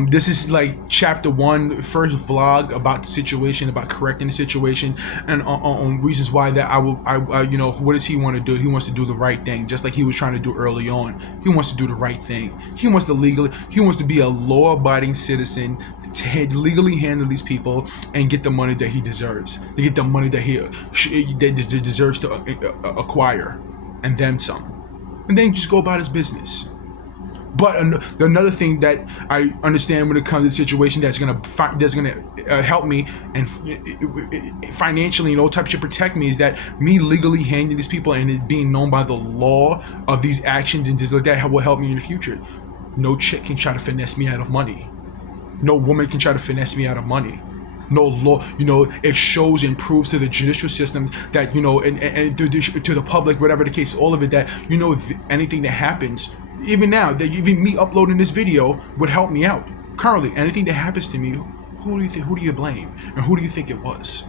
this is like chapter 1, first vlog about the situation, about correcting the situation, and on reasons why that I you know, what does he want to do? He wants to do the right thing, just like he was trying to do early on. He wants to do the right thing. He wants to be a law-abiding citizen, to legally handle these people and get the money that he deserves. To get the money that he deserves to acquire, and then some, and then just go about his business. But another thing that I understand when it comes to the situation that's gonna help me and financially and all types of protect me is that me legally handling these people and it being known by the law of these actions and things like that will help me in the future. No chick can try to finesse me out of money. No woman can try to finesse me out of money. No law, you know, it shows and proves to the judicial system that, you know, and to the public, whatever the case, all of it, that, you know, anything that happens. Even now, that even me uploading this video would help me out. Currently, anything that happens to me, who do you blame? And who do you think it was?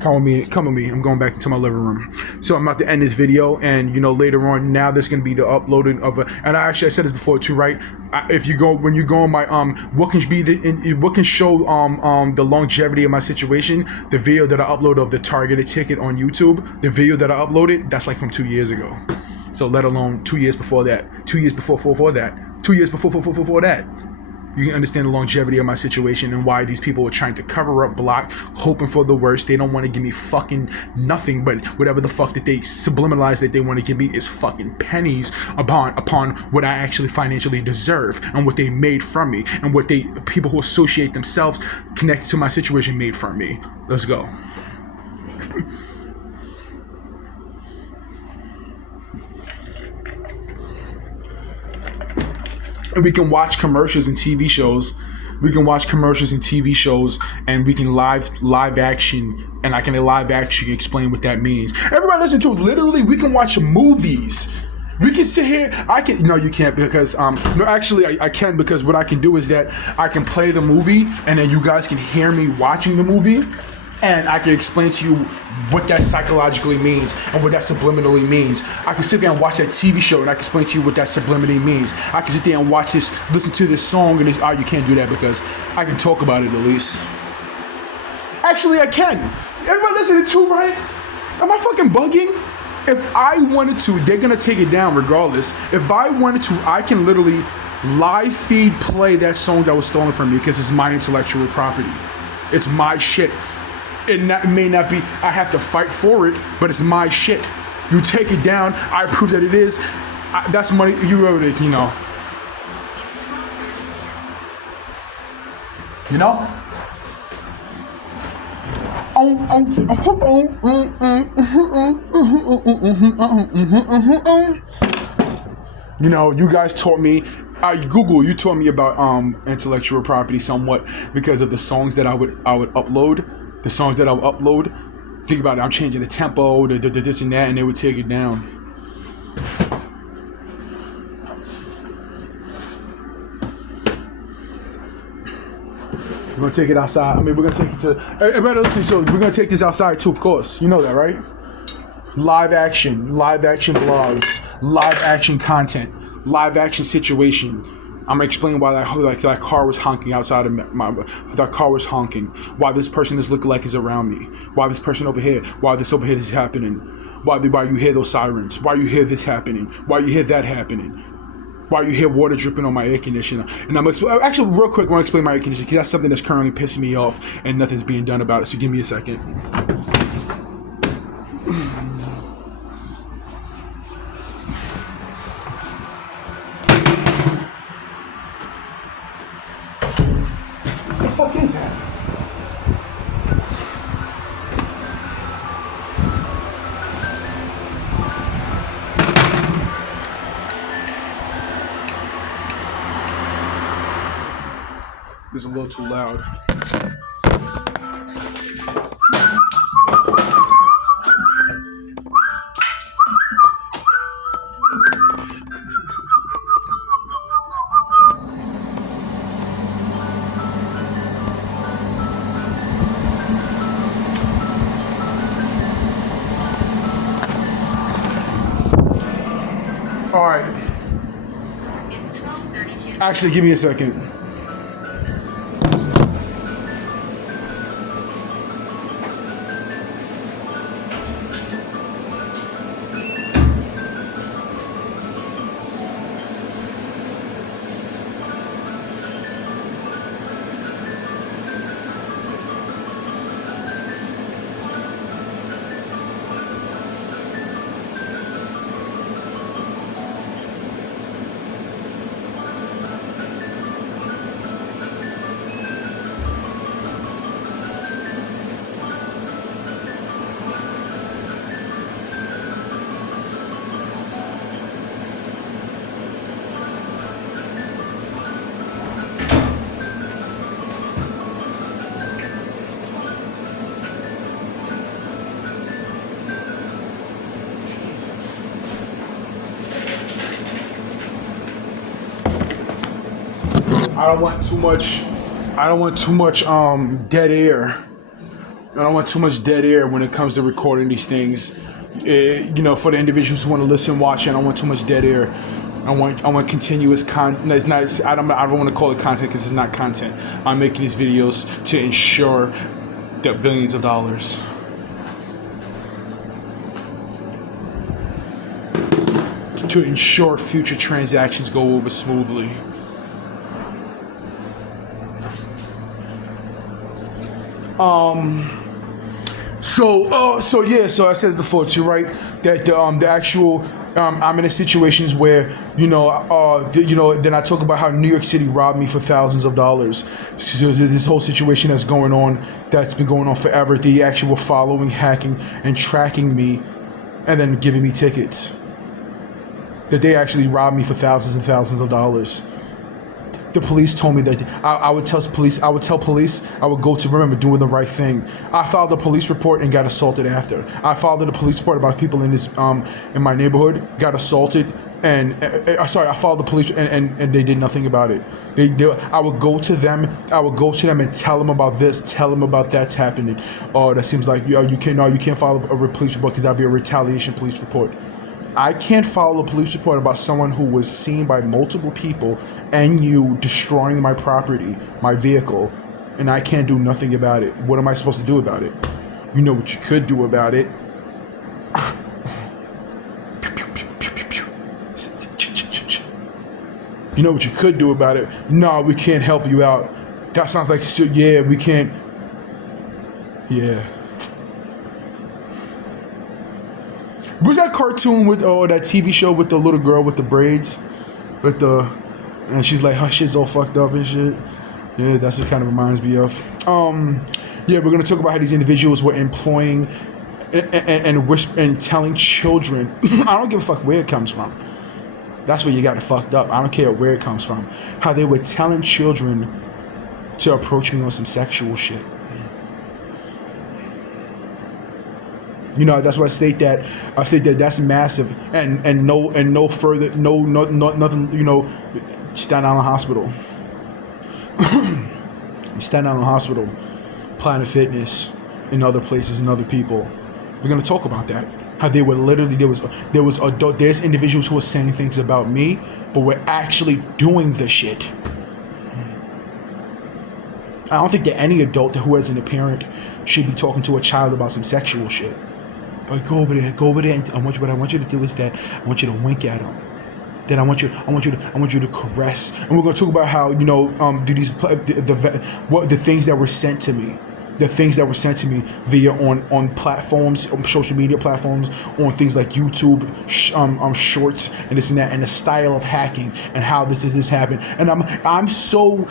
Come with me. I'm going back into my living room. So I'm about to end this video, and you know, later on, now there's gonna be the uploading of and I said this before too, right? When you go on my what can show the longevity of my situation, the video that I uploaded of the targeted ticket on YouTube, the video that I uploaded, that's like from 2 years ago. So let alone 2 years before that, 2 years before that, 2 years before that. You can understand the longevity of my situation and why these people are trying to cover up, block, hoping for the worst. They don't want to give me fucking nothing, but whatever the fuck that they subliminalize that they want to give me is fucking pennies upon what I actually financially deserve and what they made from me and what people who associate themselves connected to my situation made from me. Let's go. And we can watch commercials and TV shows. We can watch commercials and TV shows, and we can live action, and I can live action explain what that means. Everybody listen to it. Literally, we can watch movies. We can sit here. No, you can't, because no, actually I can, because what I can do is that I can play the movie, and then you guys can hear me watching the movie, and I can explain to you what that psychologically means and what that subliminally means. I can sit there and watch that TV show and I can explain to you what that subliminally means. I can sit there and watch this, listen to this song, and you can't do that because I can talk about it at least. Actually, I can. Everybody listening to, right? Am I fucking bugging? If I wanted to, they're gonna take it down regardless. If I wanted to, I can literally live feed play that song that was stolen from me because it's my intellectual property. It's my shit. It may not be, I have to fight for it, but it's my shit. You take it down, I prove that it is. That's money, you wrote it, you know. You know? You know, you guys taught me, Google, you taught me about intellectual property somewhat because of the songs that I would upload. The songs that I would upload, think about it, I'm changing the tempo, the this and that, and they would take it down. We're gonna take it outside. I mean, we're gonna take it to, everybody listen, so we're gonna take this outside too, of course. You know that, right? Live action vlogs, live action content, live action situation. I'm gonna explain why that car was honking outside of that car was honking. Why this person is looking like is around me. Why this person over here. Why this over here is happening. Why you hear those sirens. Why you hear this happening. Why you hear that happening. Why you hear water dripping on my air conditioner. And I'm actually real quick I want to explain my air conditioner because that's something that's currently pissing me off and nothing's being done about it. So give me a second. What the fuck is that? It's a little too loud. All right. It's 12:32. Actually, give me a second. I don't want too much. I don't want too much dead air. I don't want too much dead air when it comes to recording these things. You know, for the individuals who want to listen, watch, I don't want too much dead air. I want continuous content. It's not. I don't want to call it content because it's not content. I'm making these videos to ensure that billions of dollars. To ensure future transactions go over smoothly. So I said before too, right? That the actual I'm in a situations where then I talk about how New York City robbed me for thousands of dollars. So this whole situation that's going on, that's been going on forever. The actual following, hacking, and tracking me, and then giving me tickets. That they actually robbed me for thousands and thousands of dollars. The police told me that I would tell police. I would go to remember doing the right thing. I filed a police report and got assaulted after. I filed a police report about people in this in my neighborhood got assaulted and I filed the police and they did nothing about it. I would go to them. And tell them about this. Tell them about that's happening. Oh, that seems like you can't file a police report because that'd be a retaliation police report. I can't file a police report about someone who was seen by multiple people and you destroying my property, my vehicle, and I can't do nothing about it. What am I supposed to do about it? You know what you could do about it. You know what you could do about it. No, we can't help you out. That sounds like, yeah, we can't. Yeah. Was that cartoon with that TV show with the little girl with the braids, and she's like her shit's all fucked up and shit. Yeah, that's what kind of reminds me of. Yeah, we're gonna talk about how these individuals were employing and telling children. I don't give a fuck where it comes from. That's where you got it fucked up. I don't care where it comes from. How they were telling children to approach me on some sexual shit. You know, that's why I state that that's massive and no further nothing. You know, Staten Island Hospital, Staten Island Hospital, Planet Fitness, and other places and other people. We're gonna talk about that. How they were literally there's individuals who were saying things about me, but we're actually doing the shit. I don't think that any adult who isn't a parent should be talking to a child about some sexual shit. Like, go over there, and what I want you to do is that I want you to wink at him. Then I want you to caress. And we're gonna talk about how the things that were sent to me, via on platforms, on social media platforms, on things like YouTube, shorts, and this and that, and the style of hacking and how this happened. And I'm so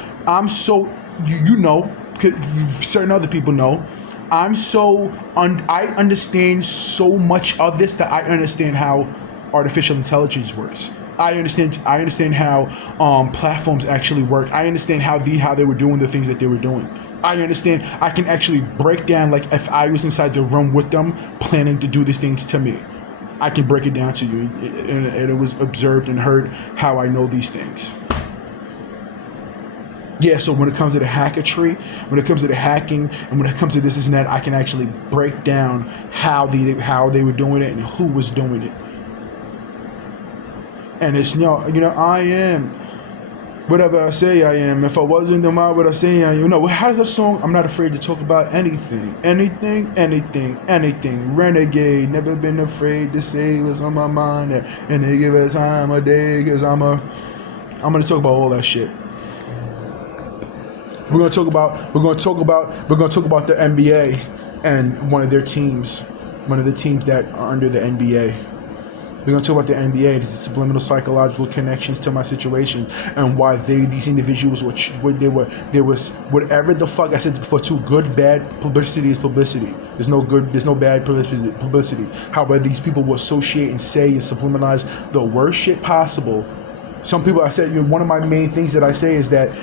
you know, certain other people know. I understand so much of this that I understand how artificial intelligence works. I understand how platforms actually work. I understand how they were doing the things that they were doing. I understand. I can actually break down, like, if I was inside the room with them planning to do these things to me. I can break it down to you, and it was observed and heard how I know these things. Yeah, so when it comes to the hacketry, when it comes to the hacking, and when it comes to this and that, I can actually break down how they were doing it and who was doing it. And it's, I am whatever I say I am. If I wasn't, then why would I say I am? How does that song? I'm not afraid to talk about anything. Renegade, never been afraid to say what's on my mind. And they give it time of day, because I'm gonna talk about all that shit. We're gonna talk about the NBA and one of the teams that are under the NBA. We're gonna talk about the NBA, the subliminal psychological connections to my situation, and why these individuals there was whatever the fuck I said before too. Good, bad publicity is publicity. There's no bad publicity. However, these people will associate and say and subliminalize the worst shit possible. Some people, I said, one of my main things that I say is that,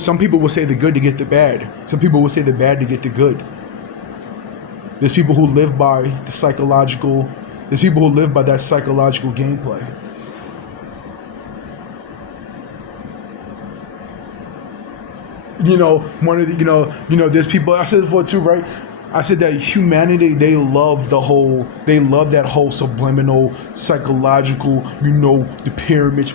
some people will say the good to get the bad. Some people will say the bad to get the good. There's people who live by that psychological gameplay. There's people, I said before too, right? I said that humanity, they love that whole subliminal, psychological, the pyramids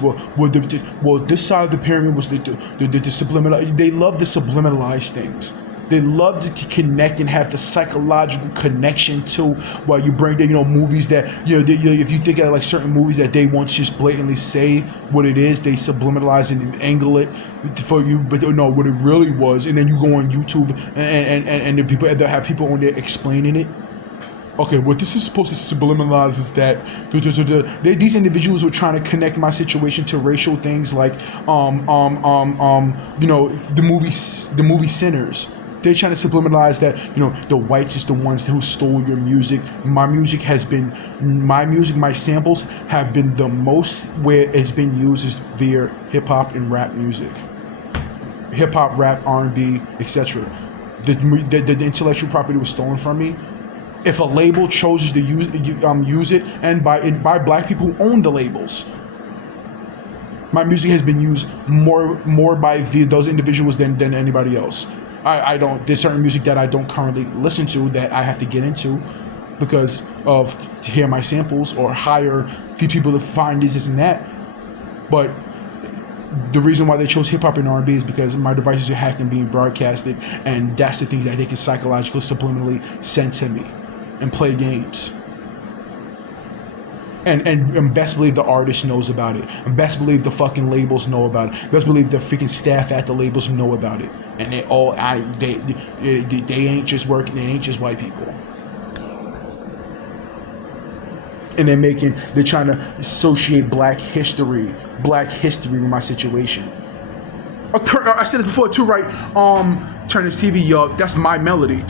this side of the pyramid was the subliminal. They love the subliminalized things. They love to connect and have the psychological connection to, while you bring the, movies that, if you think of like certain movies that they want to just blatantly say what it is, they subliminalize and angle it for you, but no, what it really was, and then you go on YouTube and the people, they'll have people on there explaining it. Okay, what this is supposed to subliminalize is that these individuals were trying to connect my situation to racial things like the movie Sinners. They're trying to subliminalize that, the whites is the ones who stole your music. My samples have been the most where it's been used is via hip hop and rap music. Hip hop, rap, R&B, etc. The intellectual property was stolen from me. If a label chooses to use it, and by black people who own the labels, my music has been used more by those individuals than anybody else. I don't. There's certain music that I don't currently listen to that I have to get into because of to hear my samples or hire the people to find this and that. But the reason why they chose hip hop and R&B is because my devices are hacked and being broadcasted, and that's the things that they can psychologically subliminally send to me and play games. And best believe the artist knows about it. And best believe the fucking labels know about it. Best believe the freaking staff at the labels know about it. And they ain't just working. They ain't just white people. And they're trying to associate black history with my situation. I said this before too, right? Turn this TV up. That's my melody.